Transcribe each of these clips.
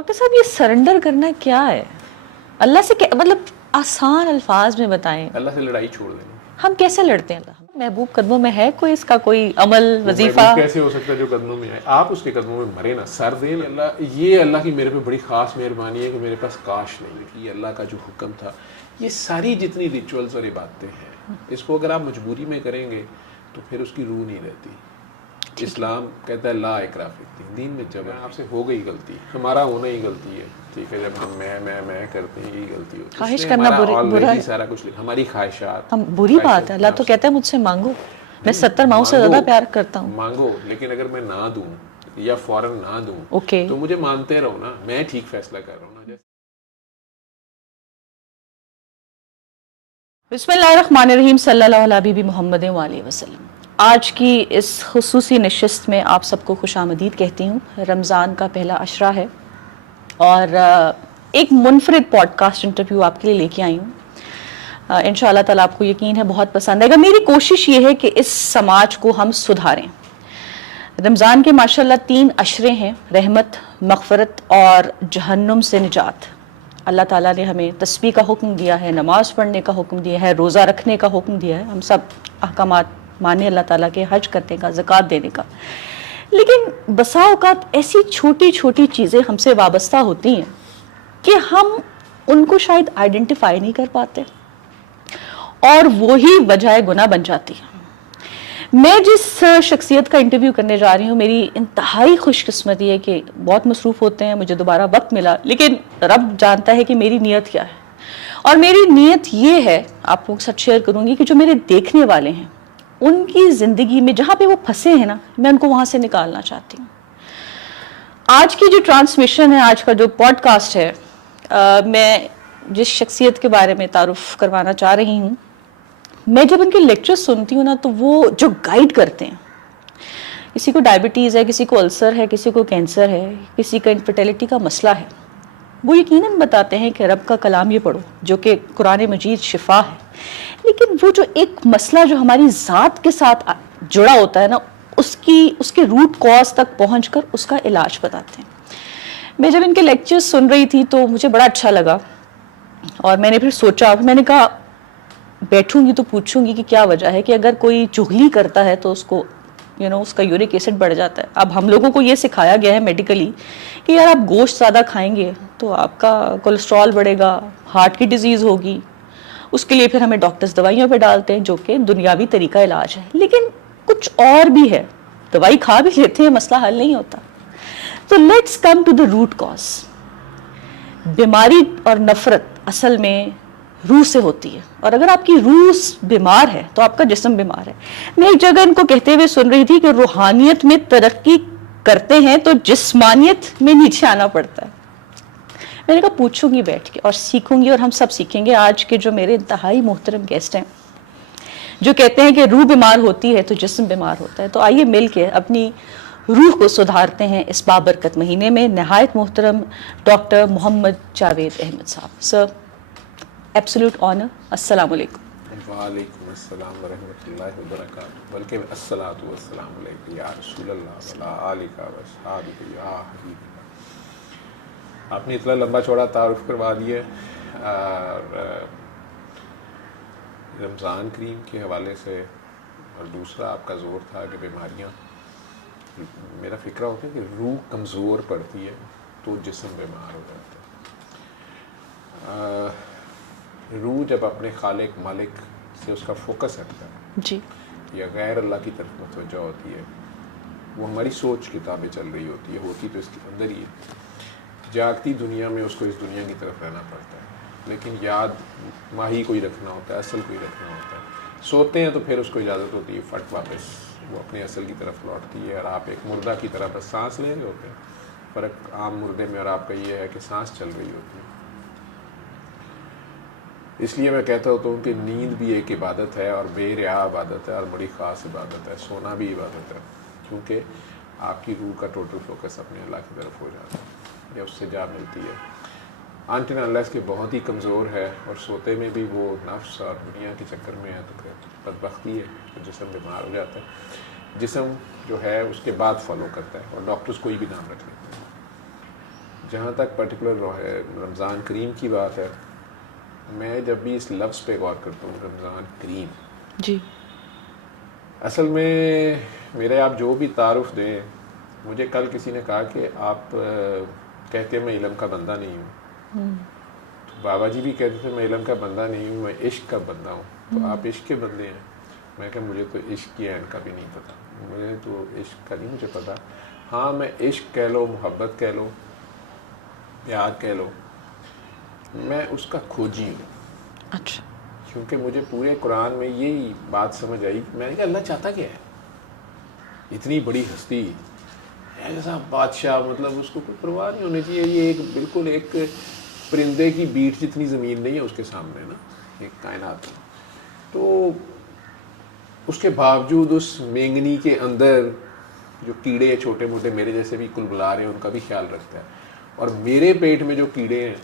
Doctor صاحب یہ surrender کرنا کیا ہے؟ اللہ سے مطلب آسان الفاظ میں بتائیں. اللہ سے لڑائی چھوڑ دیں. ہم کیسے لڑتے ہیں؟ اللہ محبوب قدموں میں ہے کوئی اس کا کوئی عمل وظیفہ؟ محبوب کیسے ہو سکتا ہے جو قدموں میں آئے؟ آپ اس کے قدموں میں مرے نا، سر دیں. اللہ کی میرے پہ بڑی خاص مہربانی ہے کہ میرے پاس کاش نہیں تھی. یہ اللہ کا جو حکم تھا، یہ ساری جتنی ریچولز اور عبادتیں ہیں، اس کو اگر آپ مجبوری میں کریں گے تو پھر اس کی روح نہیں رہتی. اسلام کہتا ہے لا اکراہ فی الدین، دین میں جب آپ سے ہو گئی غلطی، ہمارا ہونا ہی غلطی ہے. ٹھیک ہے، جب ہم میں کرتے ہیں، یہی غلطی ہوتی ہے. خواہش کرنا برا ہے، سارا کچھ ہماری خواہشات ہم بری بات ہے. اللہ تو کہتا ہے مجھ سے مانگو، میں 70 ماؤں سے زیادہ پیار کرتا ہوں. مانگو، لیکن اگر میں نہ دوں یا فوراً نہ دوں تو مجھے مانتے رہو نا، میں ٹھیک فیصلہ کر رہا ہوں نا. بسم اللہ الرحمن الرحیم، صلی اللہ علیہ حبیب محمد وآلہ وسلم. آج کی اس خصوصی نشست میں آپ سب کو خوش آمدید کہتی ہوں. رمضان کا پہلا عشرہ ہے اور ایک منفرد پوڈ کاسٹ انٹرویو آپ کے لیے لے کے آئی ہوں. انشاءاللہ تعالیٰ آپ کو یقین ہے بہت پسند آئے گا. میری کوشش یہ ہے کہ اس سماج کو ہم سدھاریں. رمضان کے ماشاءاللہ 3 عشرے ہیں، رحمت، مغفرت اور جہنم سے نجات. اللہ تعالیٰ نے ہمیں تسبیح کا حکم دیا ہے، نماز پڑھنے کا حکم دیا ہے، روزہ رکھنے کا حکم دیا ہے. ہم سب احکامات مانیں اللہ تعالیٰ کے، حج کرنے کا، زکوٰۃ دینے کا. لیکن بسا اوقات ایسی چھوٹی چھوٹی چیزیں ہم سے وابستہ ہوتی ہیں کہ ہم ان کو شاید آئیڈینٹیفائی نہیں کر پاتے اور وہی وجہ گناہ بن جاتی ہے. میں جس شخصیت کا انٹرویو کرنے جا رہی ہوں، میری انتہائی خوش قسمتی ہے کہ بہت مصروف ہوتے ہیں، مجھے دوبارہ وقت ملا، لیکن رب جانتا ہے کہ میری نیت کیا ہے. اور میری نیت یہ ہے، آپ لوگوں کے ساتھ شیئر کروں گی، کہ جو میرے دیکھنے والے ہیں ان کی زندگی میں جہاں پہ وہ پھنسے ہیں نا، میں ان کو وہاں سے نکالنا چاہتی ہوں. آج کی جو ٹرانسمیشن ہے، آج کا جو پوڈ کاسٹ ہے، میں جس شخصیت کے بارے میں تعارف کروانا چاہ رہی ہوں، میں جب ان کے لیکچر سنتی ہوں نا تو وہ جو گائیڈ کرتے ہیں، کسی کو ڈائبٹیز ہے، کسی کو السر ہے، کسی کو کینسر ہے، کسی کا انفرٹیلٹی کا مسئلہ ہے، وہ یقیناً بتاتے ہیں کہ رب کا کلام یہ پڑھو جو کہ قرآن مجید شفا ہے. لیکن وہ جو ایک مسئلہ جو ہماری ذات کے ساتھ جڑا ہوتا ہے نا، اس کے روٹ کاز تک پہنچ کر اس کا علاج بتاتے ہیں. میں جب ان کے لیکچر سن رہی تھی تو مجھے بڑا اچھا لگا اور میں نے پھر سوچا، میں نے کہا بیٹھوں گی تو پوچھوں گی کہ کیا وجہ ہے کہ اگر کوئی چغلی کرتا ہے تو اس کو اس کا یورک ایسڈ بڑھ جاتا ہے. اب ہم لوگوں کو یہ سکھایا گیا ہے میڈیکلی کہ یار آپ گوشت زیادہ کھائیں گے تو آپ کا کولیسٹرول بڑھے گا، ہارٹ کی ڈیزیز ہوگی. اس کے لیے پھر ہمیں ڈاکٹرز دوائیوں پہ ڈالتے ہیں جو کہ دنیاوی طریقہ علاج ہے. لیکن کچھ اور بھی ہے، دوائی کھا بھی لیتے ہیں، مسئلہ حل نہیں ہوتا. تو let's come to the root cause. بیماری اور نفرت اصل میں روح سے ہوتی ہے، اور اگر آپ کی روح بیمار ہے تو آپ کا جسم بیمار ہے. میں ایک جگہ ان کو کہتے ہوئے سن رہی تھی کہ روحانیت میں ترقی کرتے ہیں تو جسمانیت میں نیچے آنا پڑتا ہے. میں نے کہا پوچھوں گی بیٹھ کے اور سیکھوں گی، اور ہم سب سیکھیں گے. آج کے جو میرے انتہائی محترم گیسٹ ہیں جو کہتے ہیں کہ روح بیمار ہوتی ہے تو جسم بیمار ہوتا ہے، تو آئیے مل کے اپنی روح کو سدھارتے ہیں اس بابرکت مہینے میں. نہایت محترم ڈاکٹر محمد جاوید احمد صاحب. سر، ایبسلیوٹ آنر. السلام علیکم. وعلیکم السلام ورحمۃ اللہ وبرکاتہ. بلکہ الصلاۃ والسلام علیک یا رسول اللہ وعلی آلک واصحابہ یا حبیب اللہ. آپ نے اتنا لمبا چوڑا تعارف کروا دیا اور رمضان کریم کے حوالے سے، اور دوسرا آپ کا زور تھا کہ بیماریاں، میرا فکرہ ہوتا ہے کہ روح کمزور پڑتی ہے تو جسم بیمار ہو جاتا ہے. روح جب اپنے خالق مالک سے اس کا فوکس ہٹتا ہے جی، یا غیر اللہ کی طرف متوجہ ہوتی ہے، وہ ہماری سوچ کتابیں چل رہی ہوتی تو اس کے اندر ہی ہے. جاگتی دنیا میں اس کو اس دنیا کی طرف رہنا پڑتا ہے، لیکن یاد ماہی کوئی رکھنا ہوتا ہے، اصل کوئی رکھنا ہوتا ہے. سوتے ہیں تو پھر اس کو اجازت ہوتی ہے فٹ واپس وہ اپنے اصل کی طرف لوٹتی ہے، اور آپ ایک مردہ کی طرح بس سانس لے رہے ہوتے ہیں. فرق عام مردے میں اور آپ کا یہ ہے کہ سانس چل رہی ہوتی ہے. اس لیے میں کہتا ہوتا ہوں کہ نیند بھی ایک عبادت ہے، اور بے ریا عبادت ہے، اور بڑی خاص عبادت ہے. سونا بھی عبادت ہے، کیونکہ آپ کی روح کا ٹوٹل فوکس اپنے اللہ کی طرف ہو جاتا ہے یا اس سے جا ملتی ہے. انٹل انلیس کہ بہت ہی کمزور ہے اور سوتے میں بھی وہ نفس اور دنیا کے چکر میں ہے، تو بدبختی ہے تو جسم بیمار ہو جاتا ہے. جسم جو ہے اس کے بعد فالو کرتا ہے، اور ڈاکٹرز کوئی بھی نام رکھ لیتے ہیں. جہاں تک پرٹیکولر رمضان کریم کی بات ہے، میں جب بھی اس لفظ پہ غور کرتا ہوں رمضان کریم، جی اصل میں میرے آپ جو بھی تعارف دیں، مجھے کل کسی نے کہا کہ آپ کہتے ہیں میں علم کا بندہ نہیں ہوں، بابا جی بھی کہتے تھے میں علم کا بندہ نہیں ہوں، میں عشق کا بندہ ہوں، تو آپ عشق کے بندے ہیں؟ میں کہ مجھے تو عشق کی عین کا بھی نہیں پتہ، مجھے تو عشق کا نہیں مجھے پتہ، ہاں میں عشق کہہ لو، محبت کہہ لو، پیار کہہ لو، میں اس کا کھوجی ہوں۔ اچھا، کیونکہ مجھے پورے قرآن میں یہی بات سمجھ آئی، میں نے کہا اللہ چاہتا کیا ہے؟ اتنی بڑی ہستی، ایسا بادشاہ، مطلب اس کو کوئی پرواہ نہیں ہونی چاہیے، یہ ایک بالکل ایک پرندے کی بیٹ جتنی زمین نہیں ہے اس کے سامنے نا، ایک کائنات۔ تو اس کے باوجود اس مینگنی کے اندر جو کیڑے چھوٹے موٹے میرے جیسے بھی کل بلا رہے ہیں ان کا بھی خیال رکھتا ہے، اور میرے پیٹ میں جو کیڑے ہیں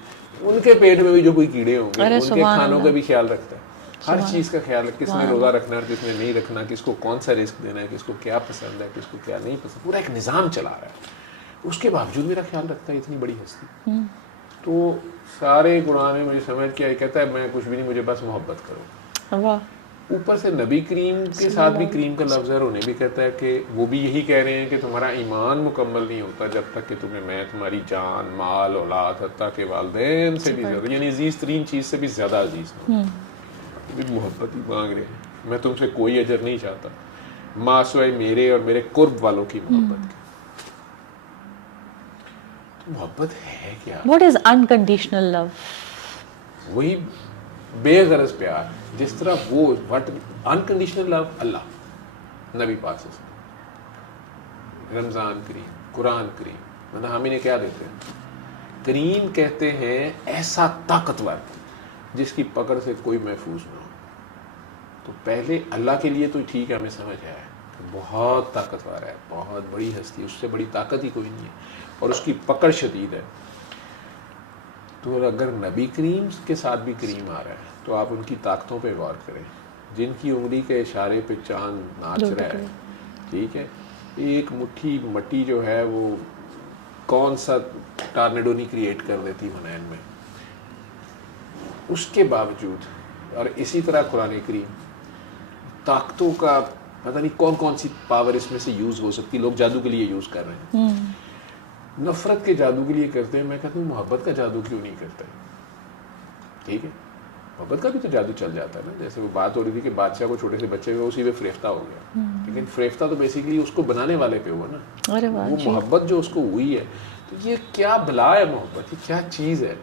ان کے پیٹ میں بھی جو کوئی کیڑے ہوں گے ان کے کھانوں کا بھی خیال رکھتا ہے، ہر چیز کا خیال رکھتا ہے، کس نے روزہ رکھنا ہے کس نے نہیں رکھنا، کس کو کون سا رزق دینا ہے، کس کو کیا پسند ہے کس کو کیا نہیں پسند، پورا ایک نظام چلا رہا ہے، اس کے باوجود میرا خیال رکھتا ہے اتنی بڑی ہستی۔ تو سارے قرآن میں مجھے سمجھ کے کہتا ہے میں کچھ بھی نہیں، مجھے بس محبت کرو۔ واہ، اوپر سے نبی کریم کے ساتھ بھی کریم کا لفظ ہے، انہیں بھی کہتا ہے کہ وہ بھی یہی کہہ رہے ہیں کہ تمہارا ایمان مکمل نہیں ہوتا جب تک کہ تمہیں میں تمہاری جان، مال، اولاد، حتیٰ کہ والدین سے بھی زیادہ، یعنی عزیز ترین چیز سے بھی زیادہ عزیز ہوں، بھی محبت ہی مانگ رہے ہیں، میں تم سے کوئی اجر نہیں چاہتا ماں سوائے میرے اور میرے قرب والوں کی محبت کی۔ تو محبت ہے کیا؟ واٹ از انکنڈیشنل لو؟ وہی بے غرض پیار، جس طرح وہ وٹ انکنڈیشنل لو اللہ، نبی پاک سے رمضان کریم، قرآن کریم، مطلب ہم انہیں کیا دیتے ہیں؟ کریم کہتے ہیں ایسا طاقتور جس کی پکڑ سے کوئی محفوظ نہ ہو۔ تو پہلے اللہ کے لیے تو ٹھیک ہے، ہمیں سمجھ آیا ہے بہت طاقتور ہے، بہت بڑی ہستی، اس سے بڑی طاقت ہی کوئی نہیں ہے اور اس کی پکڑ شدید ہے۔ تو اگر نبی کریم کے ساتھ بھی کریم آ رہا ہے تو آپ ان کی طاقتوں پہ غور کریں، جن کی انگلی کے اشارے پہ چاند ناچ رہا ہے، ٹھیک ہے، ایک مٹھی مٹی جو ہے وہ کون سا ٹارنیڈو نہیں کریٹ کر دیتی حنین میں، اس کے باوجود، اور اسی طرح قرآن کریم طاقتوں کا پتہ نہیں کون کون سی پاور اس میں سے یوز ہو سکتی، لوگ جادو کے لیے یوز کر رہے ہیں، نفرت کے جادو کے لیے کرتے ہیں، میں کہتا ہوں محبت کا جادو کیوں نہیں کرتے؟ ٹھیک ہے، محبت کا بھی تو جادو چل جاتا ہے نا، جیسے وہ بات ہو رہی تھی کہ بادشاہ کو چھوٹے سے بچے ہوئے اسی پہ فریفتہ ہو گیا، لیکن فریفتہ تو بیسیکلی اس کو بنانے والے پہ ہوا نا، وہ محبت جو اس کو ہوئی ہے، تو یہ کیا بلا ہے محبت، یہ کیا چیز ہے۔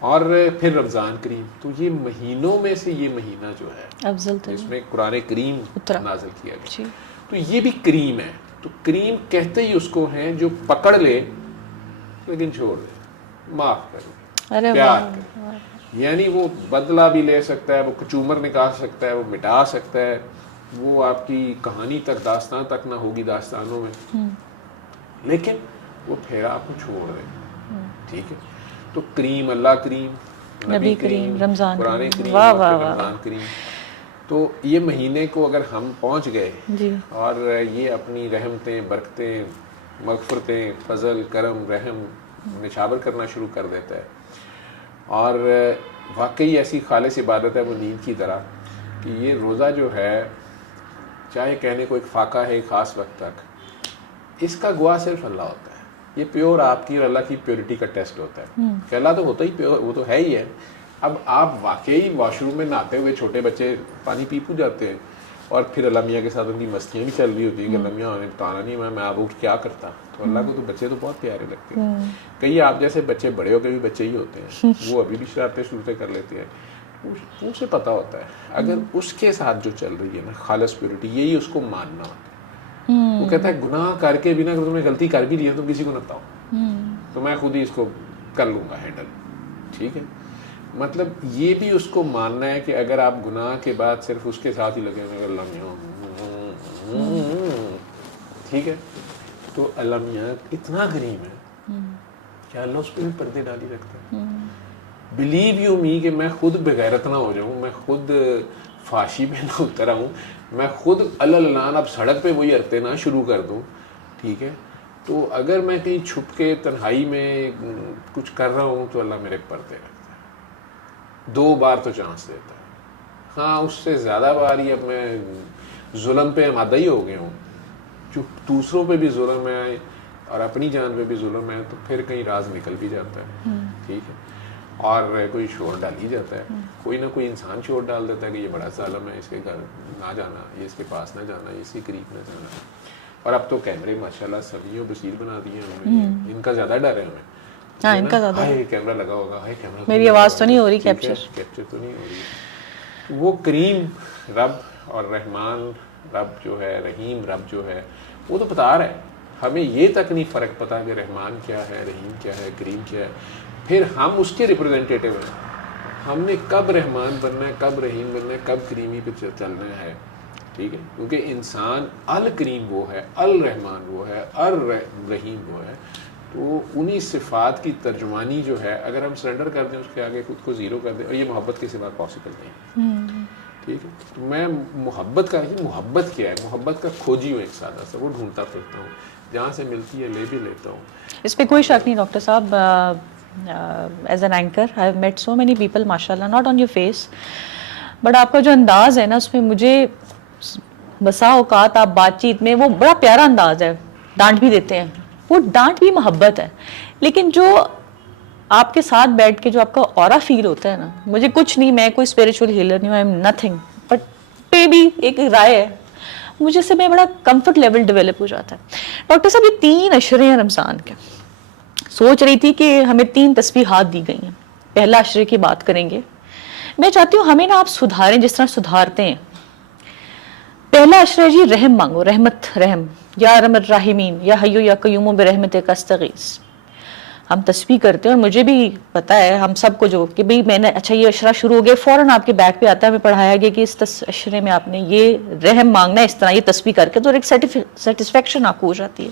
اور پھر رمضان کریم، تو یہ مہینوں میں سے یہ مہینہ جو ہے افضل جس میں قرآن کریم نازل کیا گیا، جی، تو یہ بھی کریم ہے۔ تو کریم کہتے ہی اس کو ہیں جو پکڑ لے لیکن چھوڑ دے، معاف کر دے، پیار کرے، یعنی وہ بدلہ بھی لے سکتا ہے، وہ کچومر نکال سکتا ہے، وہ مٹا سکتا ہے، وہ آپ کی کہانی تک، داستان تک نہ ہوگی داستانوں میں، لیکن وہ پھر آپ کو چھوڑ دے، ٹھیک ہے۔ تو کریم، اللہ کریم، نبی کریم، رمضان قرآن کریم، رمضان کریم، تو یہ مہینے کو اگر ہم پہنچ گئے جی، اور یہ اپنی رحمتیں، برکتیں، مغفرتیں، فضل، کرم، رحم نشابر کرنا شروع کر دیتا ہے، اور واقعی ایسی خالص عبادت ہے وہ نیند کی طرح کہ یہ روزہ جو ہے چاہے کہنے کو ایک فاقہ ہے ایک خاص وقت تک، اس کا گواہ صرف اللہ ہوتا ہے، یہ پیور آپ کی اور اللہ کی پیورٹی کا ٹیسٹ ہوتا ہے کہ اللہ تو ہوتا ہی پیور، وہ تو ہے ہی ہے۔ اب آپ واقعی واش روم میں نہاتے ہوئے چھوٹے بچے پانی پو جاتے ہیں اور پھر اللہ میاں کے ساتھ ان کی مستیاں بھی چل رہی ہوتی ہیں کہ اللہ میاں ہمیں بتانا نہیں میں آپ اٹھ کیا کرتا، تو اللہ کو تو بچے تو بہت پیارے لگتے ہیں، کئی آپ جیسے بچے بڑے ہو کے بھی بچے ہی ہوتے ہیں، وہ ابھی بھی شرارتیں شروعیں کر لیتے ہیں، اسے پتہ ہوتا ہے اگر اس کے ساتھ جو چل رہی ہے نا خالص پیورٹی، یہی اس کو ماننا ہوتا ہے۔ وہ کہتا ہے گناہ کر کے بھی نا، اگر تم نے غلطی کر بھی لی ہے تم کسی کو نہ بتاؤ، تو میں خود ہی اس کو کر لوں گا ہینڈل، ٹھیک ہے۔ مطلب یہ بھی اس کو ماننا ہے کہ اگر آپ گناہ کے بعد صرف اس کے ساتھ ہی لگے ہوئے اللہ میاں، ٹھیک ہے، تو اللہ میاں اتنا کریم ہے کہ اللہ اس پہ بھی پردے ڈالی رکھتا ہے۔ بلیو یو می کہ میں خود بغیرت نہ ہو جاؤں، میں خود فاشی پہ نہ اتر آؤں، میں خود علان اب سڑک پہ وہی ارتے نہ شروع کر دوں، ٹھیک ہے، تو اگر میں کہیں چھپ کے تنہائی میں کچھ کر رہا ہوں تو اللہ میرے پردے رکھتا ہے. 2 بار تو چانس دیتا ہے. ہاں اس سے زیادہ بار ہی اب میں ظلم پہ مادہ ہی ہو گیا ہوں. جو دوسروں پہ بھی ظلم ہے اور اپنی جان پہ بھی ظلم ہے تو پھر کہیں راز نکل بھی جاتا ہے. ٹھیک ہے. اور کوئی شور ڈال ہی جاتا ہے. کوئی نہ کوئی انسان شور ڈال دیتا ہے کہ یہ بڑا ظالم ہے, اس کے گھر نہ جانا, یہ اس کے پاس نہ جانا, یہ اس کے قریب نہ جانا. اور اب تو کیمرے ماشاءاللہ سبھیوں بصیر بنا دیے ہیں. ان کا زیادہ ڈر ہے ہمیں. ہاں ان کا زیادہ کیمرہ لگا ہوگا, ہائی کیمرہ, میری آواز تو نہیں ہو رہی کیپچر تو نہیں ہو رہی. وہ کریم رب اور رحمان رب جو ہے, رحیم رب جو ہے, وہ تو بتا رہا ہے. ہمیں یہ تک نہیں فرق پتا کہ رحمان کیا ہے, رحیم کیا ہے, کریم کیا ہے. پھر ہم اس کے ریپرزینٹیٹیو ہیں. ہم نے کب رحمان بننا ہے, کب رحیم بننا ہے, کب کریمی پہ چلنا ہے. ٹھیک ہے. کیونکہ انسان الکریم وہ ہے, الرحمان وہ ہے, الرحیم وہ ہے. تو انہی صفات کی ترجمانی جو ہے اگر ہم سرنڈر کر دیں اس کے آگے خود کو زیرو کر دیں, اور یہ محبت کے سوا پاسبل نہیں. ٹھیک ہے. تو میں محبت کیا ہے, محبت کا کھوجی ہوں ایک سادہ سا, وہ ڈھونڈتا پھرتا ہوں, جہاں سے ملتی ہے لے بھی لیتا ہوں. اس پہ کوئی شک نہیں ڈاکٹر صاحب. As an anchor I have met so many people ماشاء اللہ, not on your face, but آپ کا جو انداز ہے نا اس میں مجھے بسا اوقات آپ بات چیت میں, وہ بڑا پیارا انداز ہے. ڈانٹ بھی دیتے ہیں, وہ ڈانٹ بھی محبت ہے. لیکن جو آپ کے ساتھ بیٹھ کے جو آپ کا اورا فیل ہوتا ہے نا, مجھے کچھ نہیں, میں کوئی اسپریچول ہیلر نہیں ہوں, آئی ایم نتھنگ, بٹ پہ بھی ایک رائے ہے مجھے, سے میں بڑا کمفرٹ لیول ڈیولپ ہو جاتا ہے. ڈاکٹر صاحب یہ 3 عشرے ہیں رمضان کے, سوچ رہی تھی کہ ہمیں 3 تسبیحات دی گئی ہیں. پہلا عشرے کی بات کریں گے. میں چاہتی ہوں ہمیں نا آپ سدھاریں جس طرح سدھارتے ہیں. پہلا عشرہ جی رحم مانگو, رحمت, رحم, یا ارحم الراحمین, یا حیو یا قیوم برحمتک استغیث. ہم تسبیح کرتے ہیں, اور مجھے بھی پتا ہے ہم سب کو جو کہ بھئی میں نے, اچھا یہ عشرہ شروع ہو گیا, فوراً آپ کے بیک پہ آتا ہے, ہمیں پڑھایا گیا کہ اس عشرے میں آپ نے یہ رحم مانگنا ہے, اس طرح یہ تسبیح کر کے, تو ایک سیٹسفیکشن آپ کو ہو جاتی ہے.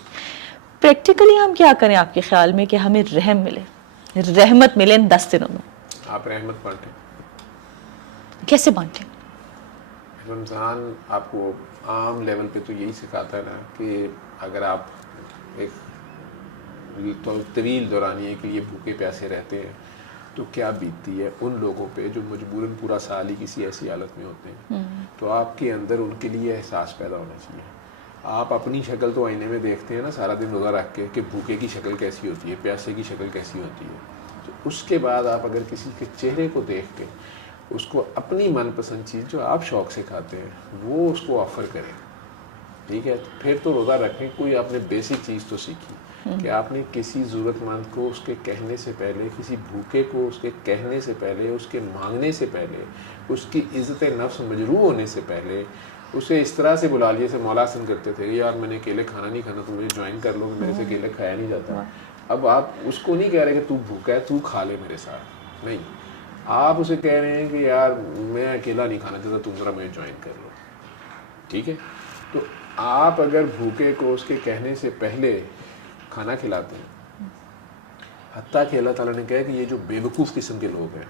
پریکٹیکلی ہم کیا کریں آپ کے خیال میں کہ ہمیں رحم ملے, رحمت ملے ان 10 دنوں میں؟ آپ رحمت بانٹیں. کیسے بانٹیں؟ رمضان آپ کو عام لیول پہ تو یہی سکھاتا ہے نا کہ اگر آپ ایک طویل دورانیے کے لیے بھوکے پیاسے رہتے ہیں تو کیا بیتتی ہے ان لوگوں پہ جو مجبوراً پورا سال ہی کسی ایسی حالت میں ہوتے ہیں. تو آپ کے اندر ان کے لیے احساس پیدا ہونا چاہیے. آپ اپنی شکل تو آئینے میں دیکھتے ہیں نا سارا دن روزہ رکھ کے کہ بھوکے کی شکل کیسی ہوتی ہے, پیاسے کی شکل کیسی ہوتی ہے. تو اس کے بعد آپ اگر کسی کے چہرے کو دیکھ کے اس کو اپنی من پسند چیز جو آپ شوق سے کھاتے ہیں وہ اس کو آفر کریں. ٹھیک ہے. پھر تو روزہ رکھیں, کوئی آپ نے بیسک چیز تو سیکھی کہ آپ نے کسی ضرورت مند کو اس کے کہنے سے پہلے, کسی بھوکے کو اس کے کہنے سے پہلے, اس کے مانگنے سے پہلے, اس کی عزت نفس مجروح ہونے سے پہلے اسے اس طرح سے بلا لیے. سے مولا حسن کرتے تھے یار میں نے کیلے کھانا نہیں کھانا, تو مجھے جوائن کر لو, میرے سے کیلے کھایا نہیں جاتا. اب آپ اس کو نہیں کہہ رہے کہ تو بھوکا ہے تو کھا لے میرے ساتھ, نہیں, آپ اسے کہہ رہے ہیں کہ یار میں اکیلا نہیں کھانا چاہتا, تم ذرا مجھے جوائن کر لو. ٹھیک ہے. تو آپ اگر بھوکے کو اس کے کہنے سے پہلے کھانا کھلاتے ہیں, حتیٰ کہ اللہ تعالیٰ نے کہا کہ یہ جو بے وقوف قسم کے لوگ ہیں,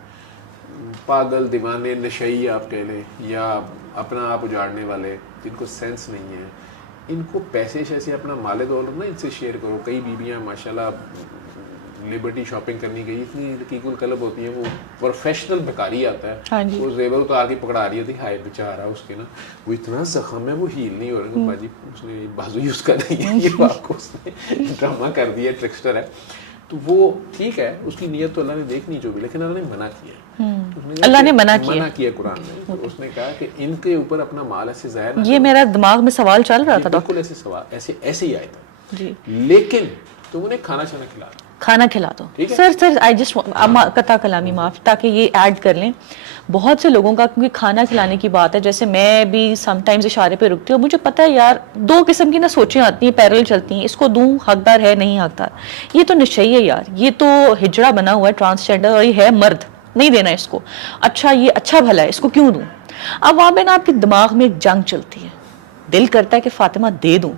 پاگل, دیوانے, نشئی آپ کہہ لیں, یا اپنا آپ اجاڑنے والے جن کو سینس نہیں ہے, ان کو پیسے شیسے اپنا مال دولت نا ان سے شیئر کرو. کئی بیویاں ماشاءاللہ لبرٹی شاپنگ کرنی گئی, اتنی رقیق القلب ہوتی ہیں, وہ پروفیشنل بھکاری آتا ہے, وہ زیور تو آگے پکڑا رہی ہوتی, ہائے بیچارہ اس کے نا وہ اتنا زخم ہے وہ ہیل نہیں ہو رہا, باجی اس نے بازو یوز کر رہی ہے, یہ آپ کو اس نے ڈرامہ کر دیا, ٹرکسٹر ہے. تو وہ ٹھیک ہے, اس کی نیت تو اللہ نے دیکھنی جو بھی, لیکن اللہ نے منع کیا, اللہ نے منع کیا قرآن میں. اس نے کہا کہ ان کے اوپر اپنا مال ایسے ضائع نہ. یہ میرا دماغ میں سوال چل رہا تھا بالکل ایسے سوال ایسے ہی آیا تھا جی. لیکن تم انہیں کھانا کھلا دو. سر آئی جسٹ قطع کلامی معاف, تاکہ یہ ایڈ کر لیں, بہت سے لوگوں کا کیونکہ کھانا کھلانے کی بات ہے, جیسے میں بھی سم ٹائمز اشارے پہ رکتی ہوں, مجھے پتہ ہے یار 2 قسم کی نا سوچیں آتی ہیں, پیرل چلتی ہیں, اس کو دوں حقدار ہے نہیں حقدار, یہ تو نشئی ہے یار, یہ تو ہجڑا بنا ہوا ہے, ٹرانسجینڈر, اور یہ ہے مرد, نہیں دینا اس کو, اچھا یہ اچھا بھلا ہے, اس کو کیوں دوں. اب وہاں پہ نا آپ کے دماغ میں ایک جنگ چلتی ہے, دل کرتا ہے کہ فاطمہ دے دوں,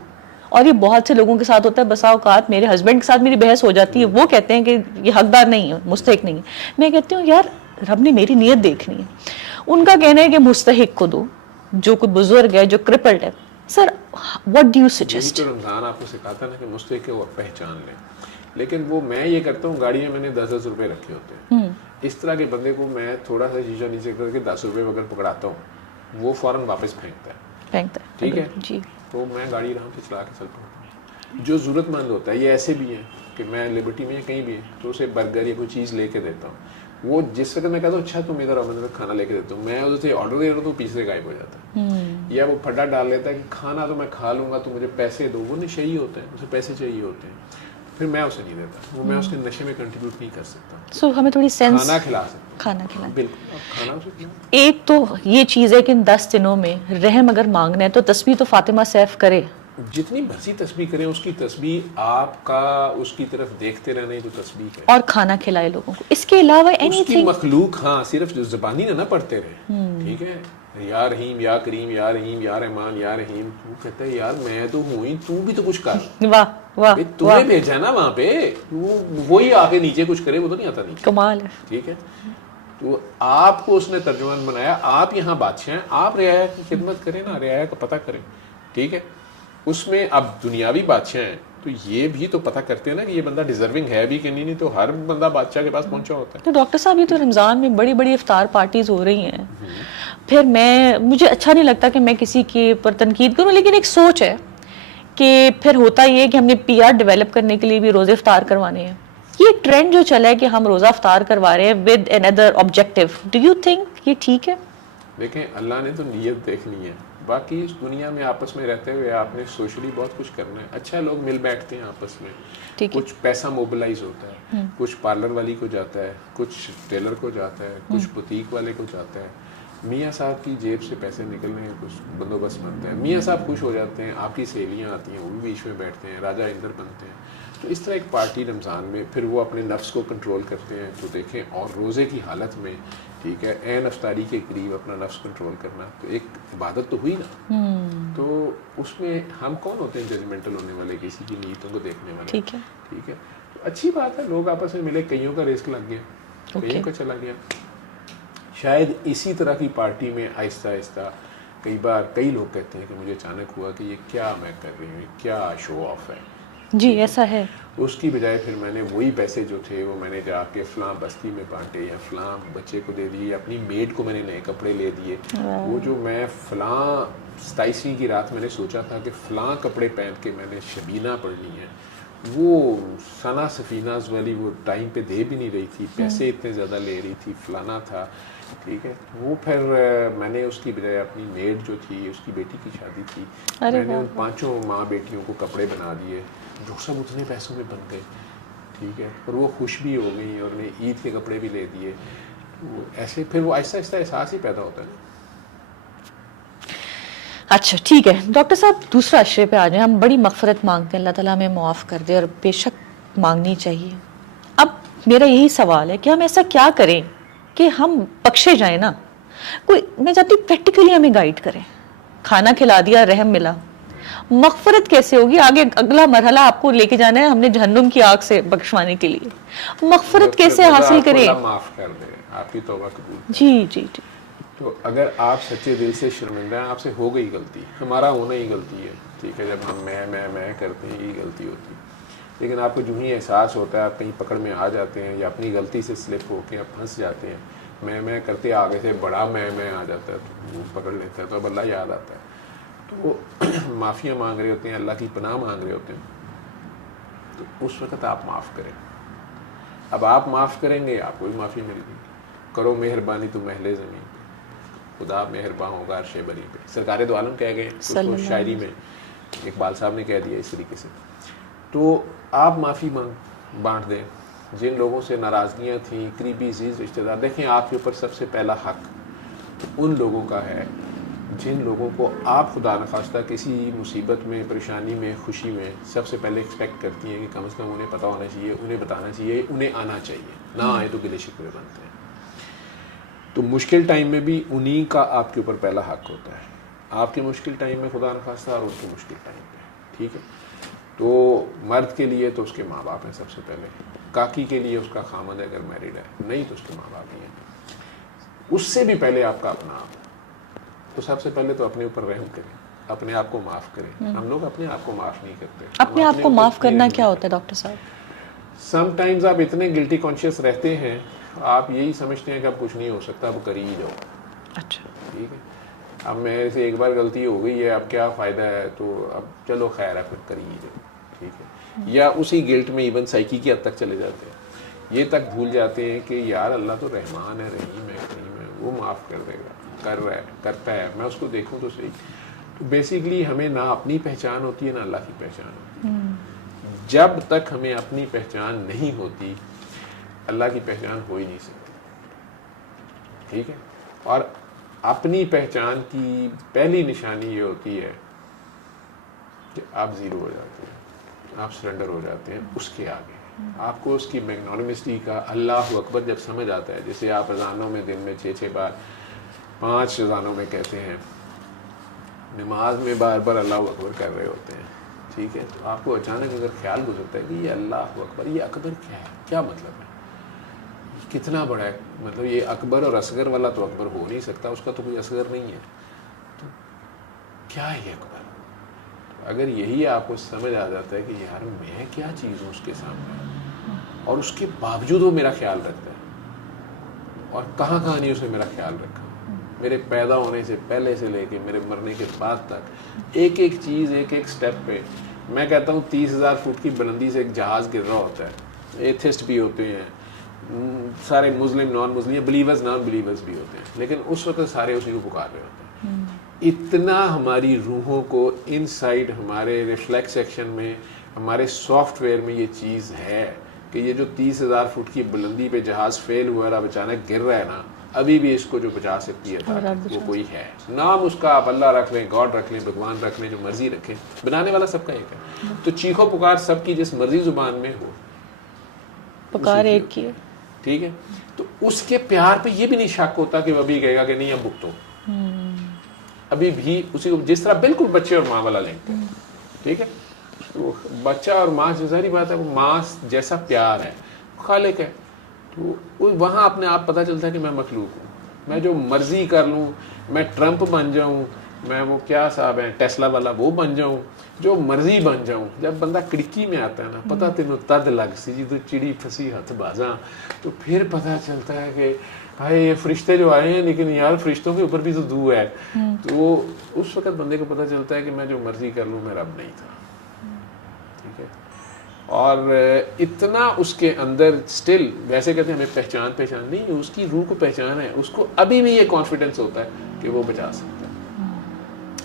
اور یہ بہت سے لوگوں کے ساتھ ہوتا ہے. بسا اوقات میرے ہسبینڈ کے ساتھ میری بحث ہو جاتی ہے, وہ کہتے ہیں کہ یہ حقدار نہیں ہے, مستحق نہیں ہے. میں کہتی ہوں یار رب نے میری نیت دیکھنی ہے. ان کا کہنا ہے کہ مستحق کو دو, جو کوئی بزرگ ہے, جو کرپلڈ ہے, سر what do you یہی suggest؟ تو رمضان آپ کو سکھاتا ہے نا کہ مستحق اور پہچان لیں. لیکن وہ میں یہ کرتا ہوں گاڑی میں میں نے 10 روپے رکھے ہوتے ہیں, اس طرح کے بندے کو میں تھوڑا سا شیشہ نیچے کر کے 10 روپے اگر پکڑاتا ہوں وہ فوراً واپس پھینکتا ہے, ٹھیک ہے, جی تو میں گاڑی آرام سے چلا کے چل پڑتا ہوں. جو ضرورت مند ہوتا ہے, یہ ایسے بھی ہیں کہ میں لبرٹی میں کہیں بھی ہے تو اسے برگر یا کوئی چیز لے کے دیتا ہوں, وہ جس وقت میں کہتا ہوں اچھا تم ادھر آؤ میں کھانا لے کے دیتا ہوں, میں ادھر سے آرڈر دے رہا ہوں تو پیچھے سے غائب ہو جاتا ہے, یا وہ پھڈا ڈال لیتا ہے کہ کھانا تو میں کھا لوں گا تو مجھے پیسے دو, وہ نشئی ہوتا ہے, اسے پیسے چاہیے ہوتے ہیں, پھر میں اسے نہیں دیتا, وہ میں اس کے نشے میں کنٹریبیوٹ نہیں کر سکتا. سو ہمیں تھوڑی سینس کھانا کھلا سکتا, کھانا کھلانا, بالکل کھانا اسے کھلانا. ایک تو یہ چیز ہے کہ ان 10 دنوں میں رحم اگر مانگنا ہے تو تسبیح تو فاطمہ سیف کرے, جتنی مرضی تسبیح کریں, اس کی تسبیح آپ کا اس کی طرف دیکھتے رہنے تو تسبیح ہے, اور کھانا کھلائے لوگوں کو. اس کے علاوہ اس اینی کی تھنگ مخلوق, ہاں صرف جو زبانی نہ پڑھتے رہے, ٹھیک ہے, یا رحیم یا کریم یا رحیم یا رحمان یا رحیم, تو کہتا ہے یار میں تو ہوں ہی, تو بھی تو کچھ کر, واہ واہ تم نے بھیجا ہے نا وہاں پہ, وہی آ کے نیچے کچھ کرے, وہ تو نہیں آتا نیچے, کمال ہے. ٹھیک ہے, تو آپ کو اس نے ترجمان بنایا, آپ یہاں بادشاہ ہیں, آپ رعایا کی خدمت کریں نا, رعایا کا پتہ کریں, ٹھیک ہے. اس میں اب دنیاوی بادشاہ ہیں تو یہ بھی تو پتہ کرتے ہیں نا کہ یہ بندہ ڈیزرونگ ہے بھی کہ نہیں, تو ہر بندہ بادشاہ کے پاس پہنچا ہوتا ہے. تو ڈاکٹر صاحب یہ تو رمضان میں بڑی بڑی افطار پارٹیز ہو رہی ہیں, پھر مجھے اچھا نہیں لگتا کہ میں کسی کے پر تنقید کروں, لیکن ایک سوچ ہے کہ پھر ہوتا یہ ہے کہ ہم نے پی آر ڈیولپ کرنے کے لیے بھی روزے افطار کروانے ہیں. یہ ٹرینڈ جو چلا ہے کہ ہم روزہ افطار کروا رہے ہیں with another objective, do you think یہ ٹھیک ہے؟ دیکھیں اللہ نے تو نیت دیکھنی ہے, باقی اس دنیا میں آپس میں رہتے ہوئے آپ نے سوشلی بہت کچھ کرنا ہے. اچھا لوگ مل بیٹھتے ہیں آپس میں, کچھ پیسہ موبلائز ہوتا ہے, کچھ پارلر والی کو جاتا ہے, کچھ ٹیلر کو جاتا ہے, کچھ بوتیک والے کو جاتا ہے, میاں صاحب کی جیب سے پیسے نکلنے کا کچھ بندوبست بنتا ہے, میاں صاحب خوش ہو جاتے ہیں, آپ کی سہیلیاں آتی ہیں وہ بھی بیچ میں بیٹھتے ہیں, راجہ اندر بنتے ہیں. تو اس طرح ایک پارٹی رمضان میں, پھر وہ اپنے نفس کو کنٹرول کرتے ہیں. تو دیکھیں, اور روزے کی حالت میں, ٹھیک ہے, عین افطاری کے قریب اپنا نفس کنٹرول کرنا تو ایک عبادت تو ہوئی نا. تو اس میں ہم کون ہوتے ہیں ججمنٹل ہونے والے, کسی کی نیتوں کو دیکھنے والے, ٹھیک ہے, ٹھیک ہے. تو اچھی بات ہے, لوگ آپس میں ملے, کئیوں کا رزق لگ گیا, کئیوں کا چلا گیا. شاید اسی طرح کی پارٹی میں آہستہ آہستہ کئی بار کئی لوگ کہتے ہیں کہ مجھے اچانک ہوا کہ یہ کیا میں کر رہی ہوں, کیا شو آف ہے. جی ایسا ہے. اس کی بجائے پھر میں نے وہی پیسے جو تھے وہ میں نے جا کے فلاں بستی میں بانٹے, یا فلاں بچے کو دے دیے, اپنی میڈ کو میں نے نئے کپڑے لے دیے. وہ جو میں فلاں 27ویں کی رات میں نے سوچا تھا کہ فلاں کپڑے پہن کے میں نے شبینہ پڑھنی ہے, وہ ثنا سفیناز والی وہ ٹائم پہ دے بھی نہیں رہی تھی, پیسے اتنے زیادہ لے رہی تھی, فلانا تھا, ٹھیک ہے. وہ پھر میں نے اس کی بجائے اپنی میڈ جو تھی, اس کی بیٹی کی شادی تھی, میں نے ان 5 ماں بیٹیوں کو کپڑے بنا دیے جو سب اتنے پیسوں میں بن گئے, ٹھیک ہے. اور وہ خوش بھی ہو گئیں, اور انہیں عید کے کپڑے بھی لے دیے. وہ ایسے پھر وہ آہستہ آہستہ احساس ہی پیدا ہوتا ہے نا. اچھا ٹھیک ہے ڈاکٹر صاحب, دوسرا اشرے پہ آ جائیں. ہم بڑی مغفرت مانگتے ہیں, اللہ تعالیٰ ہمیں معاف کر دے, اور بے شک مانگنی چاہیے. اب میرا یہی سوال ہے کہ ہم ایسا کیا کریں کہ ہم بخشے جائیں نا. کوئی میں چاہتی ہوں پریکٹیکلی ہمیں گائیڈ کریں. کھانا کھلا دیا, رحم ملا, مغفرت کیسے ہوگی؟ آگے اگلا مرحلہ آپ کو لے کے جانا ہے ہم نے جہنم کی آگ سے بخشوانے کے لیے. مغفرت کیسے حاصل کریں؟ اللہ معاف کر دے, آپ کی توبہ قبول. جی جی جی. تو اگر آپ سچے دل سے شرمندہ ہیں, آپ سے ہو گئی غلطی, ہمارا ہونا ہی غلطی ہے, ٹھیک ہے. جب ہم میں کرتے ہیں یہ غلطی ہوتی ہے. لیکن آپ کو جو ہی احساس ہوتا ہے, آپ کہیں پکڑ میں آ جاتے ہیں, یا اپنی غلطی سے سلپ ہو کے آپ پھنس جاتے ہیں, میں کرتے آگے سے بڑا میں آ جاتا ہے, تو پکڑ لیتا ہے, تو اب اللہ یاد آتا ہے, تو معافیاں مانگ رہے ہوتے ہیں, اللہ کی پناہ مانگ رہے ہوتے ہیں, تو اس وقت آپ معاف کریں. اب آپ معاف کریں گے, آپ کو بھی معافی مل گئی. کرو مہربانی تو محل زمین پہ, خدا مہربان ہوگا عرش بری پہ. سرکار دو عالم کہہ گئے اس کو شاعری میں, اقبال صاحب نے کہہ دیا اس طریقے سے. تو آپ معافی بانٹ دیں. جن لوگوں سے ناراضگیاں تھیں, قریبی عزیز رشتہ دار, دیکھیں آپ کے اوپر سب سے پہلا حق ان لوگوں کا ہے جن لوگوں کو آپ خدا نخواستہ کسی مصیبت میں, پریشانی میں, خوشی میں سب سے پہلے ایکسپیکٹ کرتی ہیں کہ کم از کم انہیں پتہ ہونا چاہیے, انہیں بتانا چاہیے, انہیں آنا چاہیے. نہ آئے تو گلے شکوے بنتے ہیں. تو مشکل ٹائم میں بھی انہی کا آپ کے اوپر پہلا حق ہوتا ہے, آپ کے مشکل ٹائم میں خدا نخواستہ, اور ان کے مشکل ٹائم پہ, ٹھیک ہے. تو مرد کے لیے تو اس کے ماں باپ ہیں سب سے پہلے, کاکی کے لیے اس کا خامد ہے اگر میرڈ ہے, نہیں تو اس کے ماں باپ ہی ہیں. اس سے بھی پہلے آپ کا اپنا آپ. تو سب سے پہلے تو اپنے اوپر رحم کریں, اپنے آپ کو معاف کریں. ہم لوگ اپنے آپ کو معاف نہیں کرتے. اپنے آپ کو معاف کرنا کیا ہوتا ہے ڈاکٹر صاحب؟ سم ٹائمز آپ اتنے گلٹی کانشیس رہتے ہیں, آپ یہی سمجھتے ہیں کہ اب کچھ نہیں ہو سکتا, اب کر ہی جاؤ. اچھا, ٹھیک ہے, اب میرے سے ایک بار غلطی ہو گئی ہے, اب کیا فائدہ ہے, تو اب چلو خیر ہے, پھر کر ہی جاؤ. ٹھیک ہے, یا اسی گلٹ میں ایون سائیکی کی حد تک چلے جاتے ہیں, یہ تک بھول جاتے ہیں کہ یار اللہ تو رحمان ہے, رحیم ہے, کریم ہے, وہ معاف کر دے گا, کر رہا ہے, کرتا ہے, میں اس کو دیکھوں تو صحیح. تو بیسیکلی ہمیں نہ اپنی پہچان ہوتی ہے نہ اللہ کی پہچان ہوتی ہے. جب تک ہمیں اپنی پہچان نہیں ہوتی, اللہ کی پہچان ہو ہی نہیں سکتی. ٹھیک ہے, اور اپنی پہچان کی پہلی نشانی یہ ہوتی ہے کہ آپ زیرو ہو جاتے ہیں, آپ سرنڈر ہو جاتے ہیں اس کے آگے. آپ کو اس کی میگنانمسٹی کا اللہ اکبر جب سمجھ آتا ہے, جیسے آپ اذانوں میں دن میں 6 بار 5 اذانوں میں کہتے ہیں, نماز میں بار بار اللہ اکبر کر رہے ہوتے ہیں. ٹھیک ہے, تو آپ کو اچانک اگر خیال گزرتا ہے کہ یہ اللہ اکبر, یہ اکبر کیا ہے, کیا مطلب ہے, کتنا بڑا ہے, مطلب یہ اکبر اور اصغر والا تو اکبر ہو نہیں سکتا, اس کا تو کوئی اصغر نہیں ہے, تو کیا ہے یہ اکبر. اگر یہی آپ کو سمجھ آ جاتا ہے کہ یار میں کیا چیز ہوں اس کے سامنے, اور اس کے باوجود وہ میرا خیال رکھتا ہے, اور کہاں کہاں نہیں اس نے میرا خیال رکھا, میرے پیدا ہونے سے پہلے سے لے کے میرے مرنے کے بعد تک ایک ایک چیز, ایک ایک سٹیپ پہ. میں کہتا ہوں 30,000 فٹ کی بلندی سے ایک جہاز گر رہا ہوتا ہے, ایتھسٹ بھی ہوتے ہیں, سارے مسلم نان مسلم, بلیورز نان بلیورز بھی ہوتے ہیں, لیکن اس وقت سارے اسی کو پکار رہے ہوتے ہیں. اتنا ہماری روحوں کو ان سائڈ, ہمارے ریفلیکس سیکشن میں, ہمارے سافٹ ویئر میں یہ چیز ہے کہ یہ جو 30,000 فٹ کی بلندی پہ جہاز فیل ہوا اور اچانک گر رہا ہے نا, ابھی بھی اس کو جو بچا سکتی ہے وہ کوئی ہے. نام اس کا آپ اللہ رکھ لیں, گاڈ رکھ لیں, بھگوان رکھ لیں, جو مرضی رکھیں, بنانے والا سب کا ایک ہے. تو چیخو پکار سب کی جس مرضی زبان میں ہو, پکار ایک کی ہے. ٹھیک ہے, تو اس کے پیار پہ یہ بھی نہیں شک ہوتا کہ وہ ابھی کہے گا کہ نہیں اب بھگتو, ابھی بھی اسی کو, جس طرح بالکل بچے اور ماں والا لنک ہے. ٹھیک ہے, تو بچہ اور ماں جو ظاہری بات ہے, وہ ماں جیسا پیار ہے, خالق ہے, تو وہاں اپنے آپ پتہ چلتا ہے کہ میں مخلوق ہوں, میں جو مرضی کر لوں, میں ٹرمپ بن جاؤں, میں وہ کیا صاحب ہے ٹیسلا والا وہ بن جاؤں, جو مرضی بن جاؤں. جب بندہ کڑکی میں آتا ہے نا, پتہ تینوں تد لگ سی تو چڑی پھنسی ہاتھ بازاں, تو پھر پتہ چلتا ہے کہ بھائی یہ فرشتے جو آئے ہیں, لیکن یار فرشتوں کے اوپر بھی تو دو ہے. تو اس وقت بندے کو پتہ چلتا ہے کہ میں جو مرضی کر لوں, میں رب نہیں تھا. ٹھیک ہے, اور اتنا اس کے اندر اسٹل, ویسے کہتے ہیں ہمیں پہچان نہیں, اس کی روح کو پہچان ہے, اس کو ابھی بھی یہ کانفیڈنس ہوتا ہے کہ وہ بچا سکتا ہے,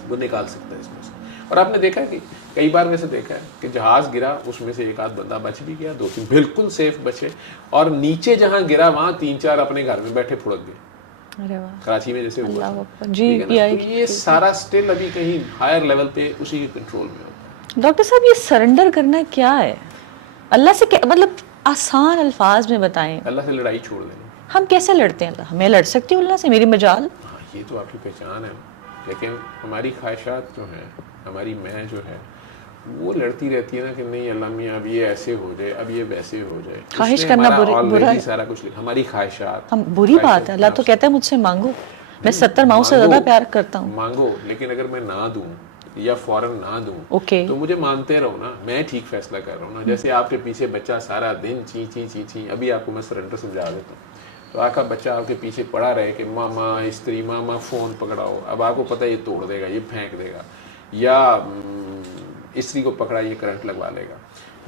وہ نکال سکتا ہے اس میں سے. اور آپ نے دیکھا ہے کہ کئی بار ویسے دیکھا ہے کہ جہاز گرا, اس میں سے 1 آدھ بندہ بچ بھی گیا, 2-3 بالکل سیف بچے, اور نیچے جہاں گرا وہاں 3-4 اپنے گھر میں بیٹھے پھڑک گئے. کراچی میں جیسے ہوا تھا, تو یہ سارا اسٹل ابھی کہیں ہائر لیول پہ اسی کے کنٹرول میں ہوتا ہے. ڈاکٹر صاحب یہ سرنڈر کرنا کیا ہے اللہ سے, مطلب آسان الفاظ میں بتائیں. اللہ سے لڑائی چھوڑ دینا. ہم کیسے لڑتے ہیں اللہ, میں لڑ سکتی ہوں اللہ سے, میری مجال. ہاں یہ تو آپ کی پہچان ہے, لیکن ہماری خواہشات جو ہیں, ہماری میں جو ہے وہ لڑتی رہتی ہے نا کہ نہیں اللہ میاں اب یہ ایسے ہو جائے, اب یہ ویسے ہو جائے. خواہش کرنا برا ہے, سارا کچھ ہماری خواہشات, ہم بری بات ہے. اللہ تو کہتا ہے مجھ سے مانگو, میں 70 ماؤں سے زیادہ پیار کرتا ہوں. مانگو, لیکن اگر میں نہ دوں یا فوراً نہ دوں تو مجھے مانتے رہو نا, میں ٹھیک فیصلہ کر رہا ہوں نا. جیسے آپ کے پیچھے بچہ سارا دن چی چی چی چی, ابھی آپ کو میں سرنڈر سمجھا دیتا ہوں. تو آپ کا بچہ آپ کے پیچھے پڑا رہے کہ ماما استری, ماما فون پکڑاؤ, اب آپ کو پتہ ہے یہ توڑ دے گا, یہ پھینک دے گا, یا استری کو پکڑا یہ کرنٹ لگوا لے گا.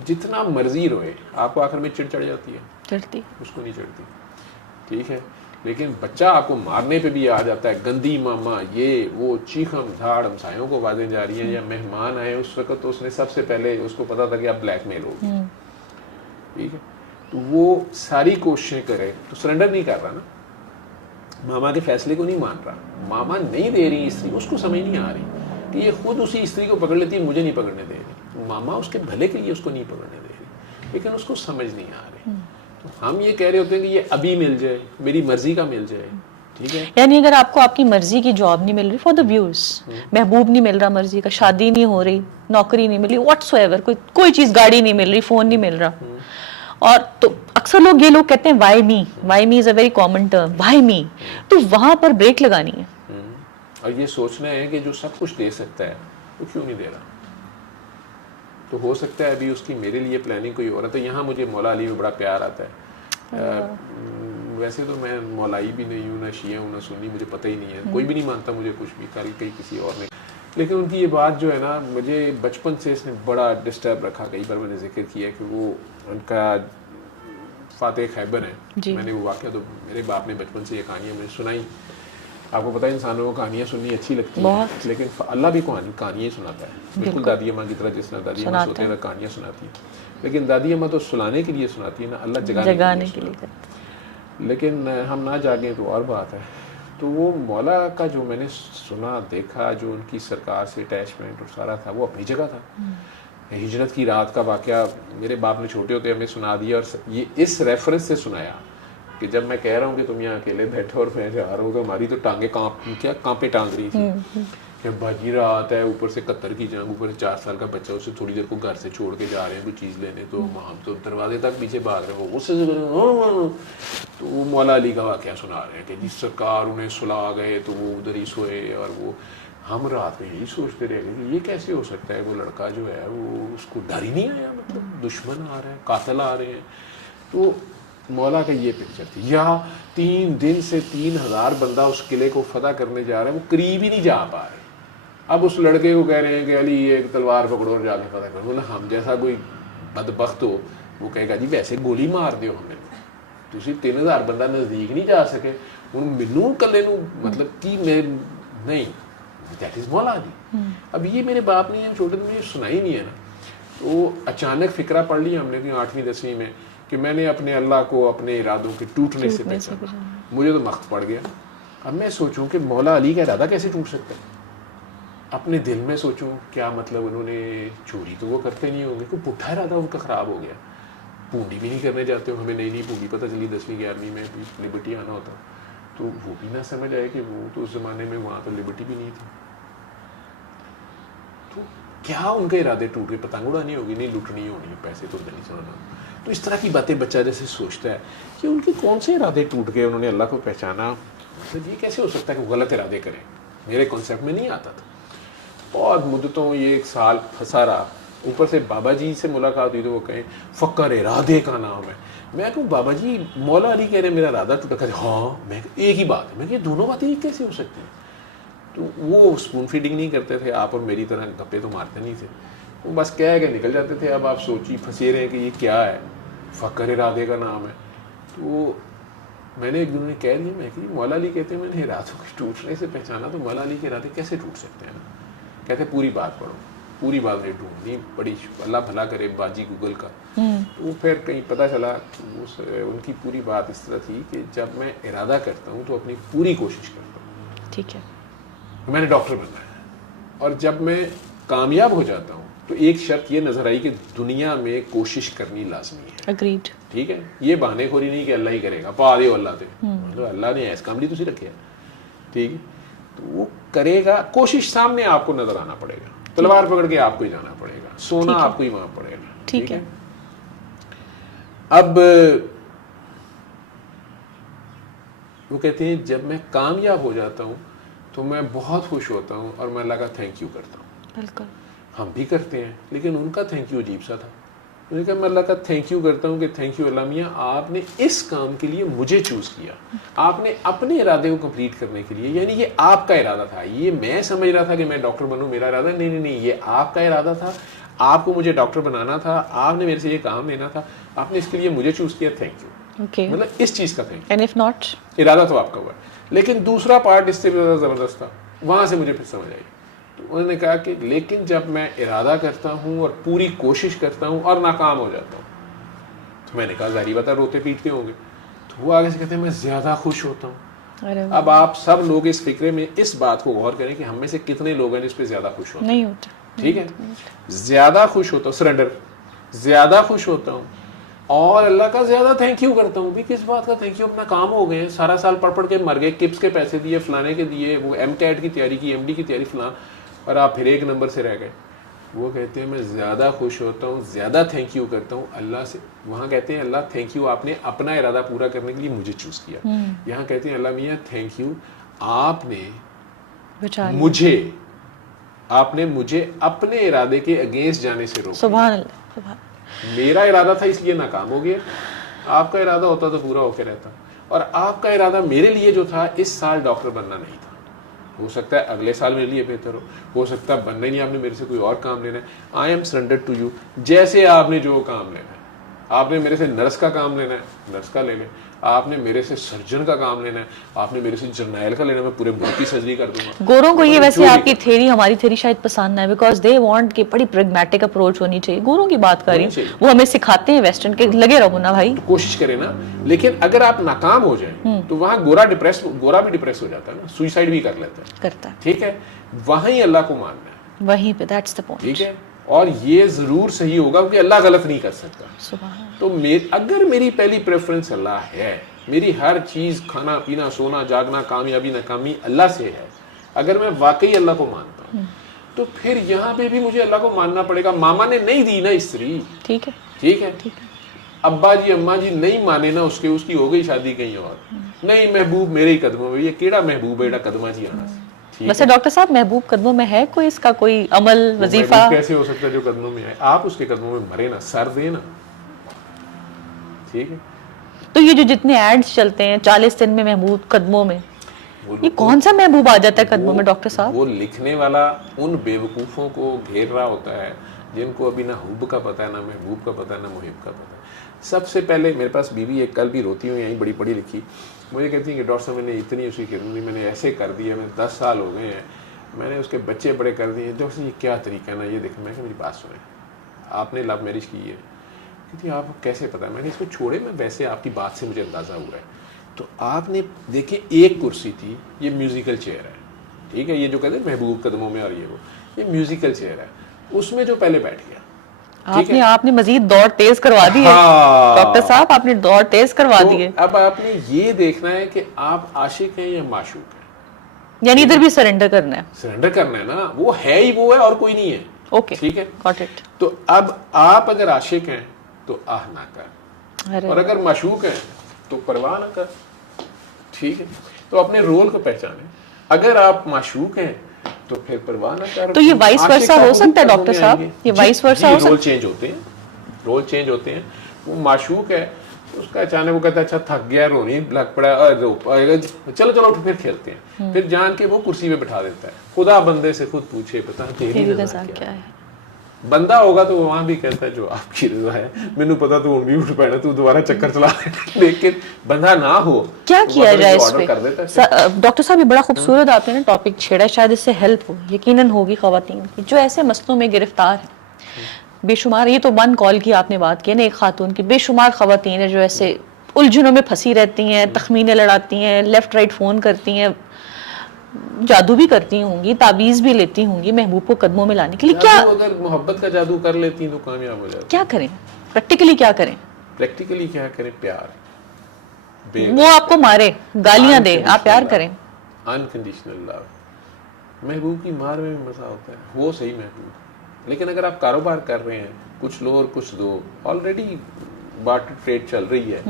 جتنا مرضی روئے, آپ کو آخر میں چڑ چڑھ جاتی ہے, چڑھتی, اس کو نہیں چڑھتی. ٹھیک ہے, لیکن بچہ آپ کو مارنے پہ بھی آ جاتا ہے, گندی ماما یہ وہ, چیخم دھاڑ, ہمسایوں کو آوازیں جا رہی ہیں, یا مہمان آئے اس وقت تو اس نے سب سے پہلے اس کو پتا تھا کہ آپ بلیک میل ہوگی. ٹھیک ہے, تو وہ ساری کوششیں کرے تو سرنڈر نہیں کر رہا نا, ماما کے فیصلے کو نہیں مان رہا. ماما نہیں دے رہی استری, اس کو سمجھ نہیں آ رہی کہ یہ خود اسی استری کو پکڑ لیتی ہے, مجھے نہیں پکڑنے دے رہی. ماما اس کے بھلے کے لیے اس کو نہیں پکڑنے دے رہی, لیکن اس کو سمجھ نہیں آ رہی. ہم یہ کہہ رہے ہوتے ہیں کہ یہ ابھی مل جائے, میری مرضی کا مل جائے. ٹھیک ہے, یعنی اگر آپ کو آپ کی مرضی کی جاب نہیں مل رہی, فار دا ویورز, محبوب نہیں مل رہا مرضی کا, شادی نہیں ہو رہی, نوکری نہیں مل رہی, واٹس ایور, کوئی چیز, گاڑی نہیں مل رہی, فون نہیں مل رہا, اور تو اکثر لوگ کہتے ہیں Y me is a very common term, Y می, تو وہاں پر بریک لگانی ہے. اور یہ سوچنا ہے کہ جو سب کچھ دے سکتا ہے وہ کیوں نہیں دے رہا. تو ہو سکتا ہے ابھی اس کی میرے لیے پلاننگ کوئی اور ہے. تو یہاں مجھے مولا علی میں بڑا پیار آتا ہے. ویسے تو میں مولائی بھی نہیں ہوں, نہ شیعہ ہوں, نہ سنی, مجھے پتہ ہی نہیں ہے, کوئی بھی نہیں مانتا مجھے کچھ بھی, کل کہیں کسی اور نے. لیکن ان کی یہ بات جو ہے نا, مجھے بچپن سے اس نے بڑا ڈسٹرب رکھا. کئی بار میں نے ذکر کیا کہ وہ ان کا فاتح خیبر ہیں. میں نے وہ واقعہ تو میرے باپ نے بچپن سے یہ کہانیاں مجھے سنائی. آپ کو پتہ ہے انسانوں کو کہانیاں سننی اچھی لگتی ہیں, لیکن اللہ بھی کہانیاں ہی سناتا ہے, بالکل دادی اماں کی طرح. جس طرح دادی اماں سوتے ہیں کہانیاں سناتی ہیں, لیکن دادی اماں تو سلانے کے لیے سناتی ہے نا, اللہ جگانے کے لیے. لیکن ہم نہ جاگیں تو اور بات ہے. تو وہ مولا کا جو میں نے سنا دیکھا, جو ان کی سرکار سے اٹیچمنٹ اور سارا تھا, وہ اپنی جگہ تھا. ہجرت کی رات کا واقعہ میرے باپ نے چھوٹے ہوتے ہمیں سنا دیا, اور یہ اس ریفرنس سے سنایا کہ جب میں کہہ رہا ہوں کہ تم یہاں اکیلے بیٹھو اور میں جا رہا ہوں, تو ہماری تو ٹانگیں کانپے ٹانگ رہی تھی کہ باجی رات ہے, اوپر سے قطر کی جنگ, اوپر سے 4 سال کا بچہ, اسے تھوڑی دیر کو گھر سے چھوڑ کے جا رہے ہیں کوئی چیز لینے, تو ہم تو دروازے تک پیچھے بھاگ رہے ہیں. اس سے تو وہ مولا علی کا واقعہ سنا رہے ہیں کہ جس سرکار انہیں سلا گئے تو وہ ادھر ہی سوئے. اور وہ ہم رات میں یہی سوچتے رہے کہ یہ کیسے ہو سکتا ہے, وہ لڑکا جو ہے وہ اس کو ڈر ہی نہیں آیا, مطلب دشمن آ رہے ہیں, قاتل آ رہے ہیں. تو مولا کا یہ پکچر تھی. یا 3 دن سے 3000 بندہ اس قلعے کو فتح کرنے جا رہے ہیں, وہ قریب ہی نہیں جا پا رہے. اب اس لڑکے کو کہہ رہے ہیں کہ علی ایک تلوار پکڑو اور جا کے فتح کرو. بولا ہم جیسا کوئی بدبخت ہو وہ کہے گا جی ویسے گولی مار دیو ہمیں, تسی 3000 بندہ نزدیک نہیں جا سکے. ہوں مینوں کلے نو مطلب کہ میں نہیں, دیٹ از مولا علی. اب یہ میرے باپ نے چھوٹے میں سنائی نہیں ہے نا. تو اچانک فکرہ پڑھ لیا ہم نے 8ویں 10ویں میں کہ میں نے اپنے اللہ کو اپنے ارادوں کے ٹوٹنے سے پہچانا. مجھے تو مخت پڑ گیا. اب میں سوچوں کہ مولا علی کا ارادہ کیسے ٹوٹ سکتا ہے. اپنے دل میں سوچوں کیا مطلب انہوں نے چوری تو وہ کرتے نہیں ہوں گے, کوئی پٹھا ارادہ ان کا خراب ہو گیا. پونڈی بھی نہیں کرنے جاتے ہو, ہمیں نئی پونڈی پتہ چلی 10ویں 11ویں میں لبرٹی آنا ہوتا, تو وہ بھی نہ سمجھ آئے کہ وہ تو اس زمانے میں وہاں تو لبرٹی بھی نہیں تھی. تو کیا ان کے ارادے ٹوٹ گئے, پتنگ اڑانی ہوگی, نہیں لٹنی ہونی, پیسے تو نہیں سنانا. تو اس طرح کی باتیں بچہ جیسے سوچتا ہے کہ ان کے کون سے ارادے ٹوٹ گئے, انہوں نے اللہ کو پہچانا. مطلب یہ کیسے ہو سکتا ہے کہ وہ غلط ارادے کریں, میرے کانسیپٹ میں نہیں آتا تھا. بہت مدتوں یہ 1 سال پھنسا رہا. اوپر سے بابا جی سے ملاقات ہوئی تو وہ کہیں فقر ارادے کا نام ہے. میں کہوں بابا جی مولا علی کہہ رہے میرا ارادہ ٹوٹا. کہتے ہاں, میں ایک ہی بات ہے. میں کہ دونوں باتیں ایک کیسے ہو سکتی ہیں. تو وہ اسپون فیڈنگ نہیں کرتے تھے, آپ اور میری طرح گپے تو مارتے نہیں تھے, وہ بس کہہ کے نکل جاتے تھے. اب آپ سوچی پھنسے رہے ہیں کہ یہ کیا ہے, فقر ارادے کا نام ہے. تو میں نے ایک دن کہہ دیا, میں کہ مولا علی کہتے ہیں میں نے ارادوں کے ٹوٹنے سے پہچانا, تو مولا علی کے ارادے کیسے ٹوٹ سکتے ہیں. کہتے پوری بات پڑھو, پوری بات نہیں ڈھونڈنی پڑی, اللہ بھلا کرے باجی گوگل کا. تو پھر کہیں پتہ چلا ان کی پوری بات اس طرح تھی کہ جب میں ارادہ کرتا ہوں تو اپنی پوری کوشش کرتا ہوں. ٹھیک ہے, میں نے ڈاکٹر بننا ہے, اور جب میں کامیاب ہو جاتا ہوں تو ایک شرط یہ نظر آئی کہ دنیا میں کوشش کرنی لازمی ہے. اگریڈ. ٹھیک ہے, یہ بہانے خوری نہیں کہ اللہ ہی کرے گا, پا دیو اللہ تے, اللہ نے ایس کام نہیں تسی رکھے. ٹھیک ہے, تو وہ کرے گا. کوشش سامنے آپ کو نظر آنا پڑے گا, تلوار پکڑ کے آپ کو ہی جانا پڑے گا, سونا آپ کو ہی وہاں پڑے گا. ٹھیک ہے. اب وہ کہتے ہیں جب میں کامیاب ہو جاتا ہوں تو میں بہت خوش ہوتا ہوں اور میں اللہ کا تھینک یو کرتا ہوں. بالکل ہم بھی کرتے ہیں, لیکن ان کا تھینک یو عجیب سا تھا. میں نے کہا میں اللہ کا تھینک یو کرتا ہوں کہ تھینک یو اللہ میاں, آپ نے اس کام کے لیے مجھے چوز کیا, آپ نے اپنے ارادے کو کمپلیٹ کرنے کے لیے, یعنی یہ آپ کا ارادہ تھا. یہ میں سمجھ رہا تھا کہ میں ڈاکٹر بنوں, میرا ارادہ نہیں, یہ آپ کا ارادہ تھا. آپ کو مجھے ڈاکٹر بنانا تھا, آپ نے میرے سے یہ کام لینا تھا, آپ نے اس کے لیے مجھے چوز کیا, تھینک یو. مطلب اس چیز کا thank you. And if not, ارادہ تو آپ کا ہوا ہے. لیکن دوسرا پارٹ اس سے بھی زیادہ زبردست تھا, وہاں سے مجھے پھر سمجھ آئی. تو انہوں نے کہا کہ لیکن جب میں ارادہ کرتا ہوں اور پوری کوشش کرتا ہوں اور ناکام ہو جاتا ہوں, تو میں نے کہا ظاہری بات ہے روتے پیٹتے ہوں گے. تو وہ آگے سے کہتے ہیں میں زیادہ خوش ہوتا ہوں. اب آپ سب لوگ اس فکرے میں اس بات کو غور کریں کہ ہم میں سے کتنے لوگ ہیں جس پہ زیادہ خوش ہوتے ہیں. نہیں ہوتا. ٹھیک ہے, زیادہ خوش ہوتا ہوں, سرنڈر, زیادہ خوش ہوتا ہوں اور اللہ کا زیادہ تھینک یو کرتا ہوں. بھی کس بات کا تھینک یو, اپنا کام ہو گئے, سارا سال پڑھ کے مر گئے, کپس کے پیسے دیے, فلانے کے دیے, وہ ایم کیٹ کی تیاری کی, ایم ڈی کی تیاری فلاں, اور آپ پھر 1 نمبر سے رہ گئے. وہ کہتے ہیں میں زیادہ خوش ہوتا ہوں, زیادہ تھینک یو کرتا ہوں اللہ سے. وہاں کہتے ہیں اللہ تھینک یو, آپ نے اپنا ارادہ پورا کرنے کے لیے مجھے چوز کیا. یہاں کہتے ہیں اللہ میاں تھینک یو, آپ نے بچا لیا. مجھے آپ نے مجھے اپنے ارادے کے اگینسٹ جانے سے روکا. سبحان اللہ سبحان. میرا ارادہ تھا اس لیے ناکام ہو گیا, آپ کا ارادہ ہوتا تو پورا ہو کے رہتا. اور آپ کا ارادہ میرے لیے جو تھا اس سال ڈاکٹر بننا نہیں تھا, ہو سکتا ہے اگلے سال میرے لیے بہتر ہو سکتا ہے بننا ہی نہیں, آپ نے میرے سے کوئی اور کام لینا ہے. I am surrendered to you. جیسے آپ نے جو کام لینا ہے, آپ نے میرے سے نرس کا کام لینا ہے نرس کا لے لیں, آپ نے میرے سے سرجن کا کام لینا ہے, آپ نے میرے سے جرنیل کا لینا ہے, میں پورے ملک کی سرجری کر دوں گا. گوروں کو یہ ویسے آپ کی تھیری ہماری تھیری شاید پسند نہ ہے, بیکاز دے وانٹ کہ بڑی پریگمیٹک اپروچ ہونی چاہیے. گوروں کی بات کر رہی ہوں, وہ ہمیں سکھاتے ہیں ویسٹرن کے, لگے رہو نا بھائی, کوشش کریں نا. لیکن اگر آپ ناکام ہو جائیں تو وہاں گورا بھی ڈپریس ہو جاتا ہے نا, سوئسائڈ بھی کر لیتا ہے, کرتا ہے ٹھیک ہے. وہیں اللہ کو ماننا ہے, وہیں پہ, دیٹس دا پوائنٹ. ٹھیک ہے. اور یہ ضرور صحیح ہوگا کہ اللہ غلط نہیں کر سکتا. سبحان. تو اگر میری پہلی پریفرنس اللہ ہے, میری ہر چیز کھانا پینا سونا جاگنا کامیابی ناکامی اللہ سے ہے, اگر میں واقعی اللہ کو مانتا ہوں تو پھر یہاں پہ بھی مجھے اللہ کو ماننا پڑے گا. ماما نے نہیں دی نا استری, ٹھیک ہے ٹھیک ہے, ابا جی اماں جی نہیں مانے نا اس کی ہو گئی شادی کہیں اور, نہیں محبوب میرے ہی قدموں میں. یہ کیڑا محبوب ہے قدمہ جی آنا. ویسے ڈاکٹر صاحب محبوب قدموں میں ہے کوئی اس کا کوئی عمل وظیفہ؟ کیسے ہو سکتا ہے جو قدموں میں آئے, آپ اس کے قدموں میں مرے نا, سر دے نا, ٹھیک ہے. تو یہ جو جتنے ایڈز چلتے ہیں 40 دن میں محبوب قدموں میں, یہ کون سا محبوب آ جاتا ہے قدموں میں ڈاکٹر صاحب؟ وہ لکھنے والا ان بیوقوفوں کو گھیر رہا ہوتا ہے جن کو ابھی نہ حب کا پتہ ہے, نہ محبوب کا پتہ ہے, نہ محب کا پتہ ہے. سب سے پہلے میرے پاس بیوی ایک کل بھی روتی ہوں, یہیں بڑی پڑھی لکھی, مجھے کہتی ہیں کہ ڈاکٹر صاحب میں نے اتنی اس کی خدمت دی, میں نے ایسے کر دیا, میں 10 سال ہو گئے ہیں, میں نے اس کے بچے بڑے کر دیے, ڈاکٹر صاحب یہ کیا طریقہ ہے نا, یہ دیکھیں. میں کہ میری بات سنیں, آپ نے لو میرج کی ہے, کہتی آپ کو کیسے پتا؟ میں نے اس کو چھوڑے, میں ویسے آپ کی بات سے مجھے اندازہ ہوا ہے. تو آپ نے دیکھیں ایک کرسی تھی, یہ میوزیکل چیئر ہے, ٹھیک ہے, یہ جو کہتے ہیں محبوب قدموں میں, اور یہ میوزیکل چیئر ہے, اس میں جو پہلے بیٹھ گیا, آپ نے مزید دوڑ تیز کروا دی ہے ڈاکٹر صاحب, آپ نے دوڑ تیز کروا دی ہے. اب آپ نے یہ دیکھنا ہے کہ آپ عاشق ہیں یا معشوق ہیں, یعنی ادھر بھی سرنڈر کرنا ہے. سرنڈر کرنا ہے نا, وہ ہے ہی وہ ہے اور کوئی نہیں ہے. اوکے ٹھیک ہے, گاٹ اٹ. تو اب آپ اگر عاشق ہیں تو آہ نہ کر, اور اگر معشوق ہیں تو پرواہ نہ کر, ٹھیک ہے. تو اپنے رول کو پہچانیں. اگر آپ معشوق ہیں تو پھر پرواہ نہ کر. تو یہ وائس ورسا ہو سکتا ہے ڈاکٹر صاحب, یہ وائس ورسا ہو سکتا ہے؟ رول چینج ہوتے ہیں, رول چینج ہوتے ہیں. وہ معشوق ہے, اس کا اچانک وہ کہتا ہے اچھا تھک گیا, رونی لگ پڑا, چلو چلو پھر کھیلتے ہیں, پھر جان کے وہ کرسی پہ بٹھا دیتا ہے. خدا بندے سے خود پوچھے بتا تیری رضا کیا ہے. بندہ ہوگا تو وہاں بھی کہتا ہے جو آپ کی رضا ہے, مینوں پتا تو بھی اٹھ پڑنا, تو دوبارہ چکر چلا. لیکن بندہ نہ ہو, کیا کیا جائے اس پہ؟ ڈاکٹر صاحب یہ بڑا خوبصورت آپ نے نا ٹاپک چھیڑا, شاید اس سے ہیلپ ہو یقیناً ہوگی خواتین کی جو ایسے مسئلوں میں گرفتار ہیں. بے شمار, یہ تو 1 کال کی آپ نے بات کی نا ایک خاتون کی, بے شمار خواتین ہیں جو ایسے الجھنوں میں پھنسی رہتی ہیں, تخمینے لڑاتی ہیں, لیفٹ رائٹ فون کرتی ہیں, جادو بھی کرتی ہوں گی, تعویذ بھی لیتی ہوں گی محبوب کو قدموں میں لانے کے لیے. کیا اگر محبت کا جادو کر لیتی تو کامیاب ہو جاتی. کیا کریں پریکٹیکلی, کیا کریں پریکٹیکلی, کیا کریں؟ پیار. وہ آپ کو مارے, گالیاں دے, آپ پیار کریں. انکنڈیشنل لو. محبوب کی مار میں بھی مزہ ہوتا ہے, وہ صحیح محبوب. لیکن اگر آپ کاروبار کر رہے ہیں, کچھ لو اور کچھ دو, آلریڈی بارٹر ٹریڈ چل رہی ہے,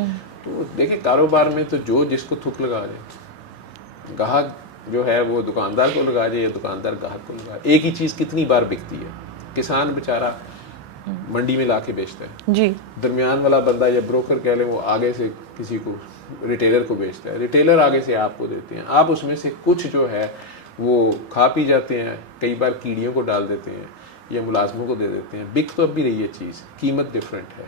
تو دیکھیں کاروبار میں تو جو جس کو تھک لگا جائے, گاہک جو ہے وہ دکاندار کو لگا جائے یا دکاندار گاہک کو لگا. ایک ہی چیز کتنی بار بکتی ہے. کسان بیچارہ منڈی میں لا کے بیچتا ہے جی, درمیان والا بندہ یا بروکر کہہ لیں, وہ آگے سے کسی کو ریٹیلر کو بیچتا ہے, ریٹیلر آگے سے آپ کو دیتے ہیں, آپ اس میں سے کچھ جو ہے وہ کھا پی جاتے ہیں, کئی بار کیڑیوں کو ڈال دیتے ہیں یا ملازموں کو دے دیتے ہیں. بک تو اب بھی رہی ہے چیز, قیمت ڈفرینٹ ہے,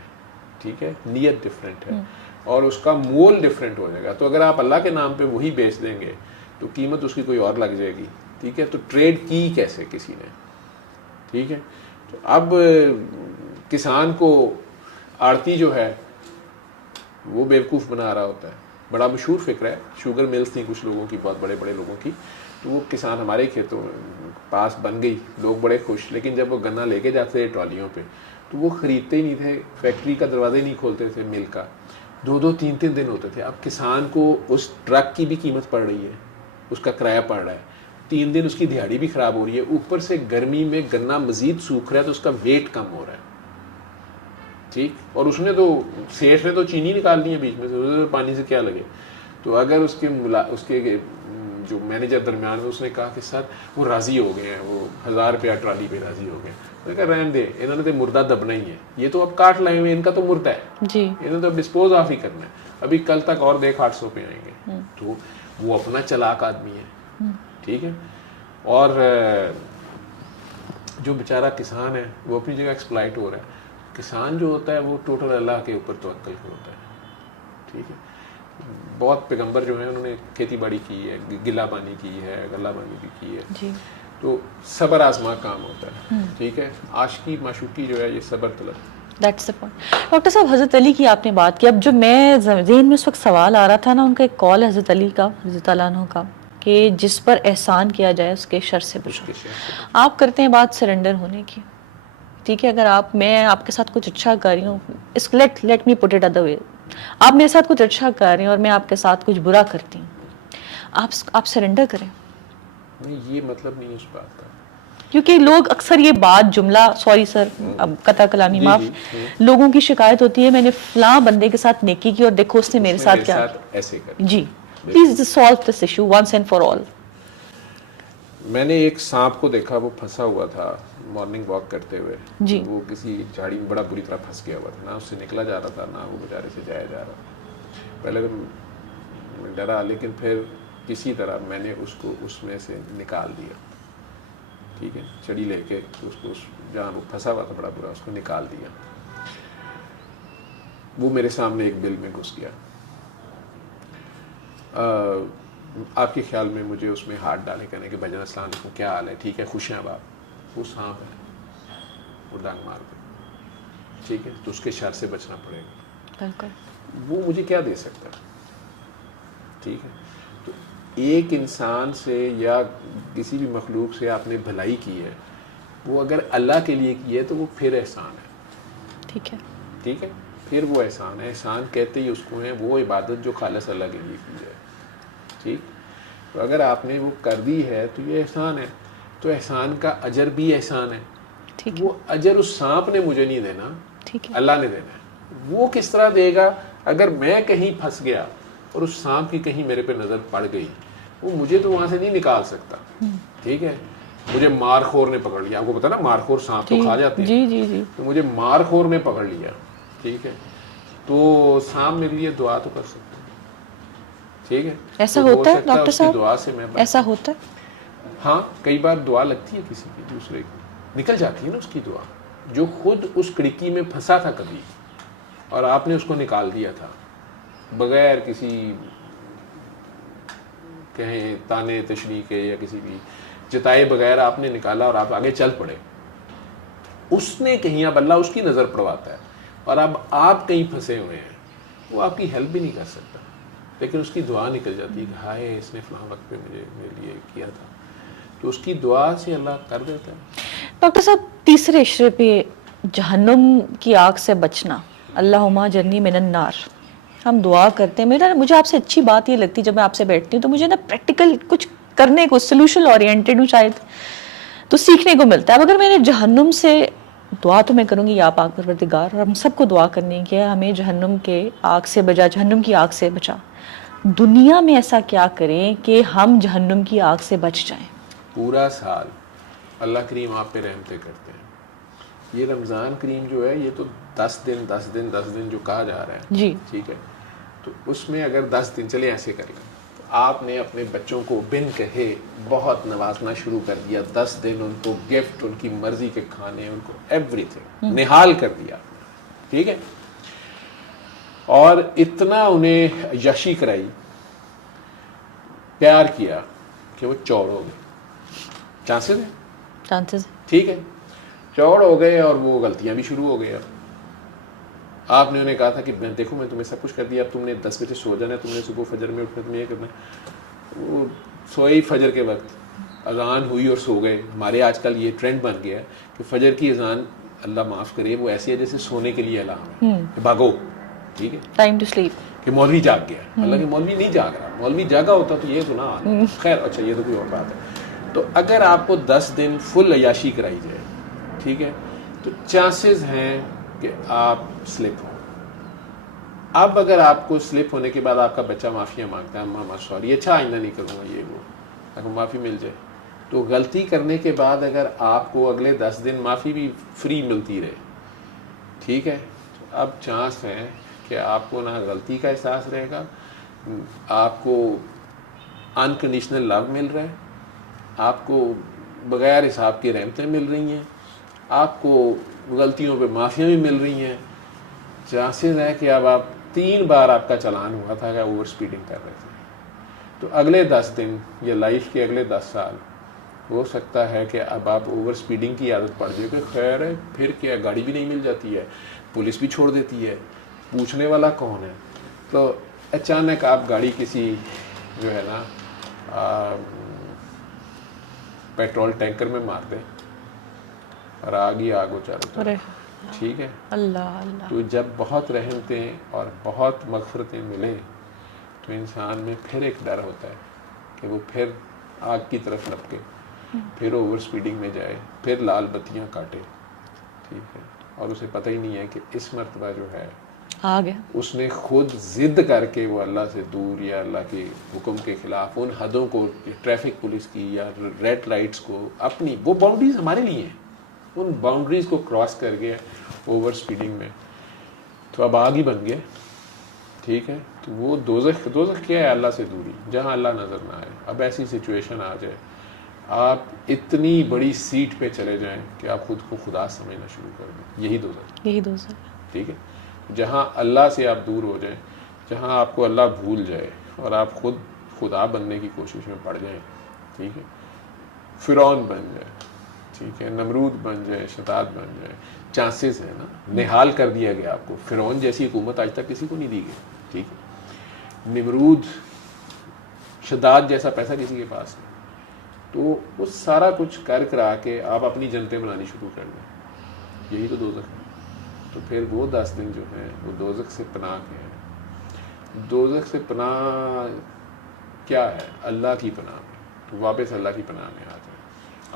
ٹھیک ہے, نیت ڈفرینٹ ہے, اور اس کا مول ڈفرینٹ ہو جائے گا. تو اگر آپ اللہ کے نام پہ وہی بیچ دیں گے تو قیمت اس کی کوئی اور لگ جائے گی, ٹھیک ہے. تو ٹریڈ کی کیسے کسی نے, ٹھیک ہے. تو اب کسان کو آڑتی جو ہے وہ بیوقوف بنا رہا ہوتا ہے. بڑا مشہور فکر ہے, شوگر ملز تھیں کچھ لوگوں کی, بہت بڑے بڑے لوگوں کی, تو وہ کسان ہمارے کھیتوں پاس بن گئی, لوگ بڑے خوش. لیکن جب وہ گنا لے کے جاتے تھے ٹرالیوں پہ تو وہ خریدتے ہی نہیں تھے, فیکٹری کا دروازہ ہی نہیں کھولتے تھے, مل کا 2-2 3-3 دن ہوتے تھے. اب کسان کو اس ٹرک کی بھی قیمت پڑ رہی ہے, اس کا کرایہ پڑ رہا ہے, 3 دن اس کی دیہڑی بھی خراب ہو رہی ہے, اوپر سے گرمی میں گنا مزید سوکھ رہا ہے تو اس کا ویٹ کم ہو رہا ہے, ٹھیک. اور اس نے تو سیٹھ نے تو چینی نکال دی ہے بیچ میں سے, پانی سے کیا لگے. تو اگر اس کے جو مینیجر درمیان میں اس نے کہا کہ سر وہ راضی ہو گئے ہیں, وہ 1000 روپیہ ٹرالی پہ راضی ہو گئے ہیں. میں نے کہا رہنے دے, انہوں نے تو مردہ دبنا ہی ہے, یہ تو اب کاٹ لائے ہوئے, ان کا تو مردہ ہے جی, انہوں نے تو اب ڈسپوز آف ہی کرنا ہے, ابھی کل تک اور دیکھ 800 پہ آئیں گے. تو وہ اپنا چلاک آدمی ہے, ٹھیک ہے. اور جو بیچارہ کسان ہے وہ اپنی جگہ ایکسپلائٹ ہو رہا ہے. کسان جو ہوتا ہے وہ ٹوٹل اللہ کے اوپر توکل کے ہوتا ہے, ٹھیک ہے. بہت پیغمبر جو ہیں انہوں نے کھیتی باڑی کی ہے, گلہ بانی کی ہے, غلہ بانی بھی کی ہے, جی, تو صبر آزما کام ہوتا ہے, ٹھیک ہے. عاشقی معشوقی جو ہے یہ صبر طلب. That's the point. ڈاکٹر صاحب حضرت علی کی آپ نے بات کی, اب جو میں ذہن میں اس وقت سوال آ رہا تھا نا, ان کا ایک قول ہے حضرت علی کا رضی اللہ عنہ کا کہ جس پر احسان کیا جائے اس کے شر سے بچو. آپ کرتے ہیں بات سرنڈر ہونے کی, ٹھیک ہے. اگر میں آپ کے ساتھ کچھ اچھا کر رہی ہوں, let me put it other way, آپ میرے ساتھ کچھ اچھا کر رہے ہیں اور میں آپ کے ساتھ کچھ برا کرتی ہوں, آپ سرنڈر کریں. نہیں, یہ مطلب نہیں اس بات کا, کیونکہ لوگ اکثر یہ بات جملہ, سوری سر اب قطع کلامی معاف, لوگوں کی شکایت ہوتی ہے میں نے فلاں بندے کے ساتھ نیکی کی اور دیکھو اس نے میرے ساتھ کیا ایسے کر. جی, please solve this issue once and for all. میں نے ایک سانپ کو دیکھا, وہ پھنسا ہوا تھا مارننگ واک کرتے ہوئے, جی, وہ کسی جھاڑی میں بڑا بری طرح پھنس گیا ہوا تھا, نہ اس سے نکلا جا رہا تھا نہ وہ بیچارے سے جایا جا رہا. پہلے تو میں ڈرا, لیکن پھر کسی طرح میں نے اس کو اس میں سے نکال دیا, ٹھیک ہے. چڑی لے کے اس کو جہاں وہ پھنسا ہوا تھا بڑا برا, اس کو نکال دیا. وہ میرے سامنے ایک بل میں گھس گیا. آپ کے خیال میں مجھے اس میں ہاتھ ڈالے, کہنے کہ بھجن السلام علیکم, کیا حال ہے, ٹھیک ہے, خوش ہیں آپ. وہ سانپ ہے, وہ ڈانگ مار دے, ٹھیک ہے, تو اس کے شر سے بچنا پڑے گا. بالکل. وہ مجھے کیا دے سکتا ہے, ٹھیک ہے. تو ایک انسان سے یا کسی بھی مخلوق سے آپ نے بھلائی کی ہے, وہ اگر اللہ کے لیے کی ہے تو وہ پھر احسان ہے, ٹھیک ہے, ٹھیک ہے, پھر وہ احسان ہے. احسان کہتے ہی اس کو ہیں وہ عبادت جو خالص اللہ کے لیے کی ہے, ٹھیک. تو اگر آپ نے وہ کر دی ہے تو یہ احسان ہے, تو احسان کا اجر بھی احسان ہے. وہ اجر اس سانپ نے مجھے نہیں دینا, اللہ نے دینا ہے. وہ کس طرح دے گا؟ اگر میں کہیں پھنس گیا اور اس سانپ کی کہیں میرے پہ نظر پڑ گئی, وہ مجھے تو وہاں سے نہیں نکال سکتا, ٹھیک ہے. مجھے مار خور نے پکڑ لیا, آپ کو پتا نا مار خور سانپ تو کھا جاتے ہیں, جی جی جی, تو مجھے مار خور نے پکڑ لیا, ٹھیک ہے, تو سانپ میرے لیے دعا تو کر سکتا ہے, ٹھیک ہے. ایسا ہوتا ہے ڈاکٹر صاحب, دعا سے میں ایسا ہوتا ہے. ہاں, کئی بار دعا لگتی ہے کسی کی, دوسرے کی نکل جاتی ہے نا اس کی دعا. جو خود اس کڑکی میں پھنسا تھا کبھی اور آپ نے اس کو نکال دیا تھا بغیر کسی کہیں تانے تشریح کے یا کسی بھی جتائے بغیر آپ نے نکالا اور آپ آگے چل پڑے, اس نے کہیں اب اللہ اس کی نظر پڑواتا ہے اور اب آپ کہیں پھنسے ہوئے ہیں, وہ آپ کی ہیلپ بھی نہیں کر سکتا, لیکن اس کی دعا نکل جاتی ہے کہ ہائے اس نے فلاں وقت پہ مجھے میرے لیے کیا تھا, تو اس کی دعا سے اللہ کر دیتا ہے. ڈاکٹر صاحب تیسرے اشرے پہ جہنم کی آگ سے بچنا, اللہم اجرنی من النار, ہم دعا کرتے ہیں. مجھے آپ سے اچھی بات یہ لگتی ہے, جب میں آپ سے بیٹھتی ہوں تو مجھے نا پریکٹیکل کچھ کرنے کو, سولوشن اورینٹیڈ ہوں شاید, تو سیکھنے کو ملتا ہے. اب اگر میں نے جہنم سے دعا تو میں کروں گی یا پاک پروردگار, اور ہم سب کو دعا کرنی ہے کہ ہمیں جہنم کے آگ سے بچا, جہنم کی آگ سے بچا. دنیا میں ایسا کیا کریں کہ ہم جہنم کی آگ سے بچ جائیں؟ پورا سال اللہ کریم آپ پہ رحمتیں کرتے ہیں. یہ رمضان کریم جو ہے یہ تو 10 دن جو کہا جا رہا ہے, جی ٹھیک ہے, تو اس میں اگر 10 دن چلے ایسے کر لیں, آپ نے اپنے بچوں کو بن کہے بہت نوازنا شروع کر دیا. 10 دن ان کو گفٹ, ان کی مرضی کے کھانے, ان کو ایوری تھنگ نہال کر دیا, ٹھیک ہے, اور اتنا انہیں عیاشی کرائی, پیار کیا کہ وہ چور ہو گئے. چانسز ٹھیک ہے, چور ہو گئے اور وہ غلطیاں بھی شروع ہو گئی. آپ نے انہیں کہا تھا کہ دیکھو میں تمہیں سب کچھ کر دیا, اب تم نے 10 بجے سو جانا ہے, تم نے صبح فجر میں اٹھنا, تمہیں یہ کرنا ہے. وہ سوئی فجر کے وقت, اذان ہوئی اور سو گئے. ہمارے آج کل یہ ٹرینڈ بن گیا ہے کہ فجر کی اذان, اللہ معاف کرے, وہ ایسی ہے جیسے سونے کے لیے الارم ہے کہ بھاگو, ٹھیک ہے, ٹائم ٹو سلیپ, کہ مولوی جاگ گیا. حالانکہ مولوی نہیں جاگ رہا, مولوی جاگا ہوتا تو یہ تو نہ, خیر اچھا یہ تو کوئی اور بات ہے. تو اگر آپ کو 10 دن فل عیاشی کرائی جائے, ٹھیک ہے, تو چانسز ہیں کہ آپ سلپ ہوں. اب اگر آپ کو سلپ ہونے کے بعد آپ کا بچہ معافیاں مانگتا ہے, ماما سوری, اچھا آئندہ نہیں کروں گا, یہ وہ, اگر معافی مل جائے تو غلطی کرنے کے بعد اگر آپ کو اگلے 10 دن معافی بھی فری ملتی رہے، ٹھیک ہے، اب چانس ہے کہ آپ کو نہ غلطی کا احساس رہے گا، آپ کو انکنڈیشنل لو مل رہا ہے، آپ کو بغیر حساب کی رحمتیں مل رہی ہیں، آپ کو غلطیوں پہ معافیاں بھی مل رہی ہیں. چانسز ہے کہ اب آپ 3 بار آپ کا چلان ہوا تھا کہ اوور سپیڈنگ کر رہے تھے، تو اگلے 10 دن یا لائف کے اگلے 10 سال ہو سکتا ہے کہ اب آپ اوور سپیڈنگ کی عادت پڑ جائے کہ خیر ہے پھر کیا، گاڑی بھی نہیں مل جاتی ہے، پولیس بھی چھوڑ دیتی ہے، پوچھنے والا کون ہے. تو اچانک آپ گاڑی کسی جو ہے نا پیٹرول ٹینکر میں مار دیں اور آگ ہی آگ ہو چاروں طرف. ٹھیک ہے، اللہ اللہ. تو جب بہت رحمتیں اور بہت مغفرتیں ملیں تو انسان میں پھر ایک ڈر ہوتا ہے کہ وہ پھر آگ کی طرف لپکے، پھر اوور سپیڈنگ میں جائے، پھر لال بتیاں کاٹے. ٹھیک ہے، اور اسے پتہ ہی نہیں ہے کہ اس مرتبہ جو ہے آ گیا، اس نے خود ضد کر کے وہ اللہ سے دور یا اللہ کے حکم کے خلاف ان حدوں کو، ٹریفک پولیس کی یا ریڈ لائٹس کو، اپنی وہ باؤنڈریز ہمارے لیے ہیں، ان باؤنڈریز کو کراس کر گیا اوور سپیڈنگ میں، تو اب آگ ہی بن گیا. ٹھیک ہے، تو وہ دوزخ کیا ہے؟ اللہ سے دوری، جہاں اللہ نظر نہ آئے. اب ایسی سچویشن آ جائے آپ اتنی بڑی سیٹ پہ چلے جائیں کہ آپ خود کو خدا سمجھنا شروع کر دیں، یہی دوزخ. ٹھیک ہے، جہاں اللہ سے آپ دور ہو جائیں، جہاں آپ کو اللہ بھول جائے اور آپ خود خدا بننے کی کوشش میں پڑ جائیں. ٹھیک ہے، فرعون بن جائے، ٹھیک ہے، نمرود بن جائے، شداد بن جائے. چانسز ہے نا، نہال کر دیا گیا آپ کو. فرعون جیسی حکومت آج تک کسی کو نہیں دی گئی. ٹھیک ہے، نمرود، شداد جیسا پیسہ کسی کے پاس نہیں. تو وہ سارا کچھ کر کرا کے آپ اپنی جنتیں بنانی شروع کر دیں، یہی تو دوزخ ہے. تو پھر وہ 10 دن جو ہیں وہ دوزخ سے پناہ کے ہیں. دوزخ سے پناہ کیا ہے؟ اللہ کی پناہ میں. تو واپس اللہ کی پناہ میں آ جائیں،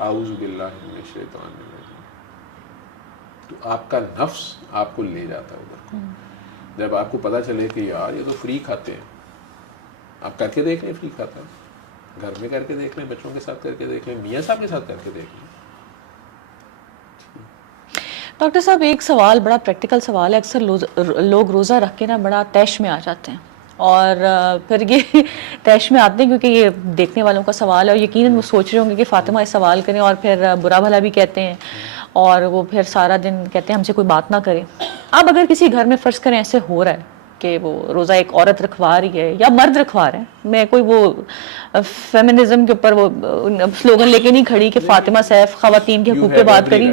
اعوذ باللہ من الشیطان الرجیم. تو آپ کا نفس آپ کو لے جاتا ہے ادھر کو. جب آپ کو پتہ چلے کہ یار یہ تو فری کھاتے ہیں، آپ کر کے دیکھ لیں، فری کھاتا ہے، گھر میں کر کے دیکھ لیں، بچوں کے ساتھ کر کے دیکھ لیں، میاں صاحب کے ساتھ کر کے دیکھ لیں. ڈاکٹر صاحب ایک سوال، بڑا پریکٹیکل سوال ہے. اکثر لوگ روزہ رکھ کے نا بڑا طیش میں آ جاتے ہیں، اور پھر یہ طیش میں آتے ہیں کیونکہ یہ دیکھنے والوں کا سوال ہے، اور یقیناً وہ سوچ رہے ہوں گے کہ فاطمہ اس سوال کریں، اور پھر برا بھلا بھی کہتے ہیں، اور وہ پھر سارا دن کہتے ہیں ہم سے کوئی بات نہ کرے. اب اگر کسی گھر میں فرض کریں ایسے ہو رہا ہے کہ وہ روزہ ایک عورت رکھوا رہی ہے یا مرد رکھوا رہے ہیں، میں کوئی وہ فیمنزم کے اوپر وہ سلوگن لے کے نہیں کھڑی کہ فاطمہ سیف خواتین کے حقوق پہ بات کری،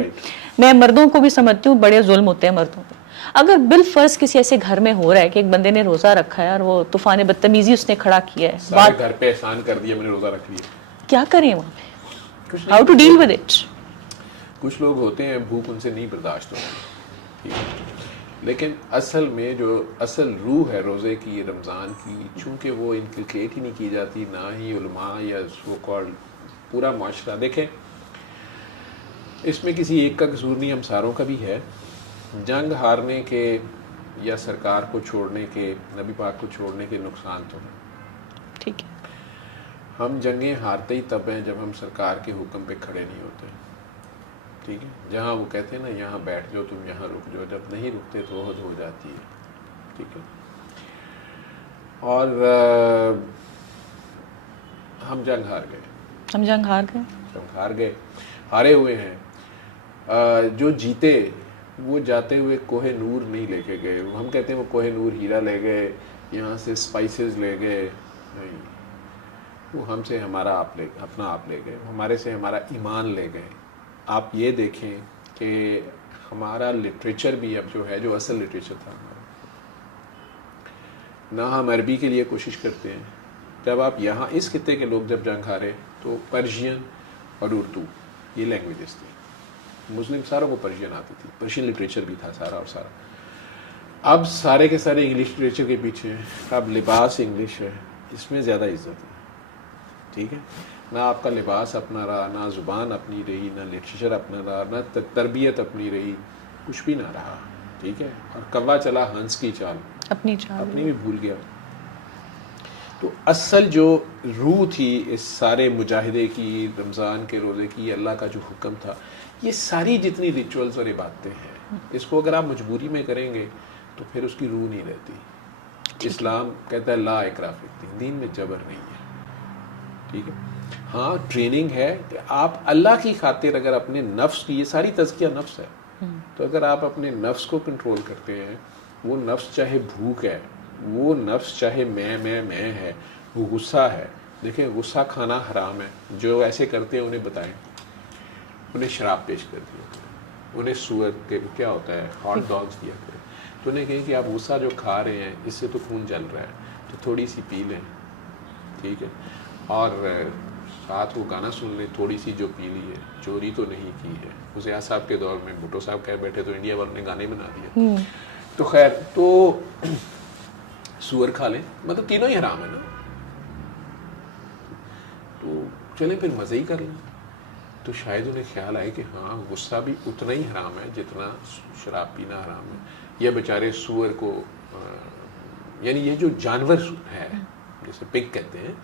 میں مردوں کو بھی سمجھتی ہوں بڑے ظلم ہوتے ہیں مردوں پہ. اگر بالفرض کسی ایسے گھر میں ہو رہا ہے کہ ایک بندے نے روزہ رکھا ہے اور وہ طوفان بدتمیزی اس نے کھڑا کیا ہے، سارے گھر پہ احسان کر دیا، میں نے روزہ رکھ لیا، کیا کریں وہاں پہ؟ How to deal with it? کچھ لوگ ہوتے ہیں بھوک ان سے نہیں برداشت ہوتی، لیکن اصل میں جو اصل روح ہے روزے کی، رمضان کی، چونکہ وہ انکلکیٹ ہی نہیں کی جاتی، نہ ہی علماء یا سو کالڈ پورا معاشرہ. دیکھیں اس میں کسی ایک کا قصور نہیں، ہم ساروں کا بھی ہے. جنگ ہارنے کے یا سرکار کو چھوڑنے کے، نبی پاک کو چھوڑنے کے نقصان تو ہیں. ٹھیک ہے، ہم جنگیں ہارتے ہی تب ہیں جب ہم سرکار کے حکم پہ کھڑے نہیں ہوتے. ٹھیک ہے، جہاں وہ کہتے ہیں نا یہاں بیٹھ جاؤ، تم یہاں رک جاؤ، جب نہیں رکتے تو عہد ہو جاتی ہے. ٹھیک ہے، اور ہم جنگ ہار گئے، جنگ ہار گئے، ہارے ہوئے ہیں. جو جیتے وہ جاتے ہوئے کوہ نور نہیں لے کے گئے. ہم کہتے ہیں وہ کوہ نور ہیرا لے گئے، یہاں سے سپائسز لے گئے، نہیں، وہ ہم سے ہمارا اپنا آپ لے گئے، ہمارے سے ہمارا ایمان لے گئے. آپ یہ دیکھیں کہ ہمارا لٹریچر بھی اب جو ہے، جو اصل لٹریچر تھا ہمارا، نہ ہم عربی کے لیے کوشش کرتے ہیں. جب آپ یہاں اس خطے کے لوگ جب جنگ ہارے تو پرشین اور اردو یہ لینگویجز تھی. مسلم ساروں کو پرشین آتی تھی، پرشین لٹریچر بھی تھا سارا اور سارا. اب سارے کے سارے انگلش لٹریچر کے پیچھے ہیں. اب لباس انگلش ہے، اس میں زیادہ عزت ہے. ٹھیک ہے، نہ آپ کا لباس اپنا رہا، نہ زبان اپنی رہی، نہ لٹریچر اپنا رہا، نہ تربیت اپنی رہی، کچھ بھی نہ رہا. ٹھیک ہے، اور کوا چلا ہنس کی چال، اپنی بھی بھول گیا. تو اصل جو روح تھی اس سارے مجاہدے کی، رمضان کے روزے کی، اللہ کا جو حکم تھا، یہ ساری جتنی ریچولز اور عبادتیں ہیں، اس کو اگر آپ مجبوری میں کریں گے تو پھر اس کی روح نہیں رہتی۔ اسلام کہتا ہے لا اکراہ فی الدین، دین میں جبر نہیں ہے، ٹھیک ہے۔ ہاں ٹریننگ ہے کہ آپ اللہ کی خاطر اگر اپنے نفس کی، یہ ساری تزکیہ نفس ہے، تو اگر آپ اپنے نفس کو کنٹرول کرتے ہیں، وہ نفس چاہے بھوک ہے، وہ نفس چاہے میں ہے، وہ غصہ ہے، دیکھیں غصہ کھانا حرام ہے، جو ایسے کرتے ہیں انہیں بتائیں، انہیں شراب پیش کر دیا کریں، انہیں سور کے کیا ہوتا ہے ہاٹ ڈاگز دیا کریں، تو انہیں کہیں کہ آپ غصہ جو کھا رہے ہیں اس سے تو خون جل رہا ہے، تو تھوڑی سی پی لیں، ٹھیک ہے، اور ساتھ وہ گانا سن لیں، تھوڑی سی جو پی لی ہے، چوری تو نہیں کی ہے۔ حسین صاحب کے دور میں بھٹو صاحب کہہ بیٹھے تو انڈیا والوں نے گانے بنا دیا، تو خیر، تو سور کھا لیں، مطلب تینوں ہی حرام ہے نا، تو چلیں پھر مزے ہی کر لیں۔ تو شاید انہیں خیال آئے کہ ہاں غصہ بھی اتنا ہی حرام ہے جتنا شراب پینا حرام ہے، یا بیچارے سور کو یعنی یہ جو جانور ہے جسے پگ کہتے ہیں،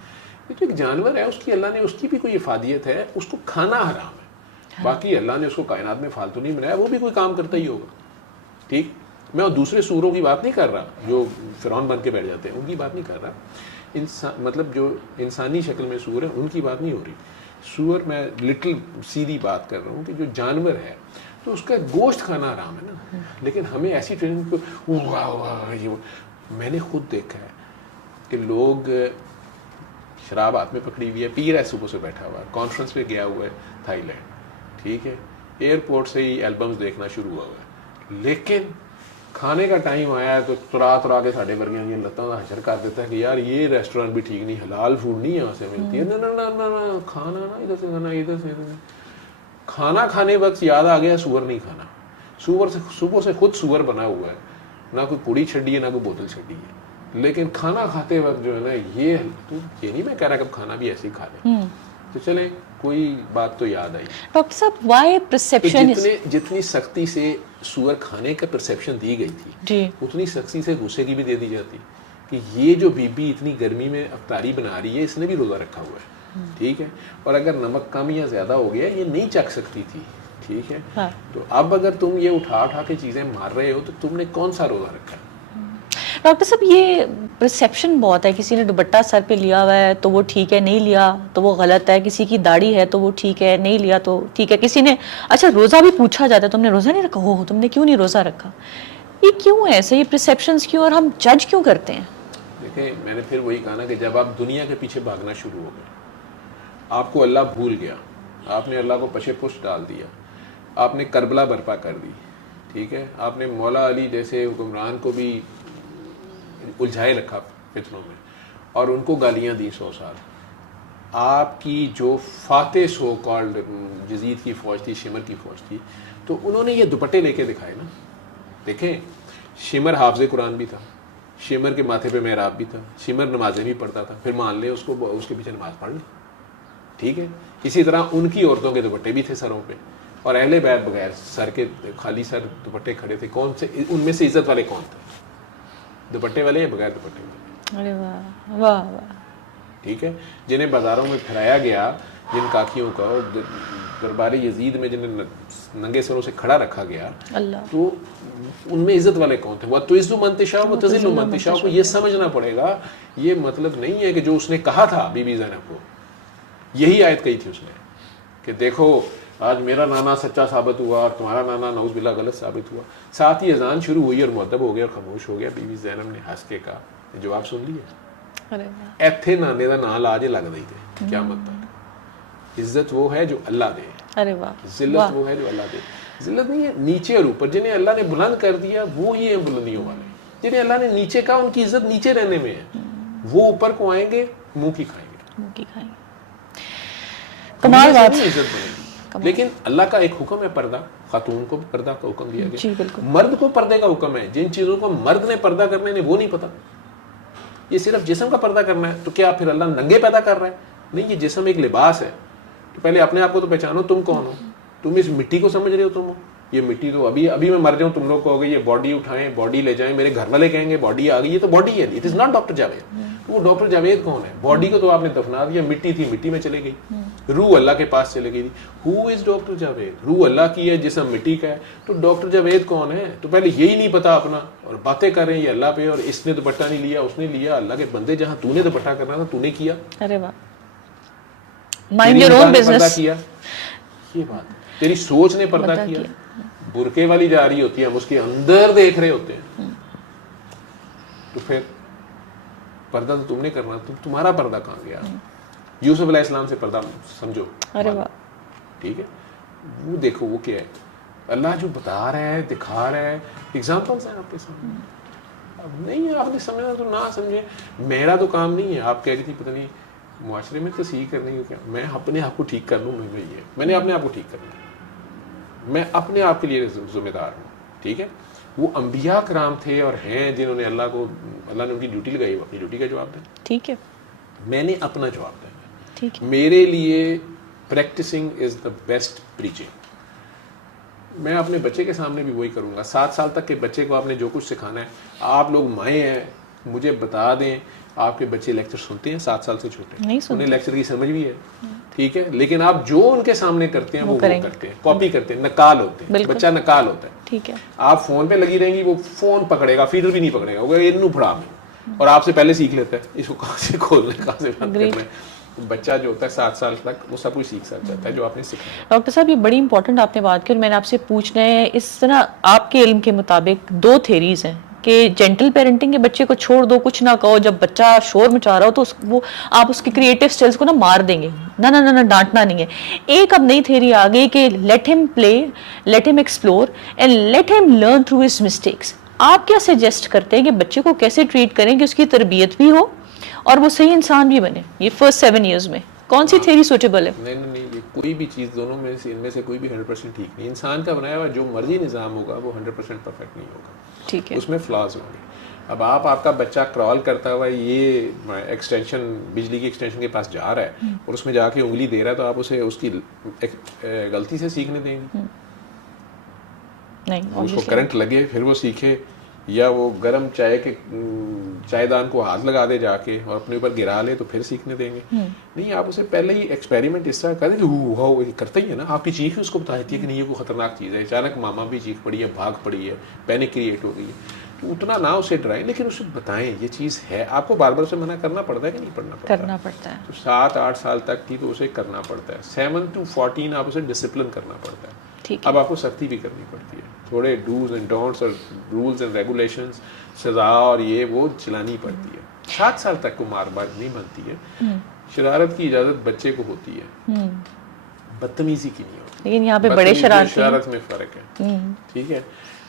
یہ تو ایک جانور ہے، اس کی اللہ نے اس کی بھی کوئی افادیت ہے، اس کو کھانا حرام ہے، باقی اللہ نے اس کو کائنات میں فالتو نہیں بنایا، وہ بھی کوئی کام کرتا ہی ہوگا، ٹھیک۔ میں دوسرے سوروں کی بات نہیں کر رہا جو فرعون بن کے بیٹھ جاتے ہیں، ان کی بات نہیں کر رہا، مطلب جو انسانی شکل میں سور ہے ان کی بات نہیں ہو رہی۔ سور میں لٹل سیدھی بات کر رہا ہوں کہ جو جانور ہے تو اس کا گوشت کھانا حرام ہے نا، لیکن ہمیں ایسی ٹریننگ کو میں نے خود دیکھا ہے کہ لوگ شراب ہاتھ میں پکڑی ہوئی ہے، پی رہا ہے، صبح سے بیٹھا ہوا ہے، کانفرنس پہ گیا ہوا ہے تھائی لینڈ، ٹھیک ہے، ایئرپورٹ سے ہی البمز دیکھنا شروع ہوا ہوا ہے، لیکن کھانے کا ٹائم آیا ہے تو ترا کے ساڑھے ورگیاں یہ لتوں کا حشر کر دیتا ہے کہ یار یہ ریسٹورینٹ بھی ٹھیک نہیں، حلال فوڈ نہیں یہاں سے ملتی ہے، نہ کھانا نا ادھر سے کھانا، ادھر سے کھانا کھانے وقت یاد آ گیا سور نہیں کھانا، سور سے صبح سے خود سور بنا ہوا ہے، نہ کوئی پوڑی چھڈی ہے نہ کوئی بوتل چھڈی ہے، لیکن کھانا کھاتے وقت جو ہے نا یہ نہیں میں کہہ رہا کہ کھانا بھی ایسے ہی کھا لیں، تو چلیں کوئی بات تو یاد آئی۔ ڈاکٹر صاحب وائی پرسیپشن جتنی سختی سے سور کھانے کا پرسیپشن دی گئی تھی جی اتنی سختی سے غصے کی بھی دے دی جاتی کہ یہ جو بی بی اتنی گرمی میں افطاری بنا رہی ہے اس نے بھی روزہ رکھا ہوا ہے، ٹھیک ہے، اور اگر نمک کم یا زیادہ ہو گیا یہ نہیں چکھ سکتی تھی، ٹھیک ہے، تو اب اگر تم یہ اٹھا کے چیزیں مار رہے ہو تو تم نے کون سا روزہ رکھا ہے؟ ڈاکٹر صاحب یہ پرسیپشن بہت ہے، کسی نے دوپٹہ سر پہ لیا ہوا ہے تو وہ ٹھیک ہے، نہیں لیا تو وہ غلط ہے، کسی کی داڑھی ہے تو وہ ٹھیک ہے، نہیں لیا تو ٹھیک ہے، کسی نے اچھا روزہ بھی پوچھا جاتا ہے تم نے روزہ نہیں رکھا، ہو تم نے کیوں نہیں روزہ رکھا، یہ کیوں ہے ایسے، یہ پرسیپشنز کیوں، اور ہم جج کیوں کرتے ہیں؟ دیکھیں میں نے پھر وہی کہا نا کہ جب آپ دنیا کے پیچھے بھاگنا شروع ہو گئے، آپ کو اللہ بھول گیا، آپ نے اللہ کو پشے پشت ڈال دیا، آپ نے کربلا برپا کر دی، ٹھیک ہے، آپ نے مولا علی جیسے حکمران کو بھی الجھائے رکھا فتنوں میں اور ان کو گالیاں دی 100 سال، آپ کی جو فاتح سو کالڈ یزید کی فوج تھی، شمر کی فوج تھی، تو انہوں نے یہ دوپٹے لے کے دکھائے نا، دیکھیں شمر حافظ قرآن بھی تھا، شمر کے ماتھے پہ محراب بھی تھا، شمر نمازیں بھی پڑھتا تھا، پھر مان لیں اس کو، اس کے پیچھے نماز پڑھ لیں، ٹھیک ہے، اسی طرح ان کی عورتوں کے دوپٹے بھی تھے سروں پہ، اور اہل بیت بغیر سر کے خالی سر دوپٹے کھڑے تھے، کون سے ان میں سے عزت والے کون تھے، دوپٹے والے یا بغیر دوپٹے والے؟ ارے واہ واہ واہ، ٹھیک ہے، جنہیں بازاروں میں پھیلایا گیا، جن کاکیوں کا دربار یزید میں جنہیں ننگے سروں سے کھڑا رکھا گیا، اللہ، تو ان میں عزت والے کون تھے؟ وَتُعِزُّ مَن تَشَاءُ وَتُذِلُّ مَن تَشَاءُ کو یہ سمجھنا پڑے گا، یہ مطلب نہیں ہے کہ جو اس نے کہا تھا بی بی زینب کو، یہی آیت کہی تھی اس نے کہ دیکھو آج میرا نانا سچا ثابت ہوا اور تمہارا نانا نعوذ باللہ غلط ثابت ہوا، ساتھ ہی اذان شروع ہوئی اور مؤدب ہو گیا اور خاموش ہو گیا، بی بی زینب نے ہنس کے کہا، جواب سن لیا، ایتھے نانے دا نام لاج لگ رہی تھے کیا مطلب، عزت وہ ہے جو اللہ دے، ارے واہ، ذلت وہ ہے جو اللہ دے، ذلت نہیں ہے نیچے اور اوپر، جنہیں اللہ نے بلند کر دیا وہ ہی ہیں بلندیوں والے، جنہیں اللہ نے نیچے کہا ان کی عزت نیچے رہنے میں ہے، وہ اوپر کو آئیں گے منہ کی کھائیں گے، منہ کی کھائیں گے، کمال بات، عزت بنے گی۔ لیکن اللہ کا ایک حکم ہے پردہ، خاتون کو پردہ کا حکم دیا گیا، جی بالکل، مرد کو پردے کا حکم ہے، جن چیزوں کو مرد نے پردہ کرنے نے وہ نہیں پتا، یہ صرف جسم کا پردہ کرنا ہے، تو کیا پھر اللہ ننگے پیدا کر رہا ہے؟ نہیں، یہ جسم ایک لباس ہے، تو پہلے اپنے آپ کو تو پہچانو، تم کون ہو، تم اس مٹی کو سمجھ رہے ہو تم ہو، یہ مٹی تو ابھی میں مر جاؤں تم لوگ کہو گے یہ باڈی اٹھائیں باڈی لے جائیں, میرے گھر والے کہیں گے باڈی آ گئی, یہ تو باڈی ہے, it is not doctor Javed. وہ ڈاکٹر جاوید کون ہے؟ باڈی کو تو آپ نے دفنا دیا, مٹی تھی مٹی میں چلے گئی, روح اللہ کے پاس چلے گئی. ہو از ڈاکٹر جاوید؟ روح اللہ کی ہے, جسم مٹی کا ہے, تو ڈاکٹر جاوید کون ہے؟ تو پہلے یہی نہیں پتا اپنا, اور باتیں کر رہے ہیں یہ اللہ پہ, اور اس نے دوپٹہ نہیں لیا اس نے لیا. اللہ کے بندے, جہاں تو نے دوپٹہ کرنا تھا تو نے کیا. ارے واہ, مائنڈ یور اون بزنس. کیا یہ بات تیری سوچ نے پردہ کیا. برقے والی جا رہی ہوتی ہے, ہم اس کے اندر دیکھ رہے ہوتے ہیں, تو پھر پردہ تو تم نے کرنا, تمہارا پردہ کہاں گیا؟ یوسف علیہ السلام سے پردہ سمجھو. ارے واہ, ٹھیک ہے, وہ دیکھو وہ کیا ہے, اللہ جو بتا رہا ہے دکھا رہا ہے, ایگزامپلس ہیں آپ کے سامنے. اب نہیں آپ نے سمجھنا تو نہ سمجھے, میرا تو کام نہیں ہے. آپ کہہ رہی تھی پتہ نہیں معاشرے میں تصحیح کرنے کو کیا, میں اپنے آپ کو ٹھیک کر لوں, میں نے اپنے آپ کو ٹھیک کر لیا, میں اپنے آپ کے لیے ذمہ دار ہوں. ٹھیک ہے, وہ انبیاء کرام تھے اور ہیں جنہوں نے اللہ نے ان کی ڈیوٹی لگائی, وہ اپنی ڈیوٹی کا جواب دیں. ٹھیک ہے, میں نے اپنا جواب دینا. ٹھیک ہے, میرے لیے practicing is the best preaching. میں اپنے بچے کے سامنے بھی وہی کروں گا. 7 سال تک کے بچے کو آپ نے جو کچھ سکھانا ہے, آپ لوگ مائیں ہیں, مجھے بتا دیں آپ کے بچے لیکچر سنتے ہیں 7 سال سے چھوٹے؟ انہیں لیکچر کی سمجھ بھی ہے, ٹھیک ہے, لیکن آپ جو ان کے سامنے کرتے ہیں وہ کرتے ہیں, کاپی کرتے ہیں, نقال ہوتے ہیں. بچہ نقال ہوتا ہے. ٹھیک ہے, آپ فون پہ لگی رہیں گی, وہ فون پکڑے گا, فیڈر بھی نہیں پکڑے گا, وہ انو پڑھا میں, اور آپ سے پہلے سیکھ لیتا ہے اس کو کہاں سے کھولنا ہے, کہاں سے بند کرنا ہے. بچہ جو ہوتا ہے 7 سال تک وہ سب کچھ سیکھ سکتا ہے جو آپ نے سکھایا. ڈاکٹر صاحب یہ بڑی امپورٹنٹ آپ نے بات کی, اور میں نے آپ سے پوچھنا ہے, اس طرح آپ کے علم کے مطابق 2 تھیریز ہیں کہ جینٹل پیرنٹنگ کے بچے کو چھوڑ دو, کچھ نہ کہو, جب بچہ شور مچا رہا ہو تو وہ آپ اس کے کریٹو سٹلز کو نا مار دیں گے, نہ ڈانٹنا نہیں ہے. ایک اب نئی تھیری آ گئی کہ لیٹ ہم پلے, لیٹ ہم ایکسپلور اینڈ لیٹ ہم لرن تھرو ہز مسٹیکس. آپ کیا سجیسٹ کرتے ہیں کہ بچے کو کیسے ٹریٹ کریں کہ اس کی تربیت بھی ہو اور وہ صحیح انسان بھی بنے یہ فرسٹ 7 ایئرز میں؟ کون سی تھیری سوٹیبل ہے؟ نہیں, یہ کوئی بھی چیز دونوں میں سے ان میں سے کوئی بھی 100% ٹھیک نہیں. انسان کا بنایا ہوا جو مرضی نظام ہوگا وہ 100% پرفیکٹ نہیں ہوگا. ٹھیک ہے, اس میں فلاز ہوں گے. اب آپ کا بچہ کرال کرتا ہوا یہ ایکسٹینشن, بجلی کی ایکسٹینشن کے پاس جا رہا ہے اور اس میں جا کے انگلی دے رہا ہے, تو آپ اسے اس کی غلطی سے سیکھنے دیں گے؟ نہیں, اس کو کرنٹ لگے پھر وہ سیکھے, یا وہ گرم چائے دان کو ہاتھ لگا دے جا کے اور اپنے اوپر گرا لے تو پھر سیکھنے دیں گے؟ نہیں, آپ اسے پہلے ہی ایکسپیریمنٹ اس طرح کر دیں کہ کرتا ہی ہے نا, آپ کی چیخ اس کو بتا دیتی ہے کہ نہیں یہ کوئی خطرناک چیز ہے, اچانک ماما بھی چیخ پڑی ہے, بھاگ پڑی ہے, پینک کریٹ ہو گئی ہے, تو اتنا نہ اسے ڈرائیں, لیکن اسے بتائیں یہ چیز ہے. آپ کو بار بار اسے منع کرنا پڑتا ہے کہ نہیں کرنا پڑتا ہے؟ تو 7-8 سال تک کی تو اسے کرنا پڑتا ہے. 7 to 14 آپ اسے ڈسپلن کرنا پڑتا ہے. اب آپ کو سختی بھی کرنی پڑتی ہے, تھوڑے ڈوز اینڈ ڈونٹس اور رولز اینڈ ریگولیشنز, سزا اور یہ وہ چلانی پڑتی ہے. 7 سال تک کو مار بار نہیں بنتی ہے. شرارت کی اجازت بچے کو ہوتی ہے, بدتمیزی کی نہیں ہوتی. لیکن یہاں پہ بڑے شرارت میں فرق ہے. ٹھیک ہے,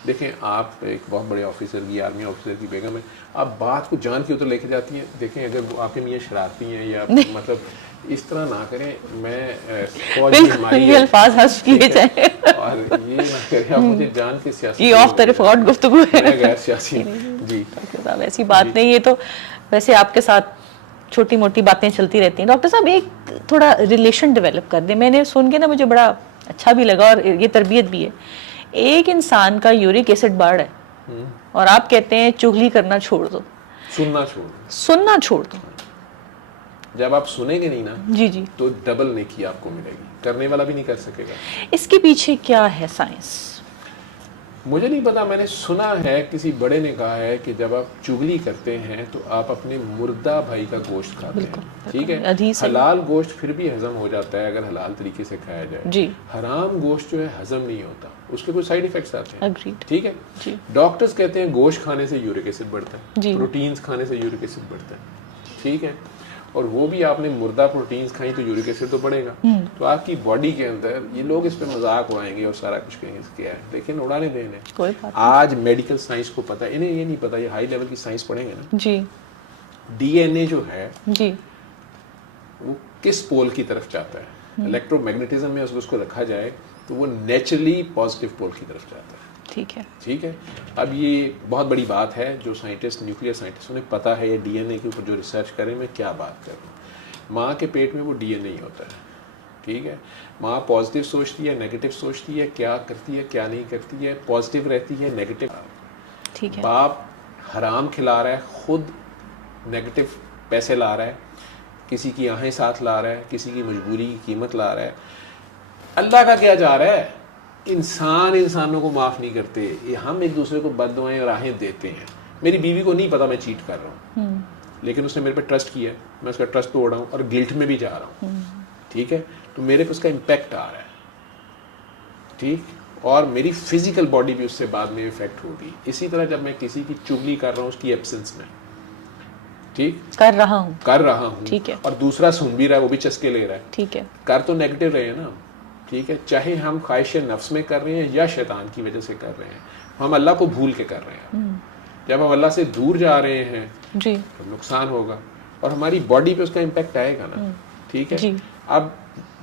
دیکھیں آپ ایک بہت بڑے آفیسر کی, آرمی آفیسر کی بیگم ہے, آپ بات کو جان کے ادھر لے کے جاتی ہیں. دیکھیں اگر وہ آپ کے میاں شرارتی ہیں یا مطلب اس طرح نہ کریں, میں یہ الفاظ حذف کیے جائیں اور یہ نہ کریں آپ مجھے جان کے سیاسی, یہ آف دا ریکارڈ گفتگو ہے, غیر سیاسی. جی ڈاکٹر صاحب ایسی بات نہیں, یہ تو ویسے آپ کے ساتھ چھوٹی موٹی باتیں چلتی رہتی ہیں. ڈاکٹر صاحب ایک تھوڑا ریلیشن ڈیولپ کر دیں, میں نے سن کے نا مجھے بڑا اچھا بھی لگا اور یہ تربیت بھی ہے. ایک انسان کا یورک ایسڈ بڑھ ہے اور آپ کہتے ہیں چغلی کرنا چھوڑ دو, سننا چھوڑ دو. جب آپ سنیں گے نہیں نا جی تو ڈبل نیکی آپ کو ملے گی, کرنے والا بھی نہیں کر سکے گا. اس کے پیچھے کیا ہے سائنس؟ مجھے نہیں پتا, میں نے سنا ہے کسی بڑے نے کہا ہے کہ جب آپ چغلی کرتے ہیں تو آپ اپنے مردہ بھائی کا گوشت کھاتے ہیں. ٹھیک ہے, حلال گوشت پھر بھی ہضم ہو جاتا ہے اگر حلال طریقے سے کھایا جائے. حرام گوشت جو ہے ہضم نہیں ہوتا, اس کے کوئی سائیڈ ایفیکٹس آتے ہیں. ٹھیک ہے, ڈاکٹرز کہتے ہیں گوشت کھانے سے یورک ایسڈ بڑھتا ہے, پروٹینز کھانے سے یورک ایسڈ بڑھتا ہے. ٹھیک ہے, اور وہ بھی آپ نے مردہ پروٹینز کھائیں تو یورک ایسڈ تو بڑھے گا. تو آپ کی باڈی کے اندر یہ لوگ اس پہ مذاق اڑائیں گے اور سارا کچھ کہیں گے کیا ہے, لیکن اڑانے دینے. آج میڈیکل سائنس کو پتا ہے, انہیں یہ نہیں پتا, یہ ہائی لیول کی سائنس پڑھیں گے نا, ڈی این اے جو ہے وہ کس پول کی طرف جاتا ہے. الیکٹرو میگنیٹزم میں اس کو رکھا جائے تو وہ نیچرلی پازیٹیو پول کی طرف جاتا ہے. ٹھیک ہے, اب یہ بہت بڑی بات ہے جو سائنٹسٹ, نیوکلیئر سائنٹسٹ انہیں پتا ہے یہ ڈی این اے کے اوپر جو ریسرچ کریں, میں کیا بات کر رہا ہوں. ماں کے پیٹ میں وہ ڈی این اے ہی ہوتا ہے. ٹھیک ہے. ماں پازیٹیو سوچتی ہے, نیگیٹو سوچتی ہے, کیا کرتی ہے کیا نہیں کرتی ہے, پازیٹیو رہتی ہے, نیگیٹو. ٹھیک ہے. باپ حرام کھلا رہا ہے, خود نیگیٹو پیسے لا رہا ہے, کسی کی آہیں ساتھ لا رہا ہے, کسی کی مجبوری کی قیمت لا رہا ہے. اللہ کا کیا جا رہا ہے؟ انسانوں کو معاف نہیں کرتے, ہم ایک دوسرے کو بد دعائیں اور آہیں دیتے ہیں. میری بیوی کو نہیں پتا میں چیٹ کر رہا ہوں, لیکن اس نے میرے پہ ٹرسٹ کیا ہے, میں اس کا ٹرسٹ توڑ رہا ہوں اور گلٹ میں بھی جا رہا ہوں. ٹھیک ہے, تو میرے پہ اس کا امپیکٹ آ رہا ہے. ٹھیک, اور میری فزیکل باڈی بھی اس سے بعد میں افیکٹ ہوگی. اسی طرح جب میں کسی کی چگلی کر رہا ہوں اس کی ایبسنس میں, ٹھیک کر رہا ہوں, ٹھیک ہے, اور دوسرا سن بھی رہا ہے, وہ بھی چسکے لے رہا ہے, ٹھیک ہے, کر تو نیگیٹو رہے ہیں نا. ٹھیک ہے, چاہے ہم خواہش نفس میں کر رہے ہیں یا شیطان کی وجہ سے کر رہے ہیں, ہم اللہ کو بھول کے کر رہے ہیں. جب ہم اللہ سے دور جا رہے ہیں جی تو نقصان ہوگا اور ہماری باڈی پہ اس کا امپیکٹ آئے گا نا. ٹھیک ہے, اب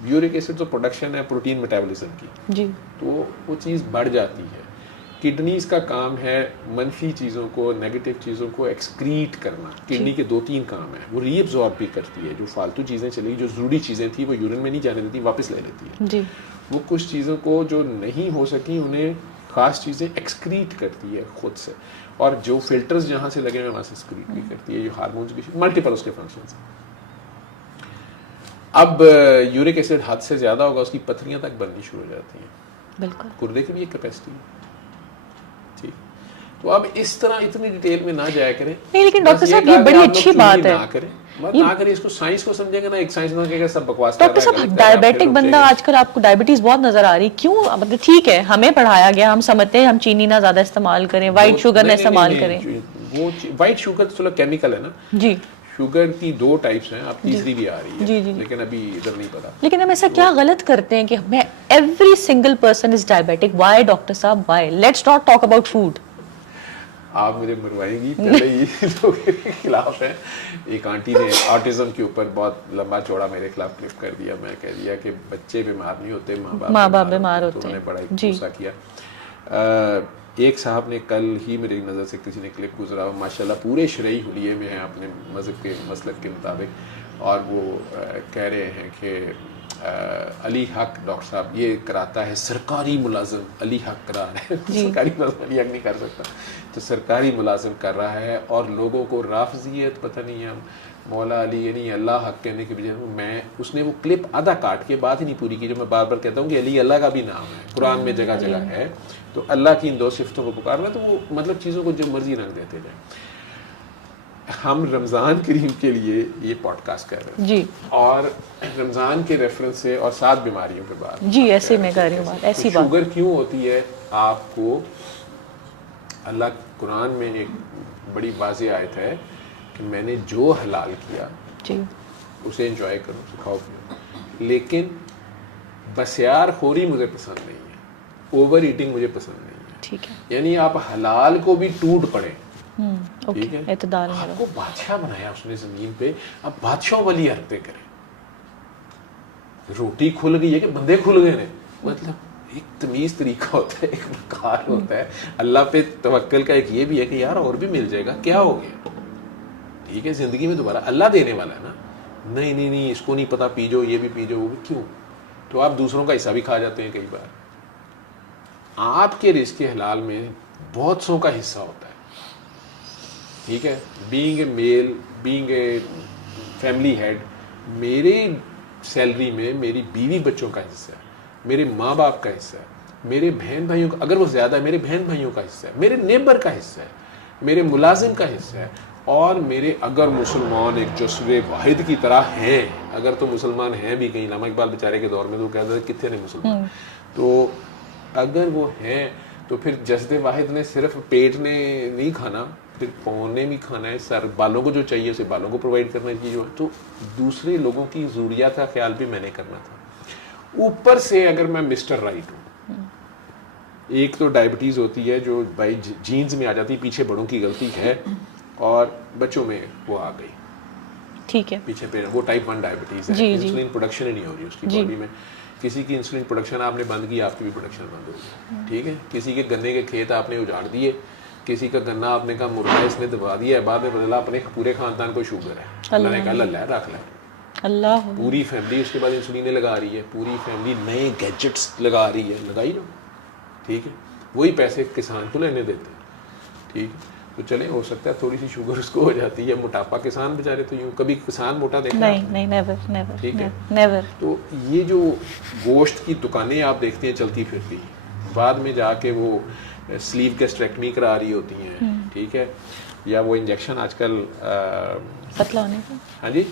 یورک ایسڈ تو پروڈکشن ہے پروٹین میٹابولزم کی, جی, تو وہ چیز بڑھ جاتی ہے. کڈنیز کا کام ہے منفی چیزوں کو, نیگیٹو چیزوں کو ایکسکریٹ کرنا. کڈنی کے 2-3 کام ہیں, وہ ری ایبزارب بھی کرتی ہے, جو فالتو چیزیں چلی, جو ضروری چیزیں تھیں وہ یورین میں نہیں جانے دیتی, واپس لے لیتی ہے. جی, وہ کچھ چیزوں کو جو نہیں ہو سکی انہیں خاص چیزیں ایکسکریٹ کرتی ہے خود سے, اور جو فلٹرز جہاں سے لگے ہوئے وہاں سے ایکسکریٹ بھی کرتی ہے. جو ہارمونز بھی ملٹیپل اس کے فنکشنز ہیں. اب یورک ایسڈ حد سے زیادہ ہوگا, اس کی پتھریاں تک بننی شروع ہو جاتی ہیں. بالکل, گردے کی بھی ایک کیپیسٹی ہے. ٹھیک, تو اب اس طرح اتنی ڈیٹیل میں نہ جایا کریں. نہیں, لیکن ڈاکٹر صاحب یہ بڑی اچھی بات ہے, نہ کریں اس کو. سائنس کو سمجھیں گے نا, ایک سائنس نہ کہے گا سب بکواس. ڈاکٹر صاحب ڈائبیٹک بندہ آج کل آپ کو ڈائبٹیز بہت نظر آ رہی, کیوں؟ مطلب ٹھیک ہے ہمیں پڑھایا گیا, ہم سمجھتے ہیں ہم چینی نہ زیادہ استعمال کریں, وائٹ شوگر نہ استعمال کریں. وہ وائٹ شوگر تو چلو کیمیکل ہے نا. جی, شوگر کی 2 ٹائپس ہیں, اب تیسری بھی آ رہی ہے, لیکن ابھی ادھر نہیں پتا. لیکن ہم ایسا کیا غلط کرتے ہیں کہ ہمیں every single person is diabetic? Why doctor صاحب why? Let's not talk about food. آپ مجھے مروائیں گی, پہلے یہ لوگوں کے خلاف ہے. ایک آنٹی نے آٹزم کے اوپر بہت لمبا چوڑا میرے خلاف کلپ کر دیا. میں کہہ دیا کہ بچے بیمار نہیں ہوتے, ماں باپ بیمار ہوتے ہیں. تو انہوں نے بڑا ایک غصہ کیا. ایک صاحب نے کل ہی میری نظر سے کسی نے کلپ گزرا, ماشاءاللہ پورے شرعی حلیے میں ہیں اپنے مذہب کے مسلک کے مطابق, اور وہ کہہ رہے ہیں کہ علی حق ڈاکٹر صاحب یہ کراتا ہے, سرکاری ملازم علی حق کرا رہا ہے. سرکاری ملازم علی حق نہیں کر سکتا, تو سرکاری ملازم کر رہا ہے, اور لوگوں کو رافضیت پتہ نہیں ہے, مولا علی یعنی اللہ حق کہنے کے بجائے میں, اس نے وہ کلپ آدھا کاٹ کے بات ہی نہیں پوری کی. جو میں بار بار کہتا ہوں کہ علی اللہ کا بھی نام ہے, قرآن میں جگہ جگہ ہے, تو اللہ کی ان 2 صفتوں کو پکارنا, تو وہ مطلب چیزوں کو جو مرضی رنگ دیتے جائیں. ہم رمضان کریم کے لیے یہ پوڈ کاسٹ کر رہے ہیں جی, اور رمضان کے ریفرنس سے, اور 7 بیماریوں کے بعد جی, ایسے میں کہہ رہی ہوں بات, ایسی بات. شوگر کیوں ہوتی ہے آپ کو؟ اللہ قرآن میں ایک بڑی واضح آیت ہے کہ میں نے جو حلال کیا جی اسے انجوائے کرو, کھاؤ پیو, لیکن بسیار خوری مجھے پسند نہیں ہے, اوور ایٹنگ مجھے پسند نہیں ہے. ٹھیک ہے, یعنی آپ حلال کو بھی ٹوٹ پڑیں. ٹھیک ہے, اعتدال میں آپ کو بادشاہ بنایا اس نے زمین پہ, اب بادشاہوں والی حرکتیں کریں. روٹی کھل گئی ہے کہ بندے کھل گئے ہیں, مطلب ایک تمیز طریقہ ہوتا ہے, ایک وقار ہوتا ہے. اللہ پہ توکل کا ایک یہ بھی ہے کہ یار اور بھی مل جائے گا, کیا ہو گیا. ٹھیک ہے, زندگی میں دوبارہ اللہ دینے والا ہے نا. نہیں اس کو نہیں پتا, پی جو, یہ بھی پی جو, وہ بھی کیوں. تو آپ دوسروں کا حصہ بھی کھا جاتے ہیں کئی بار. آپ کے رزق حلال میں بہت سو کا حصہ ہوتا ہے. ٹھیک ہے, being a male, being a family head, میرے سیلری میں میری بیوی بچوں کا حصہ ہے, میرے ماں باپ کا حصہ ہے, میرے بہن بھائیوں کا, اگر وہ زیادہ ہے میرے بہن بھائیوں کا حصہ ہے, میرے نیبر کا حصہ ہے, میرے ملازم کا حصہ ہے, اور میرے اگر مسلمان ایک جزوے واحد کی طرح ہیں, اگر تو مسلمان ہیں بھی, کہیں علامہ اقبال بیچارے کے دور میں تو کہتے ہیں کتنے نہیں مسلمان, تو اگر وہ ہیں تو پھر جسد واحد نے صرف پیٹ نے نہیں کھانا, پھر پاؤں نے بھی کھانا ہے, سر بالوں کو جو چاہیے اسے بالوں کو پرووائڈ کرنا چاہیے. تو دوسرے لوگوں کی ضروریات کا خیال بھی میں نے کرنا تھا. اوپر سے اگر میں مسٹر رائٹ ہوں, ایک تو ڈائبٹیز ہوتی ہے جو بائی جینز میں آ جاتی ہے, پیچھے بڑوں کی غلطی ہے, اور بچوں میں وہ آ گئی. ٹھیک ہے, پیچھے پہ وہ ٹائپ 1 ڈائبٹیز ہے, انسولین پروڈکشن ہی نہیں ہو رہی اس کی باڈی میں. کسی کی انسولین پروڈکشن آپ نے بند کی, آپ کی بھی پروڈکشن بند ہوگی. ٹھیک ہے, کسی کے گنے کے کھیت آپ نے اجاڑ دیے, کسی کا گنا آپ نے کہا مرغا اس نے دبا دیا ہے, بعد میں بدلا اپنے پورے خاندان کو شوگر ہے, اللہ نے کہا لے رکھ لے. اللہ پوری فیملی اس کے بعد انسولین لگا رہی ہے, پوری فیملی نئے گیجٹس لگا رہی ہے, لگائی نا, ٹھیک ہے, وہی پیسے کسان کو لینے دیتے ہیں, ٹھیک ہے. تو چلیں ہو سکتا ہے تھوڑی سی شوگر اس کو ہو جاتی ہے, موٹاپا کسان بیچارے تو یوں کبھی کسان موٹا دیکھا نہیں, نیور نیور, ٹھیک ہے. نیور. تو یہ جو گوشت کی دکانیں آپ دیکھتے ہیں چلتی پھرتی, بعد میں جا کے وہ سلیو گیسٹریکٹمی کرا رہی ہوتی ہیں, ٹھیک ہے, یا وہ انجیکشن آج کل پتلا ہونے کا, ہاں جی,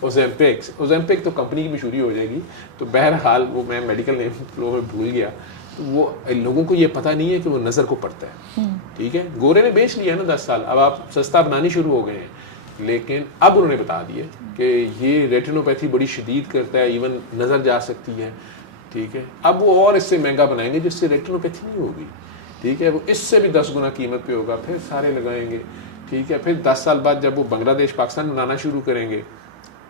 اوزیمپک تو کمپنی کی مشہوری ہو جائے گی. تو بہرحال وہ میں میڈیکل نیم فلو میں بھول گیا. وہ لوگوں کو یہ پتہ نہیں ہے کہ وہ نظر کو پڑتا ہے, ٹھیک ہے. گورے نے بیچ لیا نا 10 سال, اب آپ سستا بنانی شروع ہو گئے ہیں, لیکن اب انہوں نے بتا دیا کہ یہ ریٹینوپیتھی بڑی شدید کرتا ہے, ایون نظر جا سکتی ہے, ٹھیک ہے. اب وہ اور اس سے مہنگا بنائیں گے جس سے ریٹینوپیتھی نہیں ہوگی, ٹھیک ہے. وہ اس سے بھی 10 گنا قیمت پہ ہوگا, پھر سارے لگائیں گے, ٹھیک ہے. پھر 10 سال بعد جب وہ بنگلہ دیش پاکستان بنانا شروع کریں گے,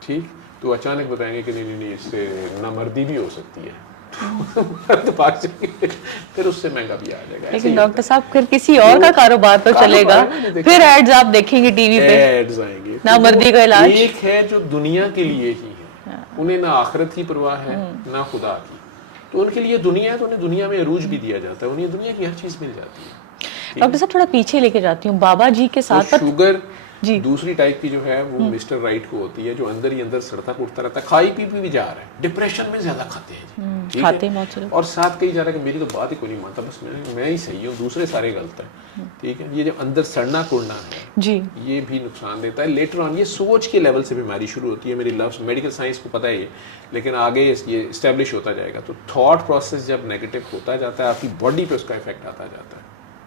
ٹھیک, تو اچانک بتائیں گے کہ نہیں اس سے نامردی بھی ہو سکتی ہے, پھر اس سے مہنگا بھی آ جائے گا. لیکن ڈاکٹر صاحب پھر کسی اور کا کاروبار تو چلے گا, پھر ایڈز آپ دیکھیں گے ٹی وی پہ, ایڈز آئیں گے. نامردی کا علاج. ایک ہے جو دنیا کے لیے ہی ہے, انہیں نہ آخرت کی پرواہ ہے نہ خدا کی, تو ان کے لیے دنیا ہے, تو انہیں دنیا میں عروج بھی دیا جاتا ہے, انہیں دنیا کی ہر چیز مل جاتی ہے. ڈاکٹر صاحب تھوڑا پیچھے لے کے جاتی ہوں, بابا جی کے ساتھ شوگر دوسری ٹائپ کی جو ہے وہ مسٹر رائٹ کو ہوتی ہے, جو اندر ہی اندر سڑتا کٹتا رہتا ہے, کھائی پی بھی جا رہا ہے, ڈپریشن میں زیادہ کھاتے ہیں, کھاتے ہیں, اور ساتھ کئی جا رہا ہے کہ میری تو بات ہی کوئی نہیں مانتا, بس میں ہی صحیح ہوں, دوسرے سارے غلط ہیں, ٹھیک ہے. یہ جو اندر سڑنا کڑنا ہے جی, یہ بھی نقصان دیتا ہے. لیٹر آن یہ سوچ کے لیول سے بیماری شروع ہوتی ہے. میری لفظ میڈیکل سائنس کو پتہ ہے یہ, لیکن آگے یہ اسٹیبلش ہوتا جائے گا. تو تھاٹ پروسیس جب نیگیٹو ہوتا جاتا ہے, آپ کی باڈی پہ اس کا افیکٹ آتا جاتا ہے,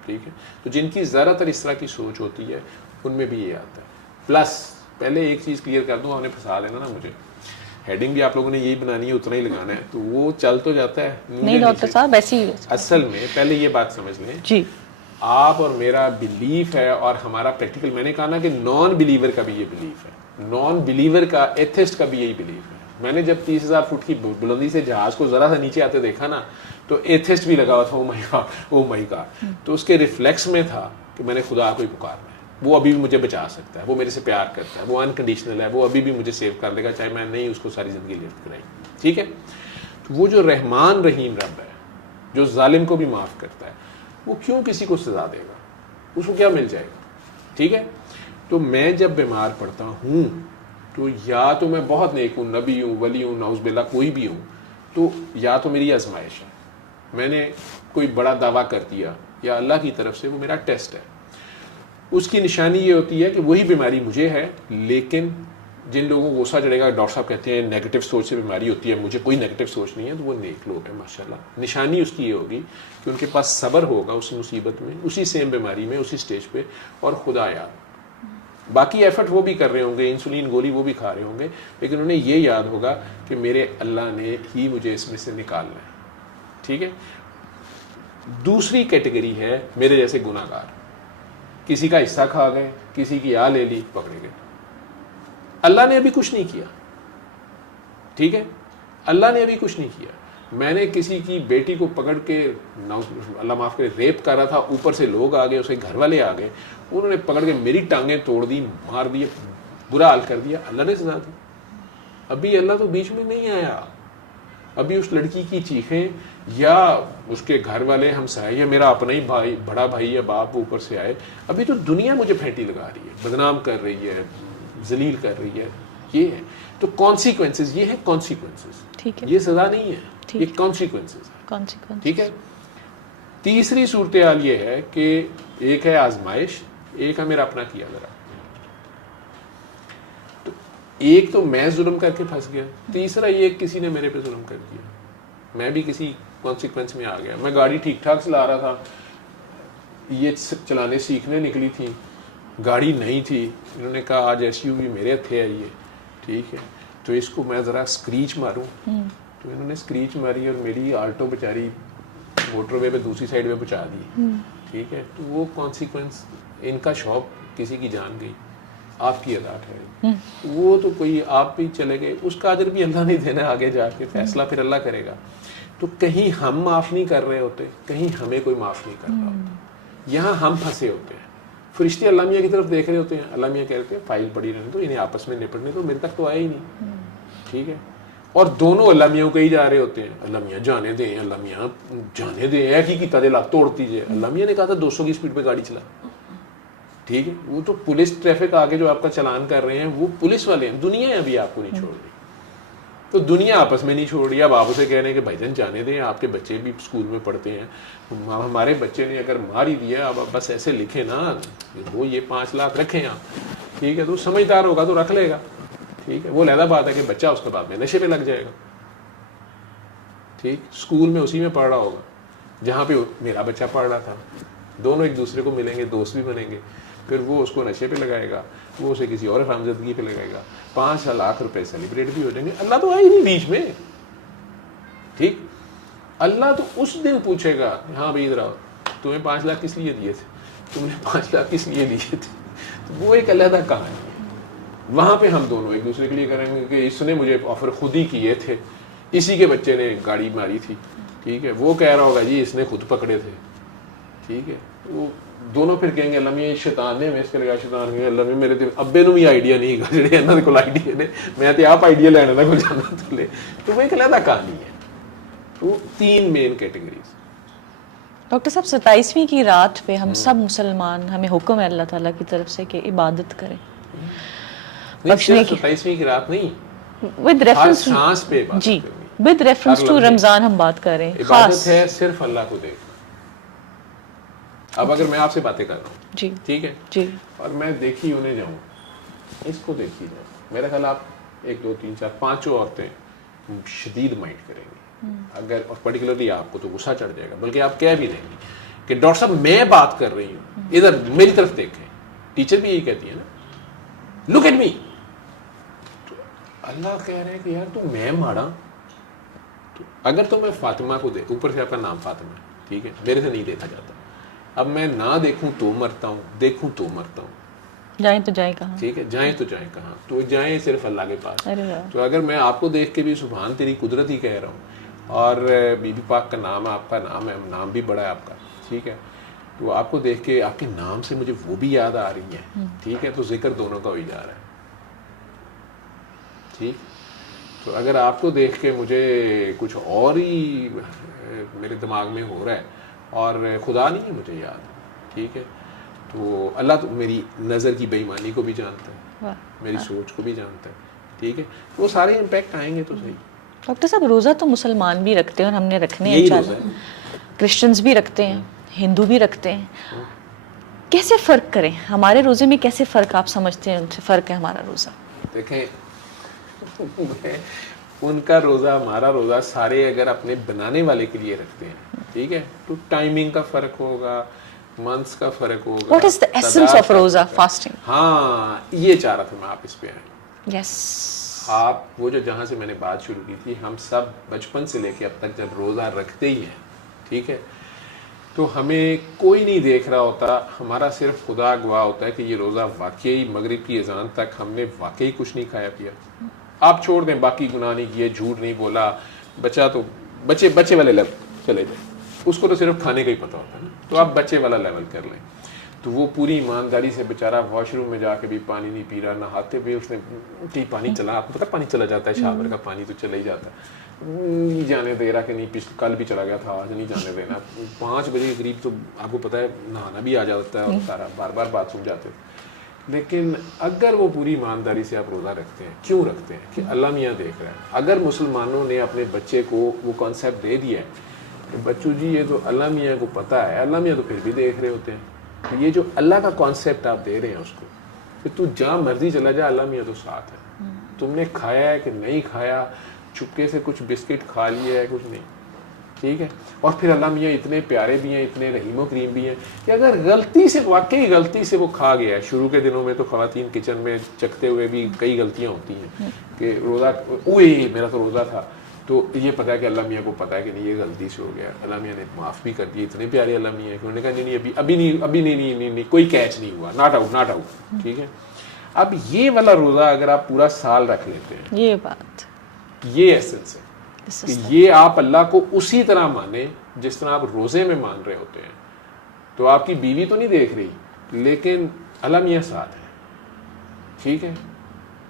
ٹھیک ہے. تو جن کی زیادہ تر اس طرح کی سوچ ہوتی ہے ان میں بھی یہ آتا ہے. پلس پہلے ایک چیز کلیئر کر دوں, آپ نے پھنسا دینا نا مجھے, ہیڈنگ بھی آپ لوگوں نے یہی بنانی ہے, اتنا ہی لگانا ہے, تو وہ چل تو جاتا ہے نہیں ڈاکٹر صاحب ایسی اصل میں پہلے یہ بات سمجھ لیں جی, آپ اور میرا بلیف ہے اور ہمارا پریکٹیکل, میں نے کہا نا کہ نان بلیور کا بھی یہ بلیف ہے, نان بلیور کا ایتھسٹ کا بھی یہی بلیف ہے. میں نے جب 30,000 فٹ کی بلندی سے جہاز کو ذرا سا نیچے آتے دیکھا نا, تو ایتھسٹ بھی لگا ہوا تھا, او مائی گاڈ, تو اس کے ریفلیکس میں تھا کہ میں نے خدا کو ہی پکارنا ہے, وہ ابھی بھی مجھے بچا سکتا ہے, وہ میرے سے پیار کرتا ہے, وہ انکنڈیشنل ہے, وہ ابھی بھی مجھے سیو کر دے گا چاہے میں نہیں اس کو ساری زندگی لفٹ کرائی, ٹھیک ہے. تو وہ جو رحمان رحیم رب ہے, جو ظالم کو بھی معاف کرتا ہے, وہ کیوں کسی کو سزا دے گا, اس کو کیا مل جائے گا, ٹھیک ہے. تو میں جب بیمار پڑتا ہوں تو یا تو میں بہت نیک ہوں, نبی ہوں, ولی ہوں, نعوذ باللہ کوئی بھی ہوں, تو یا تو میری آزمائش ہے, میں نے کوئی بڑا دعویٰ کر دیا, یا اللہ کی طرف سے وہ میرا ٹیسٹ ہے. اس کی نشانی یہ ہوتی ہے کہ وہی بیماری مجھے ہے, لیکن جن لوگوں کو غصہ چڑھے گا, ڈاکٹر صاحب کہتے ہیں نیگیٹو سوچ سے بیماری ہوتی ہے, مجھے کوئی نیگیٹو سوچ نہیں ہے, تو وہ نیک لوگ ہیں ماشاءاللہ. نشانی اس کی یہ ہوگی کہ ان کے پاس صبر ہوگا اس مصیبت میں, اسی سیم بیماری میں, اسی سٹیج پہ, اور خدا یاد. باقی ایفرٹ وہ بھی کر رہے ہوں گے, انسولین گولی وہ بھی کھا رہے ہوں گے, لیکن انہیں یہ یاد ہوگا کہ میرے اللہ نے ہی مجھے اس میں سے نکالنا ہے, ٹھیک ہے. دوسری کیٹیگری ہے میرے جیسے گناہ گار, کسی کا حصہ کھا گئے, کسی کی آ لے لی, پکڑے گئے. اللہ نے ابھی کچھ نہیں کیا, ٹھیک ہے, اللہ نے ابھی کچھ نہیں کیا. میں نے کسی کی بیٹی کو پکڑ کے, اللہ معاف کرے, ریپ کر رہا تھا, اوپر سے لوگ آ گئے, اسے گھر والے آ گئے, انہوں نے پکڑ کے میری ٹانگیں توڑ دی, مار دیے, برا حال کر دیا, اللہ نے سزا دی. ابھی اللہ تو بیچ میں نہیں آیا, ابھی اس لڑکی کی چیخیں یا اس کے گھر والے ہمسائے یا میرا اپنا ہی بھائی, بڑا بھائی یا باپ اوپر سے آئے, ابھی تو دنیا مجھے پھینٹی لگا رہی ہے, بدنام کر رہی ہے, ذلیل کر رہی ہے. یہ ہے تو کانسیکوینسز, یہ ہے کانسیکوینسز, ٹھیک ہے, یہ سزا نہیں ہے, یہ کانسیکوینسز ہے, ٹھیک ہے. تیسری صورتحال یہ ہے کہ ایک ہے آزمائش, ایک ہے میرا اپنا کیا ذرا. تو ایک تو میں ظلم کر کے پھنس گیا, تیسرا یہ کسی نے میرے پہ ظلم کر دیا, میں بھی کسی کانسیکوینس میں آ گیا. میں گاڑی ٹھیک ٹھاک چلا رہا تھا, یہ چلانے سیکھنے نکلی تھی, گاڑی نہیں تھی, انہوں نے کہا آج ایس یو وی میرے تھے یہ, ٹھیک ہے, تو اس کو میں ذرا اسکریچ ماروں, تو انہوں نے اسکریچ ماری اور میری آلٹو بیچاری موٹر وے پہ دوسری سائڈ پہ پہنچا دی, ٹھیک ہے. تو وہ کانسیکوینس, ان کا شاپ کسی کی جان گئی, آپ کی ادا ٹھہری, وہ تو کوئی آپ بھی چلے گئے, اس کا اجر بھی اللہ نہیں دینا, آگے جا کے فیصلہ پھر اللہ کرے گا. تو کہیں ہم معاف نہیں کر رہے ہوتے, کہیں ہمیں کوئی معاف نہیں کر رہا ہوتا, یہاں ہم پھنسے ہوتے ہیں. فرشتے اللہ میاں کی طرف دیکھ رہے ہوتے ہیں, اللہ میاں کہتے ہیں فائل پڑی رہنے تو, انہیں آپس میں نپٹنے تو, میرے تک تو آیا ہی نہیں. ٹھیک ہے, اور دونوں اللہ میاں کو کہیں جا رہے ہوتے ہیں, اللہ میاں جانے دیں, اللہ میاں جانے دیں, ایک ہی کیتا دل توڑ دیجیے. اللہ میاں نے کہا تھا 200 کی اسپیڈ پہ گاڑی چلا, ٹھیک ہے, وہ تو پولیس ٹریفک آگے جو آپ کا چلان کر رہے ہیں وہ پولیس والے ہیں, دنیا ابھی آپ کو نہیں چھوڑ رہی, تو دنیا آپس میں نہیں چھوڑ رہی. اب آپ اسے کہہ رہے ہیں کہ بھائی جان جانے دیں, آپ کے بچے بھی اسکول میں پڑھتے ہیں, ہمارے بچے نے اگر مار ہی دیا, اب بس ایسے لکھیں نا وہ یہ 5 لاکھ رکھیں آپ, ٹھیک ہے, تو سمجھدار ہوگا تو رکھ لے گا, ٹھیک ہے. وہ علیحدہ بات ہے کہ بچہ اس کے بعد میں نشے پہ لگ جائے گا, ٹھیک, اسکول میں اسی میں پڑھ رہا ہوگا جہاں پہ میرا بچہ پڑھ رہا تھا, دونوں ایک دوسرے کو ملیں گے, دوست بھی بنیں گے, پھر وہ اس کو نشے پہ لگائے گا, وہ اسے کسی اور حرامزادگی پہ لگائے گا, 5 لاکھ روپے سیلیبریٹ بھی ہو جائیں گے. اللہ تو آئے ہی نہیں بیچ میں, ٹھیک. اللہ تو اس دن پوچھے گا, ہاں بھائی ادھر آؤ, تمہیں 5 لاکھ کس لیے دیے تھے, تم نے 5 لاکھ کس لیے لیے تھے. تو وہ ایک علیحدہ کہانی ہے. وہاں پہ ہم دونوں ایک دوسرے کے لیے کریں گے کہ اس نے مجھے آفر خود ہی کیے تھے, اسی کے بچے نے گاڑی ماری تھی, ٹھیک ہے, وہ کہہ رہا ہوگا جی اس نے خود پکڑے تھے, ٹھیک ہے. وہ دونوں پھر کہیں گے اللہ میں شیطان نے میں اس کے لگا, شیطان کہیں اللہ میں میرے ابے نو بھی آئیڈیا نہیں گا جڑے انہاں دے کول آئیڈیا نے, میں تے آپ آئیڈیا لینے دا کوئی جانا تو لے. تو وہ ایک علیحدہ کہانی ہے. تو 3 مین کیٹیگریز. ڈاکٹر صاحب 27ویں کی رات پہ ہم سب مسلمان, ہمیں حکم ہے اللہ تعالیٰ کی طرف سے کہ عبادت کریں. نہیں, 27ویں کی رات نہیں, ود ریفرنس سانس پہ عبادت جی, کرنی, ود ریفرنس ٹو رمضان ہم بات کر رہے ہیں. عبادت ہے صرف اللہ کو دیکھنا. اب اگر میں آپ سے باتیں کر رہا ہوں, جی ٹھیک ہے, جی, اور میں دیکھی انہیں جاؤں, اس کو دیکھی جاؤں, میرا خیال آپ 1 2 3 4 5 عورتیں شدید مائنڈ کریں گی, اگر اور پرٹیکولرلی آپ کو تو غصہ چڑھ جائے گا, بلکہ آپ کہہ بھی دیں گے کہ ڈاکٹر صاحب میں بات کر رہی ہوں, ادھر میری طرف دیکھیں. ٹیچر بھی یہی کہتی ہے نا, لک ایٹ می. اللہ کہہ رہے ہیں کہ یار تو میں ماڑا, اگر تو میں فاطمہ کو دیکھ, اوپر سے آپ کا نام فاطمہ ہے, ٹھیک ہے, میرے سے نہیں دیکھا جاتا, اب میں نہ دیکھوں تو مرتا ہوں, دیکھوں تو مرتا ہوں. جائیں تو جائیں کہاں, ٹھیک ہے, جائیں تو جائیں کہاں, تو جائیں صرف اللہ کے پاس. تو اگر میں آپ کو دیکھ کے بھی سبحان تیری قدرت ہی کہہ رہا ہوں, اور بی بی پاک کا نام ہے, آپ کا نام ہے, نام بھی بڑا ہے آپ کا, ٹھیک ہے, تو آپ کو دیکھ کے آپ کے نام سے مجھے وہ بھی یاد آ رہی ہیں, ٹھیک ہے, تو ذکر دونوں کا ہی جا رہا ہے, ٹھیک. تو اگر آپ کو دیکھ کے مجھے کچھ اور ہی میرے دماغ میں ہو رہا ہے اور خدا نہیں ہے مجھے یاد, ٹھیک ہے, تو اللہ تو میری نظر کی بے ایمانی کو بھی جانتا ہے, میری سوچ کو بھی جانتا ہے, ٹھیک ہے, وہ سارے امپیکٹ آئیں گے تو صحیح. ڈاکٹر صاحب روزہ تو مسلمان بھی رکھتے ہیں اور ہم نے رکھنے ہیں, کرسچنز بھی رکھتے ہیں, ہندو بھی رکھتے ہیں. کیسے فرق کریں, ہمارے روزے میں کیسے فرق آپ سمجھتے ہیں فرق ہے ہمارا روزہ؟ دیکھیں ان کا روزہ ہمارا روزہ سارے اگر اپنے بنانے والے کے لیے رکھتے ہیں, ٹھیک ہے, تو ٹائمنگ کا فرق ہوگا, منتھس کا فرق ہوگا. What is the essence of روزہ فاسٹنگ؟ ہاں یہ چاہ رہا تھا میں آپ اس پہ آئیں. یس, آپ وہ جو جہاں سے میں نے بات شروع کی تھی, ہم سب بچپن سے لے کے اب تک جب روزہ رکھتے ہی ہیں, ٹھیک ہے, تو ہمیں کوئی نہیں دیکھ رہا ہوتا, ہمارا صرف خدا گواہ ہوتا ہے کہ یہ روزہ واقعی مغرب کی اذان تک ہم نے واقعی کچھ نہیں کھایا پیا. آپ چھوڑ دیں باقی گناہ نہیں کیے, جھوٹ نہیں بولا, بچہ تو بچے والے لیول چلے جائیں, اس کو تو صرف کھانے کا ہی پتہ ہوتا ہے نا, تو آپ بچے والا لیول کر لیں. تو وہ پوری ایمانداری سے بیچارہ واش روم میں جا کے بھی پانی نہیں پی رہا, نہاتے ہوئے اس نے پانی چلا, آپ کو پتہ پانی چلا جاتا ہے, شاور کا پانی تو چلا ہی جاتا ہے, نہیں جانے دے رہا کہ نہیں, کل بھی چلا گیا تھا, آج نہیں جانے دینا. 5 بجے کے قریب تو آپ کو پتہ ہے نہانا بھی آ جاتا ہے, اور سارا بار بار بات سن جاتے. لیکن اگر وہ پوری ایمانداری سے آپ روزہ رکھتے ہیں, کیوں رکھتے ہیں کہ اللہ میاں دیکھ رہا ہے. اگر مسلمانوں نے اپنے بچے کو وہ کانسیپٹ دے دیا ہے کہ بچوں جی یہ تو اللہ میاں کو پتہ ہے, اللہ میاں تو پھر بھی دیکھ رہے ہوتے ہیں, تو یہ جو اللہ کا کانسیپٹ آپ دے رہے ہیں اس کو کہ تو جہاں مرضی چلا جا, اللہ میاں تو ساتھ ہے. تم نے کھایا ہے کہ نہیں کھایا, چپکے سے کچھ بسکٹ کھا لیا ہے, کچھ نہیں, ٹھیک ہے, اور پھر اللہ میاں اتنے پیارے بھی ہیں, اتنے رحیم و کریم بھی ہیں کہ اگر غلطی سے, واقعی غلطی سے وہ کھا گیا ہے. شروع کے دنوں میں تو خواتین کچن میں چکھتے ہوئے بھی کئی غلطیاں ہوتی ہیں کہ روزہ, اوئے میرا تو روزہ تھا, تو یہ پتا ہے کہ اللہ میاں کو پتا ہے کہ نہیں یہ غلطی سے ہو گیا, اللہ میاں نے معاف بھی کر دیا. اتنے پیارے اللہ میاں کہ انہوں نے کہا نہیں ابھی نہیں کوئی کیچ نہیں ہوا, ناٹ آؤٹ, ٹھیک ہے. اب یہ والا روزہ اگر آپ پورا سال رکھ لیتے ہیں, یہ بات, یہ ایسنس ہے کہ یہ آپ اللہ کو اسی طرح مانیں جس طرح آپ روزے میں مان رہے ہوتے ہیں. تو آپ کی بیوی تو نہیں دیکھ رہی, لیکن اللہ میاں ساتھ ہے, ٹھیک ہے.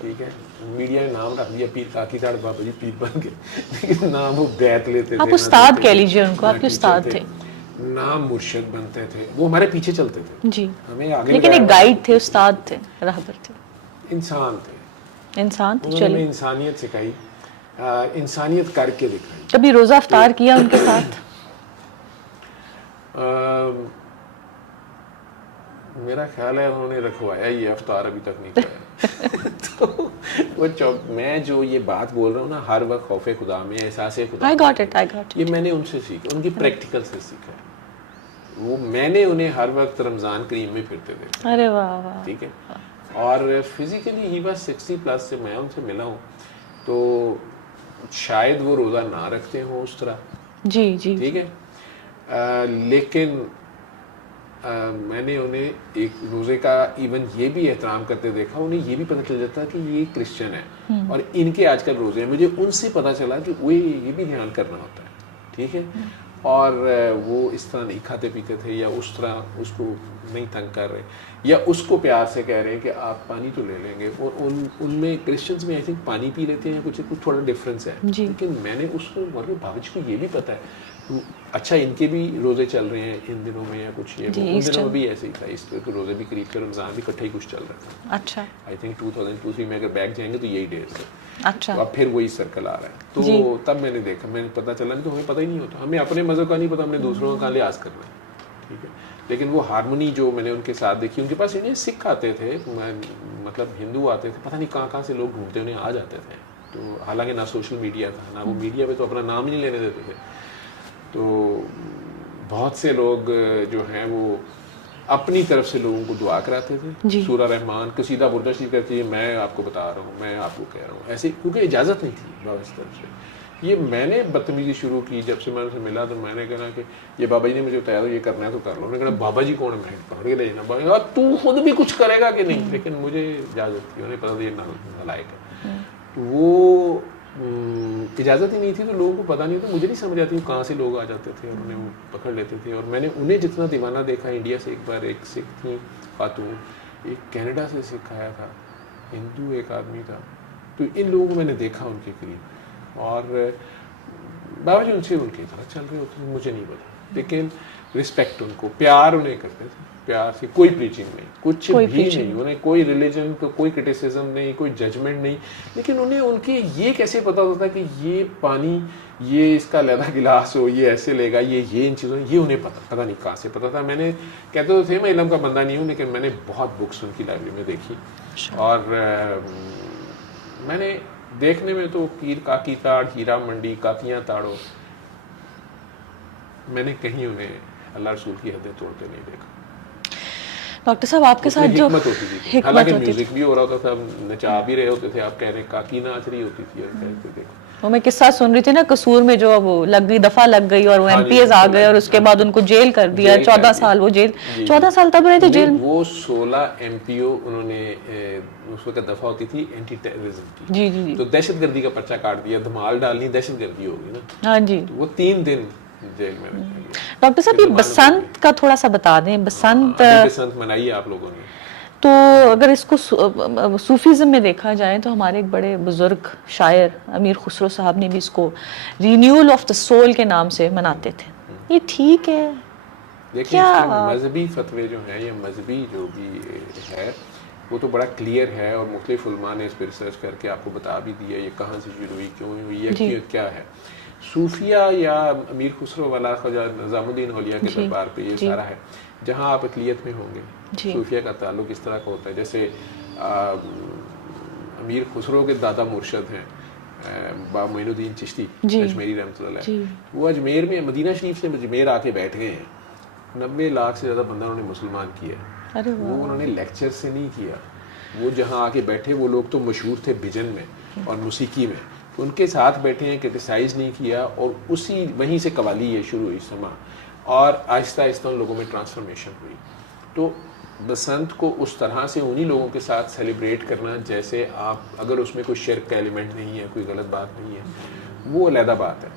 ٹھیک ہے. میڈیا نے نام رکھ دیا پیر کاکی تاڑ بابا جی پیر بن گئے, لیکن نام وہ بیت لیتے تھے. آپ استاد کہہ لیجیے ان کو, آپ کے استاد تھے. نام مرشد بنتے تھے, وہ ہمارے پیچھے چلتے تھے جی, ہمیں آگے, لیکن ایک گائیڈ تھے, استاد تھے, رہبر تھے, انسان تھے. انسان تھے. انہوں نے ہمیں انسانیت سکھائی, انسانیت کر کے دکھائی. کبھی روزہ افطار کیا ان کے ساتھ؟ میرا خیال ہے انہوں نے رکھوایا ہی ہے, افطار ابھی تک نہیں کرایا. تو وہ میں جو یہ بات بول رہا ہوں نا, ہر وقت خوف خدا میں, احساس خدا, I got it. یہ میں نے ان سے سیکھا, ان کی پریکٹیکل سے سیکھا ہے. وہ میں نے انہیں ہر وقت رمضان کریم میں پھرتے دیکھا. ارے واہ واہ. ٹھیک ہے. اور فزیکلی ہی بس 60+ سے میں ان سے ملا ہوں, تو شاید وہ روزہ نہ رکھتے ہوں اس طرح. جی جی. ٹھیک ہے. لیکن میں نے انہیں ایک روزے کا ایون یہ بھی احترام کرتے دیکھا, انہیں یہ بھی پتہ چل جاتا کہ یہ کرسچن ہے اور ان کے آج کل روزے ہیں. مجھے ان سے پتہ چلا کہ وہ یہ بھی دھیان کرنا ہوتا ہے. ٹھیک ہے. اور وہ اس طرح نہیں کھاتے پیتے تھے, یا اس طرح اس کو نہیں تنگ کر رہے, یا اس کو پیار سے کہہ رہے ہیں کہ آپ پانی تو لے لیں گے. اور ان میں کرسچنز میں آئی تھنک پانی پی لیتے ہیں, کچھ تھوڑا ڈفرینس ہے. لیکن میں نے اس کو بابا جی کو یہ بھی پتہ ہے, اچھا ان کے بھی روزے چل رہے ہیں ان دنوں میں, یا کچھ یہ ان دنوں میں بھی ایسے ہی تھا. اس طرح کے روزے بھی قریب کر, رمضان بھی اکٹھا ہی کچھ چل رہا تھا. اچھا. آئی تھنک 2002-3 میں اگر بیک جائیں گے تو یہی ڈیز تھے. اچھا. اب پھر وہی سرکل آ رہا ہے. تو تب میں نے دیکھا, میں نے پتہ چلا نہیں تو ہمیں پتہ ہی نہیں ہوتا, ہمیں اپنے مذہب کا نہیں پتہ, ہم نے دوسروں کا لحاظ کرنا ہے. ٹھیک ہے. لیکن وہ ہارمونی جو میں نے ان کے ساتھ دیکھی, ان کے پاس انہیں سکھ آتے تھے, مطلب ہندو آتے تھے, پتہ نہیں کہاں سے لوگ ڈھونڈتے انہیں آ جاتے تھے. تو حالانکہ نہ سوشل میڈیا تھا, نہ وہ میڈیا پہ تو اپنا نام ہی نہیں لینے دیتے تھے. تو بہت سے لوگ جو ہیں وہ اپنی طرف سے لوگوں کو دعا کراتے تھے. سورہ رحمان, قصیدہ بردہ شریف کہتی ہے, میں آپ کو بتا رہا ہوں, میں آپ کو کہہ رہا ہوں, ایسے, کیونکہ اجازت نہیں تھی بابا اس طرف سے. یہ میں نے بدتمیزی شروع کی جب سے میں ان سے ملا, تو میں نے کہا کہ یہ بابا جی نے مجھے بتایا, یہ کرنا ہے تو کر لو. انہوں نے کہا بابا جی کون ہے, میں پکڑ کے لے جانا, تو خود بھی کچھ کرے گا کہ نہیں. لیکن مجھے اجازت تھی, انہیں پتا تھا یہ نالائق ہے. وہ اجازت ہی نہیں تھی, تو لوگوں کو پتہ نہیں ہوتا. مجھے نہیں سمجھ آتی کہاں سے لوگ آ جاتے تھے اور انہیں پکڑ لیتے تھے. اور میں نے انہیں جتنا دیوانہ دیکھا, انڈیا سے ایک بار ایک سکھ تھی خاتون, ایک کینیڈا سے سکھ آیا تھا, ہندو ایک آدمی تھا. تو ان لوگوں کو میں نے دیکھا ان کے قریب, اور بابا جی ان سے ان کی طرح چل رہے ہوتے ہیں, مجھے نہیں پتا. لیکن رسپیکٹ ان کو, پیار انہیں کرتے تھے, پیار سے, کوئی پریچنگ نہیں, کچھ بھی نہیں, انہیں کوئی ریلیجن کو کوئی کرٹیسزم نہیں, کوئی ججمنٹ نہیں. لیکن انہیں ان کے یہ کیسے پتا ہوتا کہ یہ پانی, یہ اس کا علیحدہ گلاس ہو, یہ ایسے لے گا, یہ ان چیزوں, یہ انہیں پتہ نہیں کہاں سے پتا تھا. میں نے کہتے تو تھے میں علم کا بندہ نہیں ہوں, لیکن میں نے بہت بکس ان کی لائبریری میں دیکھی, اور میں نے دیکھنے میں تو پیر کاکی تاڑ, ہیرا منڈی, کاتیاں تاڑو, میں نے کہیں انہیں اللہ رسول کی حدیں توڑتے نہیں دیکھا. ڈاکٹر صاحب آپ کے ساتھ جو حکمت ہوتی تھی, حالانکہ میوزک بھی ہو رہا ہوتا تھا, نچا بھی رہے ہوتے تھے, آپ کہہ رہے ہیں کاکی ناچ رہی ہوتی تھی, اور کہتے تھے. وہ میں قصہ سن رہی تھی نا, قصور میں جو وہ لگ گئی, دفعہ لگ گئی, اور وہ ایم پی ایز آ گئے, اور اس کے بعد ان کو جیل کر دیا, 14 سال وہ جیل, 14 سال تب رہے تھے جیل. وہ 16 MP انہوں نے, اس وقت دفعہ ہوتی تھی اینٹی ٹیررزم کی, جی جی, تو دہشت گردی کا پرچہ کاٹ دیا, دھمال ڈالنی دہشت گردی ہوگی نا. ہاں جی. وہ 3 دن جیل میں رکھا گیا. ڈاکٹر صاحب یہ بسنت کا تھوڑا سا بتا دیں. بسنت منائی ہے آپ لوگوں نے, تو اگر اس کو صوفیزم میں دیکھا جائے تو ہمارے ایک بڑے بزرگ شاعر امیر خسرو صاحب نے بھی اس کو رینیول آف دا سول کے نام سے مناتے تھے. یہ ٹھیک ہے؟ لیکن مذہبی فتوے جو ہیں, یا مذہبی جو بھی ہے, وہ تو بڑا کلیئر ہے, اور مختلف علماء نے اس پہ ریسرچ کر کے آپ کو بتا بھی دیا یہ کہاں سے شروع ہوئی, کیوں ہوئی, یا کیا ہے. صوفیہ یا امیر خسرو والا خواجہ نظام الدین اولیاء کے دربار پہ یہ سارا ہے. جہاں آپ اقلیت میں ہوں گے, صوفیہ کا تعلق اس طرح کا ہوتا ہے. جیسے امیر خسرو کے دادا مرشد ہیں بابا معین الدین چشتی اجمیری رحمۃ اللہ علیہ, وہ اجمیر میں مدینہ شریف سے اجمیر آ کے بیٹھ گئے ہیں. 90 لاکھ سے زیادہ بندہ انہوں نے مسلمان کیا. وہ انہوں نے لیکچر سے نہیں کیا, وہ جہاں آ کے بیٹھے, وہ لوگ تو مشہور تھے بھجن میں اور موسیقی میں, ان کے ساتھ بیٹھے ہیں, کرٹیسائز نہیں کیا, اور اسی وہیں سے قوالی یہ شروع ہوئی سما, اور آہستہ آہستہ ان لوگوں میں ٹرانسفارمیشن ہوئی. تو بسنت کو اس طرح سے انہی لوگوں کے ساتھ سیلیبریٹ کرنا, جیسے آپ, اگر اس میں کوئی شرک کا ایلیمنٹ نہیں ہے, کوئی غلط بات نہیں ہے, وہ علیحدہ بات ہے.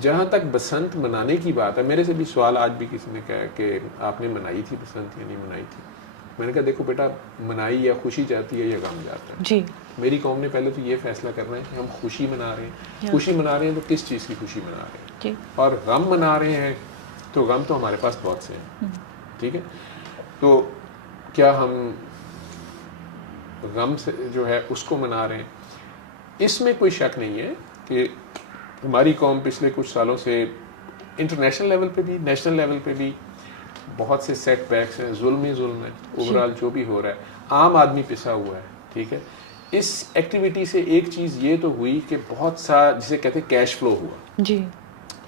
جہاں تک بسنت منانے کی بات ہے, میرے سے بھی سوال آج بھی کسی نے کہا کہ آپ نے منائی تھی بسنت یا نہیں منائی تھی. میں نے کہا دیکھو بیٹا منائی یا خوشی جاتی ہے یا غم جاتا ہے. جی میری قوم نے پہلے تو یہ فیصلہ کرنا ہے کہ ہم خوشی منا رہے ہیں. خوشی منا رہے ہیں تو کس چیز کی خوشی منا رہے ہیں, جی اور غم منا رہے ہیں تو غم تو ہمارے پاس بہت سے ہیں. ٹھیک ہے, تو کیا ہم غم سے جو ہے اس کو منا رہے ہیں؟ اس میں کوئی شک نہیں ہے کہ ہماری قوم پچھلے کچھ سالوں سے انٹرنیشنل لیول پہ بھی نیشنل لیول پہ بھی بہت سے سیٹ بیکس ہیں, ظلم ہی ظلم ہے. اوورال جو بھی ہو رہا ہے عام آدمی پسا ہوا ہے. ٹھیک ہے, اس ایکٹیویٹی سے ایک چیز یہ تو ہوئی کہ بہت سا جسے کہتے ہیں کیش فلو ہوا, جی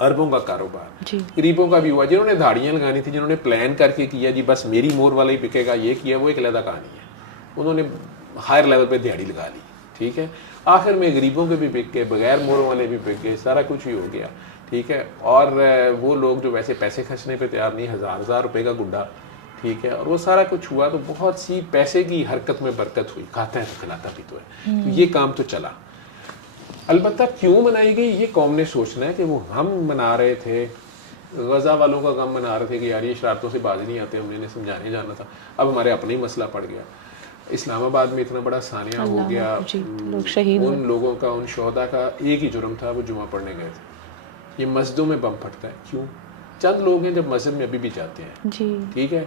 اربوں کا کاروبار, جی غریبوں کا بھی ہوا. جنہوں نے دھاڑیاں لگانی تھی, جنہوں نے پلان کر کے کیا جی بس میری مور والا ہی بکے گا, یہ کیا, وہ ایک علیحدہ کہانی ہے. انہوں نے ہائر لیول پہ دیہڑی لگا لی. ٹھیک ہے, آخر میں غریبوں کے بھی بک گئے, بغیر موروں والے بھی بک گئے, سارا کچھ ہی ہو گیا. ٹھیک ہے, اور وہ لوگ جو ویسے پیسے خرچنے پہ تیار نہیں, ہزار روپے کا گڈا. ٹھیک ہے, اور وہ سارا کچھ ہوا تو بہت سی پیسے کی حرکت میں برکت ہوئی. کھاتا ہے تو کھلاتا بھی تو ہے. تو یہ کام تو چلا. البتہ کیوں منائی گئی یہ قوم نے سوچنا ہے کہ وہ ہم منا رہے تھے, غزہ والوں کا غم منا رہے تھے کہ یار یہ شرارتوں سے باز نہیں آتے, ہم نے انہیں سمجھانے جانا تھا. اب ہمارے اپنا ہی مسئلہ پڑ گیا. اسلام آباد میں اتنا بڑا سانحہ ہو گیا, جی لوگ شہید ہوئے. ان لوگوں کا, ان شہداء کا ایک ہی جرم تھا, وہ جمعہ پڑھنے گئے تھے. یہ مسجدوں میں بم پھٹتا ہے کیوں؟ چند لوگ ہیں جب مسجد میں ابھی بھی جاتے ہیں. جی ٹھیک ہے,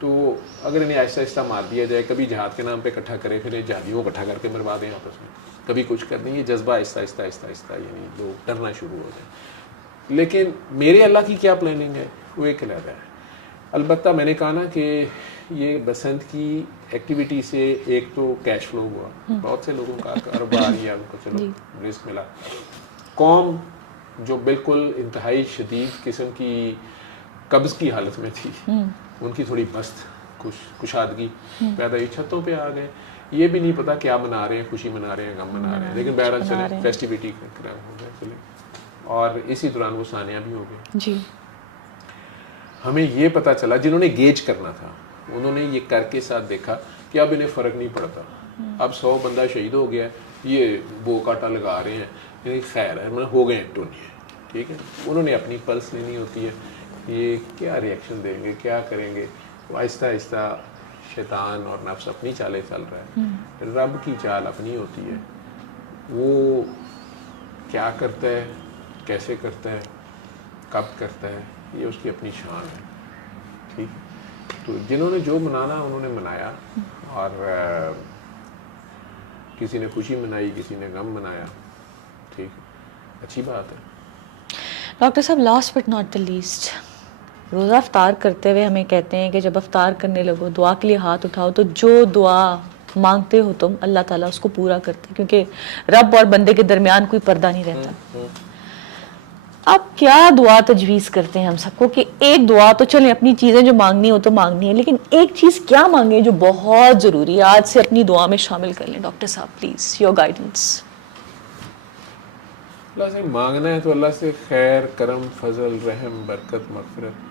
تو اگر انہیں آہستہ آہستہ مار دیا جائے, کبھی جہاد کے نام پہ اکٹھا کرے, پھر جہادیوں کو اکٹھا کر کے مروا دیں آپس میں, کبھی کچھ کر دیں, یہ جذبہ آہستہ آہستہ آہستہ آہستہ یعنی لوگ ڈرنا شروع ہو جائیں. لیکن میرے اللہ کی کیا پلاننگ ہے وہ ایک علیحدہ ہے. البتہ میں نے کہا نا کہ یہ بسنت کی ایکٹیویٹی سے ایک تو کیش فلو ہوا, بہت سے لوگوں کا کاروبار یا ان کو چلو رزق ملا. قوم جو بالکل انتہائی شدید قسم کی قبض کی حالت میں تھی, ان کی تھوڑی مست کشادگی پیدا ہوئی, چھتوں پہ آ گئے. یہ بھی نہیں پتا کیا منا رہے ہیں, خوشی منا رہے ہیں, غم منا رہے ہیں, لیکن بہرحال چلے فیسٹیوٹی ہو گئے چلے. اور اسی دوران وہ سانحہ بھی ہو گئے. جی ہمیں یہ پتا چلا, جنہوں نے گیج کرنا تھا انہوں نے یہ کر کے ساتھ دیکھا کہ اب انہیں فرق نہیں پڑتا. اب 100 بندہ شہید ہو گیا, یہ بو کاٹا لگا رہے ہیں, خیر ہے, ہو گئے ایک ٹونی ہے. ٹھیک ہے, انہوں نے اپنی پلس لینی ہوتی ہے, یہ کیا ریئیکشن دیں گے, کیا کریں گے. آہستہ آہستہ شیطان اور نفس اپنی چالیں چل رہا ہے, رب کی چال اپنی ہوتی ہے. وہ کیا کرتا ہے, کیسے کرتا ہے, کب کرتا ہے, یہ اس کی اپنی شان ہے. ٹھیک, تو جنہوں نے جو منانا انہوں نے منایا, اور کسی نے خوشی منائی, کسی نے غم منایا. ٹھیک, اچھی بات ہے. ڈاکٹر صاحب, last but not the least, روزہ افطار کرتے ہوئے ہمیں کہتے ہیں کہ جب افطار کرنے لگو دعا کے لیے ہاتھ اٹھاؤ, تو جو دعا مانگتے ہو تم اللہ تعالیٰ اس کو پورا کرتے ہیں, کیونکہ رب اور بندے کے درمیان کوئی پردہ نہیں رہتا. اب کیا دعا تجویز کرتے ہیں ہم سب کو کہ ایک دعا تو چلیں, اپنی چیزیں جو مانگنی ہو تو مانگنی ہے, لیکن ایک چیز کیا مانگیں جو بہت ضروری ہے, آج سے اپنی دعا میں شامل کر لیں. ڈاکٹر صاحب پلیز یور گائیڈنس. اللہ سے مانگنا ہے تو اللہ سے خیر, کرم, فضل, رحم, برکت, مغفرت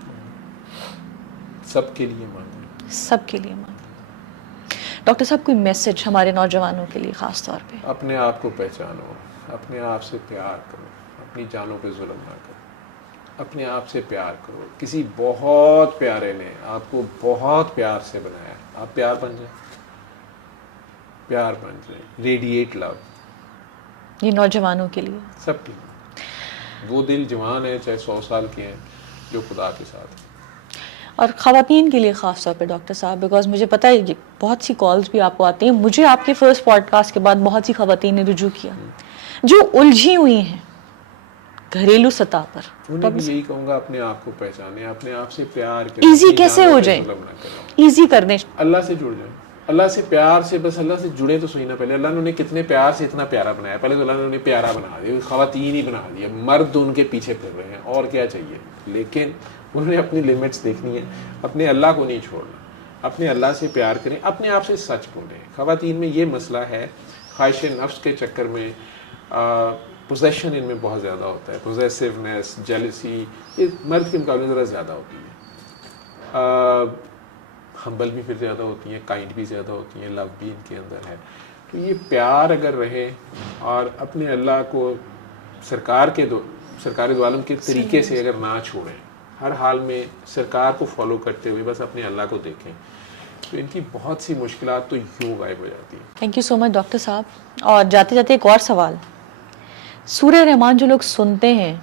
سب کے لیے مانگنا. سب کے لیے مانگیں. ڈاکٹر صاحب کوئی میسج ہمارے نوجوانوں کے لیے خاص طور پہ؟ اپنے آپ کو پہچانو, اپنے آپ سے پیار کرو, اپنی جانوں پہ ظلم نہ کرو, اپنے آپ سے پیار کرو. کسی بہت پیارے نے آپ کو بہت پیار سے بنایا, آپ پیار بن جائیں, پیار بن جائیں, ریڈیٹ لو. یہ نوجوانوں کے لیے, سب کی. وہ دل جوان ہے چاہے 100 سال کے ہیں جو خدا کے ساتھ ہیں. اور خواتین کے لیے خاص طور پہ ڈاکٹر صاحب, بیکاز مجھے پتہ ہے یہ بہت سی کالز بھی آپ کو آتی ہیں, مجھے آپ کے فرسٹ پوڈ کاسٹ کے بعد بہت سی خواتین نے رجوع کیا جو الجھی ہوئی ہیں گھریلو سطح پر. انہیں بھی یہی کہوں گا, اپنے آپ کو پہچانے, اپنے آپ سے پیار کریں. ایزی کیسے ہو جائے, ایزی کر دیں. اللہ سے جڑ جائیں, اللہ سے پیار سے, بس اللہ سے جڑے تو صحیح نا. پہلے اللہ نے انہیں کتنے پیار سے اتنا پیارا بنایا, پہلے تو اللہ نے انہیں پیارا بنا دیا, خواتین ہی بنا دیا, مرد ان کے پیچھے پھر رہے ہیں, اور کیا چاہیے. لیکن انہوں نے اپنی لیمٹس دیکھنی ہے, اپنے اللہ کو نہیں چھوڑنا, اپنے اللہ سے پیار کریں, اپنے آپ سے سچ بولیں. خواتین میں یہ مسئلہ ہے, خواہش نفس کے چکر میں پوزیشن ان میں بہت زیادہ ہوتا ہے, پوزیسونیس, جیلسی, یہ مرد کے مقابلے ذرا زیادہ ہوتی ہے. ہمبل بھی پھر زیادہ ہوتی ہیں, کائنڈ بھی زیادہ ہوتی ہیں, لو بھی ان کے اندر ہے. تو یہ پیار اگر رہے اور اپنے اللہ کو سرکار دو عالم کے طریقے سے اگر نہ چھوڑیں, ہر حال میں سرکار کو فالو کرتے ہوئے بس اپنے اللہ کو دیکھیں, تو ان کی بہت سی مشکلات تو یوں غائب ہو جاتی ہیں. Thank you so much doctor صاحب. اور جاتے جاتے ایک اور سوال, سورہ رحمان جو لوگ سنتے ہیں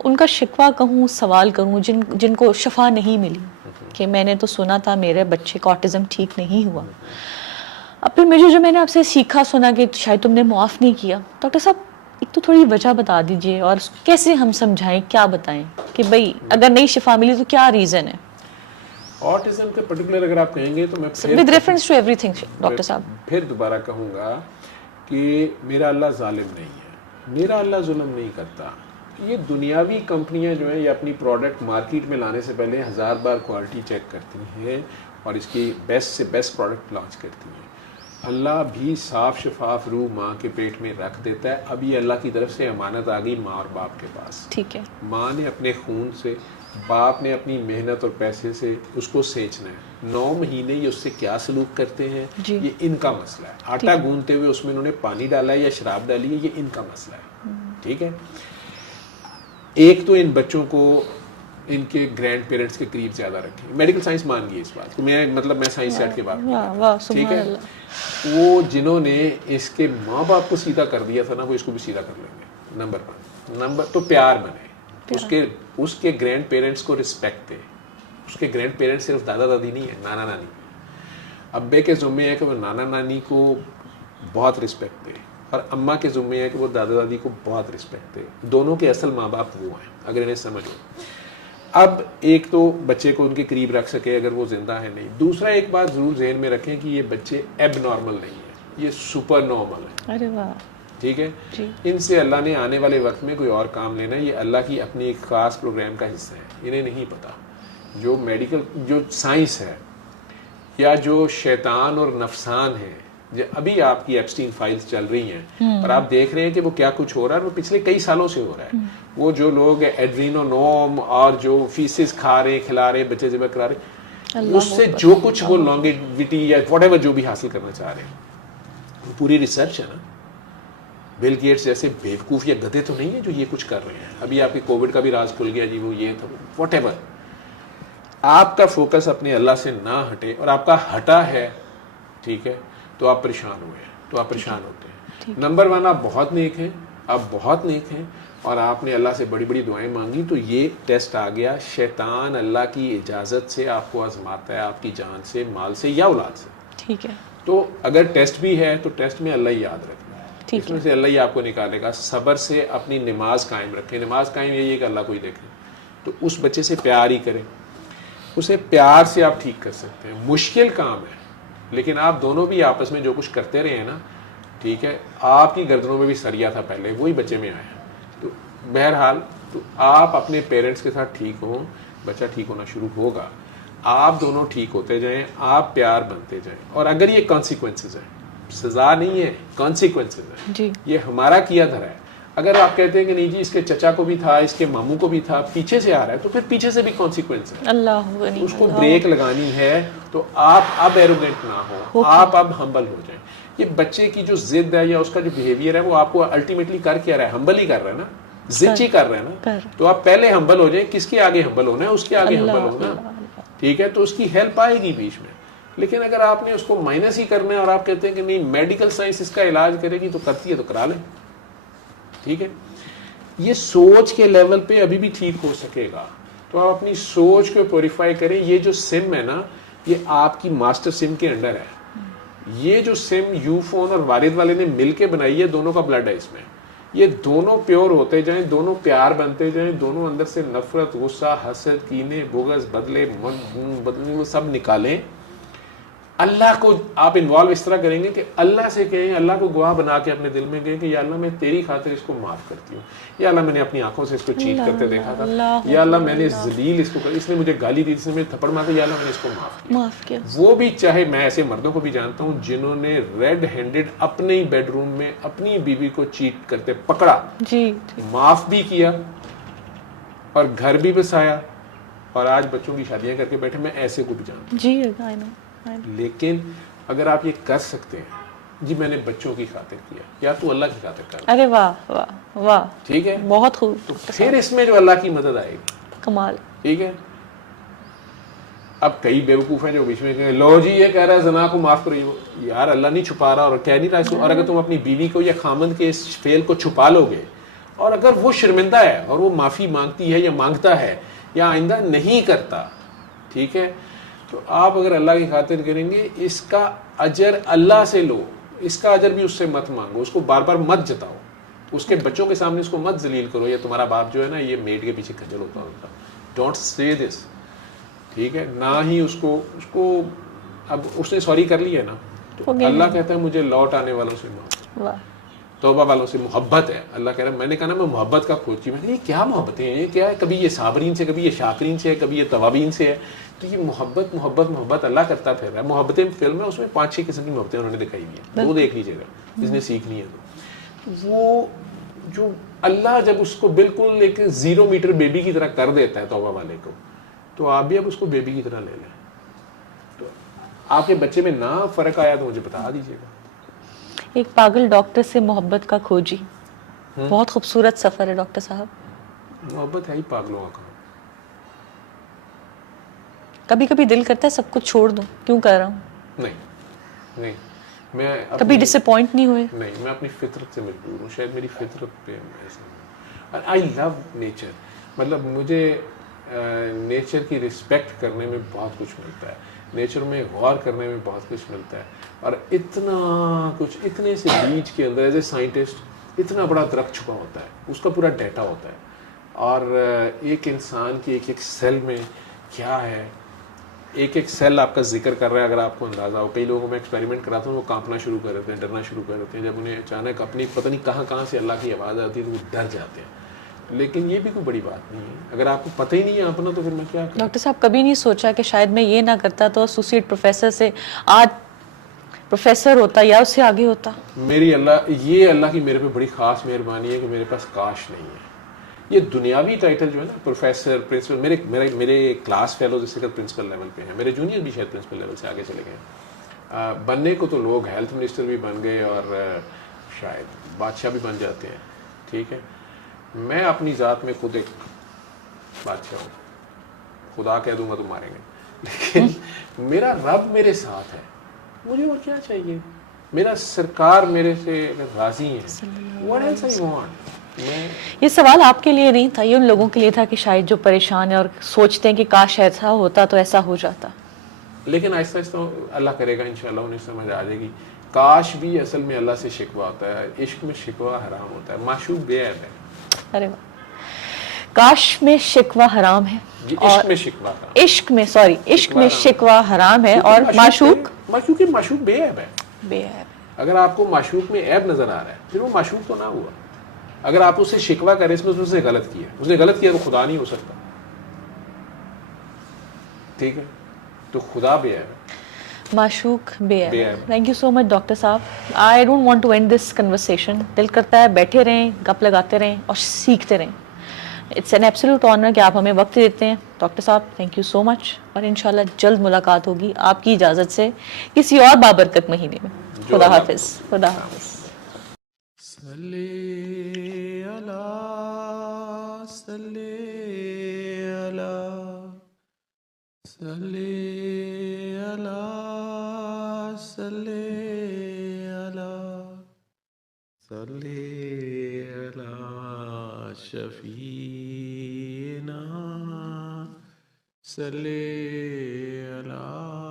ان کا شکوہ کہوں سوال کہوں, جن کو شفا نہیں ملی کہ میں نے تو سنا تھا میرے بچے کا آٹزم ٹھیک نہیں ہوا, اب پھر مجھے جو میں نے آپ سے سیکھا سنا کہ شاید تم نے معاف نہیں کیا, ڈاکٹر صاحب ایک تو تھوڑی وجہ بتا دیجئے اور کیسے ہم سمجھائیں, کیا بتائیں کہ بھئی اگر نہیں شفا ملی تو کیا ریزن ہے. آٹزم کے پرٹیکولر اگر آپ کہیں گے تو میں with reference to everything doctor صاحب پھر دوبارہ کہوں گا کہ میرا اللہ ظالم نہیں ہے, میرا اللہ ظلم نہیں کرتا. یہ دنیاوی کمپنیاں جو ہیں یہ اپنی پروڈکٹ مارکیٹ میں لانے سے پہلے 1000 بار کوالٹی چیک کرتی ہیں اور اس کی بیسٹ سے بیسٹ پروڈکٹ لانچ کرتی ہیں. اللہ بھی صاف شفاف روح ماں کے پیٹ میں رکھ دیتا ہے. اب یہ اللہ کی طرف سے امانت آ گئی ماں اور باپ کے پاس. ٹھیک ہے, ماں نے اپنے خون سے, باپ نے اپنی محنت اور پیسے سے اس کو سینچنا ہے. 9 مہینے یہ اس سے کیا سلوک کرتے ہیں یہ ان کا مسئلہ ہے. آٹا گوندتے ہوئے اس میں انہوں نے پانی ڈالا ہے یا شراب ڈالی ہے یہ ان کا مسئلہ ہے. ٹھیک ہے, ایک تو ان بچوں کو ان کے گرینڈ پیرنٹس کے قریب زیادہ رکھیں. میڈیکل سائنس مان گئی اس بات کو, میں سائنس سیٹ کے بات, ٹھیک ہے. وہ جنہوں نے اس کے ماں باپ کو سیدھا کر دیا تھا نا وہ اس کو بھی سیدھا کر لیں گے. نمبر تو پیار بنے, اس کے گرینڈ پیرنٹس کو رسپیکٹ دے. اس کے گرینڈ پیرنٹس صرف دادا دادی نہیں ہے, نانا نانی. ابے کے ذمے ہے کہ وہ نانا نانی کو بہت رسپیکٹ دے اور اماں کے ذمے ہے کہ وہ دادا دادی کو بہت رسپیکٹ دے. دونوں کے اصل ماں باپ وہ ہیں اگر انہیں سمجھو. اب ایک تو بچے کو ان کے قریب رکھ سکے اگر وہ زندہ ہے نہیں. دوسرا ایک بات ضرور ذہن میں رکھیں کہ یہ بچے ایب نارمل نہیں ہیں, یہ سپر نارمل ہیں. ارے واہ, ٹھیک ہے, ان سے اللہ نے آنے والے وقت میں کوئی اور کام لینا ہے. یہ اللہ کی اپنی ایک خاص پروگرام کا حصہ ہے. انہیں نہیں پتا جو میڈیکل جو سائنس ہے یا جو شیطان اور نفسان ہے. ابھی آپ کی ایپسٹین فائلز چل رہی ہیں اور آپ دیکھ رہے ہیں کہ وہ کیا کچھ ہو رہا ہے, وہ پچھلے کئی سالوں سے ہو رہا ہے. وہ جو لوگ ایڈرینونوم اور جو فیسز کھا رہے کھلا رہے بچے ذبح کرا رہے, اس سے جو کچھ وہ لانگیویٹی یا واٹ ایور جو بھی حاصل کرنا چاہ رہے ہیں وہ پوری ریسرچ ہے نا. بل گیٹس جیسے بیوقوف یا گدھے تو نہیں ہیں جو یہ کچھ کر رہے ہیں. ابھی آپ کی کووڈ کا بھی راز کھل گیا جی, وہ یہ تھا واٹ ایور. آپ کا فوکس اپنے اللہ سے نہ ہٹے اور آپ کا ہٹا ہے, ٹھیک ہے, تو آپ پریشان ہوئے ہیں, تو آپ پریشان ہوتے ہیں. نمبر 1 آپ بہت نیک ہیں, آپ بہت نیک ہیں اور آپ نے اللہ سے بڑی بڑی دعائیں مانگی تو یہ ٹیسٹ آ گیا. شیطان اللہ کی اجازت سے آپ کو آزماتا ہے آپ کی جان سے, مال سے یا اولاد سے. ٹھیک ہے, تو اگر ٹیسٹ بھی ہے تو ٹیسٹ میں اللہ ہی یاد رکھنا ہے, اس میں سے اللہ ہی آپ کو نکالے گا. صبر سے اپنی نماز قائم رکھیں. نماز قائم یہی ہے کہ اللہ کو ہی دیکھیں, تو اس بچے سے پیار ہی کریں. اسے پیار سے آپ ٹھیک کر سکتے ہیں. مشکل کام ہے لیکن آپ دونوں بھی آپس میں جو کچھ کرتے رہے ہیں نا, ٹھیک ہے, آپ کی گردنوں میں بھی سریا تھا پہلے, وہی بچے میں آیا. تو بہرحال تو آپ اپنے پیرنٹس کے ساتھ ٹھیک ہوں, بچہ ٹھیک ہونا شروع ہوگا. آپ دونوں ٹھیک ہوتے جائیں, آپ پیار بنتے جائیں. اور اگر یہ کانسیکوینسز ہیں, سزا نہیں ہے, کانسیکوینسز ہیں جی, یہ ہمارا کیا دھرا ہے. اگر آپ کہتے ہیں کہ نہیں جی اس کے چچا کو بھی تھا, اس کے ماموں کو بھی تھا, پیچھے سے آ رہا ہے, تو پھر پیچھے سے بھی کانسیکوینس ہے. اللہ غنی, اس کو بریک لگانی ہے. تو آپ اب ایروگینٹ نہ ہو, آپ اب ہمبل ہو جائیں. یہ بچے کی جو ضد ہے یا اس کا جو بیہیویئر ہے وہ آپ کو الٹیمیٹلی کر کیا رہا ہے, ہمبل ہی کر رہا ہے نا, ضد ہی کر رہا ہے نا. تو آپ پہلے ہمبل ہو جائیں. کس کے آگے ہمبل ہونا ہے, اس کے آگے ہمبل ہونا, ٹھیک ہے. تو اس کی ہیلپ آئے گی بیچ میں. لیکن اگر آپ نے اس کو مائنس ہی کرنا ہے اور آپ کہتے ہیں کہ نہیں میڈیکل سائنس اس کا علاج کرے گی, تو کرتی ہے تو کرا لیں, ٹھیک ہے. یہ سوچ کے لیول پہ ابھی بھی ٹھیک ہو سکے گا. تو آپ اپنی سوچ کو پیوریفائی کریں. یہ جو سم ہے نا یہ آپ کی ماسٹر سم کے انڈر ہے. یہ جو سم یو فون اور والد والے نے مل کے بنائی ہے, دونوں کا بلڈ ہے اس میں. یہ دونوں پیور ہوتے جائیں, دونوں پیار بنتے جائیں, دونوں اندر سے نفرت, غصہ, حسد, کینے, بغض, بدلے, بدلے وہ سب نکالیں. اللہ کو آپ انوالو اس طرح کریں گے کہ اللہ سے کہیں, اللہ کو گواہ بنا کے اپنے دل میں کہیں کہ یا اللہ میں تیری خاطر اس کو معاف کرتی ہوں. یا اللہ میں نے اپنی آنکھوں سے اس کو چیٹ کرتے دیکھا تھا, یا اللہ میں نے ذلیل اس کو, اس نے مجھے گالی دی, اس نے مجھے تھپڑ مارا, یا اللہ میں نے اس کو معاف کیا. وہ بھی چاہے, میں ایسے مردوں کو بھی جانتا ہوں جنہوں نے ریڈ ہینڈڈ اپنے ہی بیڈ روم میں اپنی بیوی کو چیٹ کرتے پکڑا, معاف بھی کیا اور گھر بھی بسایا, اور آج بچوں کی شادیاں کر کے بیٹھے. میں ایسے کو بھی جانتا ہوں. لیکن اگر آپ یہ کر سکتے ہیں جی میں نے بچوں کی خاطر کیا, یا تو اللہ کی خاطر کر. ارے واہ واہ واہ, ٹھیک ہے, بہت خوب. تو پھر اس میں جو اللہ کی مدد آئے گی, کمال. ٹھیک ہے. اب کئی بیوقوف ہیں جو بیچ میں کہیں لو جی یہ کہہ رہا ہے زنا کو معاف کرو, یار اللہ نہیں چھپا رہا اور کہہ نہیں رہا اس کو. اور اگر تم اپنی بیوی کو یا خامند کے اس فعل کو چھپا لو گے اور اگر وہ شرمندہ ہے اور وہ معافی مانگتی ہے یا مانگتا ہے یا آئندہ نہیں کرتا, ٹھیک ہے, تو آپ اگر اللہ کی خاطر کریں گے اس کا اجر اللہ سے لو, اس کا اجر بھی اس سے مت مانگو, اس کو بار بار مت جتاؤ, اس کے بچوں کے سامنے اس کو مت ذلیل کرو, یا تمہارا باپ جو ہے نا یہ میڈ کے پیچھے کھجل ہوتا ہوتا. ڈونٹ سے دس, ٹھیک ہے. نہ ہی اس کو اب اس نے سوری کر لی ہے نا, تو اللہ کہتا ہے مجھے لوٹ آنے والوں سے توبہ والوں سے محبت ہے. اللہ کہہ رہا ہے میں نے کہا نا میں محبت کا کھوجی. میں نے یہ کیا محبتیں ہیں, یہ کیا ہے, کبھی یہ صابرین سے, کبھی یہ شاکرین سے ہے, کبھی یہ توابین سے ہے. تو یہ محبت محبت محبت اللہ کرتا پھر رہا ہے. محبتیں فلم ہے, اس میں 5-6 قسم کی محبتیں انہوں نے دکھائی ہوئی ہیں, وہ دیکھ لیجیے گا جس نے سیکھنی ہے. تو وہ جو اللہ جب اس کو بالکل ایک 0 میٹر بیبی کی طرح کر دیتا ہے توبہ والے کو, تو آپ بھی اب اس کو بیبی کی طرح لے لیں. تو آپ کے بچے میں نہ فرق آیا تو مجھے بتا دیجیے گا. ایک پاگل ڈاکٹر سے محبت کا کھوجی, بہت خوبصورت سفر ہے ڈاکٹر صاحب. محبت ہے ہی پاگلوں کا. کبھی کبھی دل کرتا ہے سب کچھ چھوڑ دوں, کیوں کر رہا ہوں. نہیں میں کبھی ڈس اپوائنٹ نہیں ہوئے. نہیں, میں اپنی فطرت سے مجبور ہوں, شاید میری فطرت پہ ایسا. آئی لو نیچر, مطلب مجھے نیچر کی رسپیکٹ کرنے میں بہت کچھ ملتا ہے, نیچر میں غور کرنے میں بہت کچھ ملتا ہے. اور اتنا کچھ, اتنے سے بیچ کے اندر ایز اے سائنٹسٹ اتنا بڑا درخت چھپا ہوتا ہے, اس کا پورا ڈیٹا ہوتا ہے. اور ایک انسان کی ایک سیل میں کیا ہے, ایک سیل آپ کا ذکر کر رہا ہے. اگر آپ کو اندازہ ہو, کئی لوگوں میں ایکسپیریمنٹ کراتا ہوں, وہ کانپنا شروع کر دیتے ہیں, ڈرنا شروع کر دیتے ہیں. جب انہیں اچانک اپنی پتہ نہیں کہاں سے اللہ کی آواز آتی ہے تو وہ ڈر جاتے ہیں. لیکن یہ بھی کوئی بڑی بات نہیں ہے, اگر آپ کو پتہ ہی نہیں ہے اپنا تو پھر میں کیا کروں. ڈاکٹر صاحب کبھی نہیں سوچا کہ شاید میں یہ نہ کرتا تو ایسوسیٹ پروفیسر سے آج پروفیسر ہوتا یا اس سے آگے ہوتا. میری اللہ کی میرے پہ بڑی خاص مہربانی ہے کہ میرے پاس کاش نہیں ہے. یہ دنیاوی ٹائٹل جو ہے نا, پروفیسر, پرنسپل, میرے کلاس فیلوز اس وقت پرنسپل لیول پہ ہیں, میرے جونیئر بھی شاید پرنسپل لیول سے آگے چلے گئے. بننے کو تو لوگ ہیلتھ منسٹر بھی بن گئے اور شاید بادشاہ بھی بن جاتے ہیں, ٹھیک ہے. میں اپنی ذات میں خود ایک بادشاہ ہوں, خدا کہہ دوں گا تو ماریں گے, لیکن میرا رب میرے ساتھ ہے, مجھے اور کیا چاہیے. میرا سرکار میرے سے راضی ہیں, what else I want. یہ سوال آپ کے لیے نہیں تھا, یہ ان لوگوں کے لیے تھا کہ شاید جو پریشان ہیں اور سوچتے ہیں کہ کاش ایسا ہوتا تو ایسا ہو جاتا. لیکن آہستہ آہستہ اللہ کرے گا انشاءاللہ انہیں سمجھ آ جائے گی. کاش بھی اصل میں اللہ سے شکوہ ہوتا ہے, عشق میں شکوہ حرام ہوتا ہے, معشوق بے عیب ہے. ارے واہ, کاش میں شکوہ حرام ہے, عشق میں شکوہ حرام, عشق میں شکوہ حرام ہے, اور معشوق بے عیب ہے. بے عیب. اگر آپ کو معشوق میں عیب نظر آ رہا ہے پھر وہ معشوق تو نہ ہوا. اگر آپ اس سے شکوہ کریں اس نے غلط کیا, اس نے غلط کیا تو خدا نہیں ہو سکتا, ٹھیک ہے. تو خدا بے عیب ہے, معشوق بے عیب. Thank you so much doctor صاحب. I don't want to end this conversation. دل کرتا ہے بیٹھے رہیں, گپ لگاتے رہیں اور سیکھتے رہیں. اٹس این ایبسلیوٹ آنر کہ آپ ہمیں وقت دیتے ہیں ڈاکٹر صاحب. تھینک یو سو مچ, اور انشاءاللہ جلد ملاقات ہوگی آپ کی اجازت سے کسی اور بابرکت مہینے میں. خدا حافظ. خدا حافظ. صلی اللہ صلی اللہ صلی اللہ صلی اللہ صلی اللہ شفیعنا صلی اللہ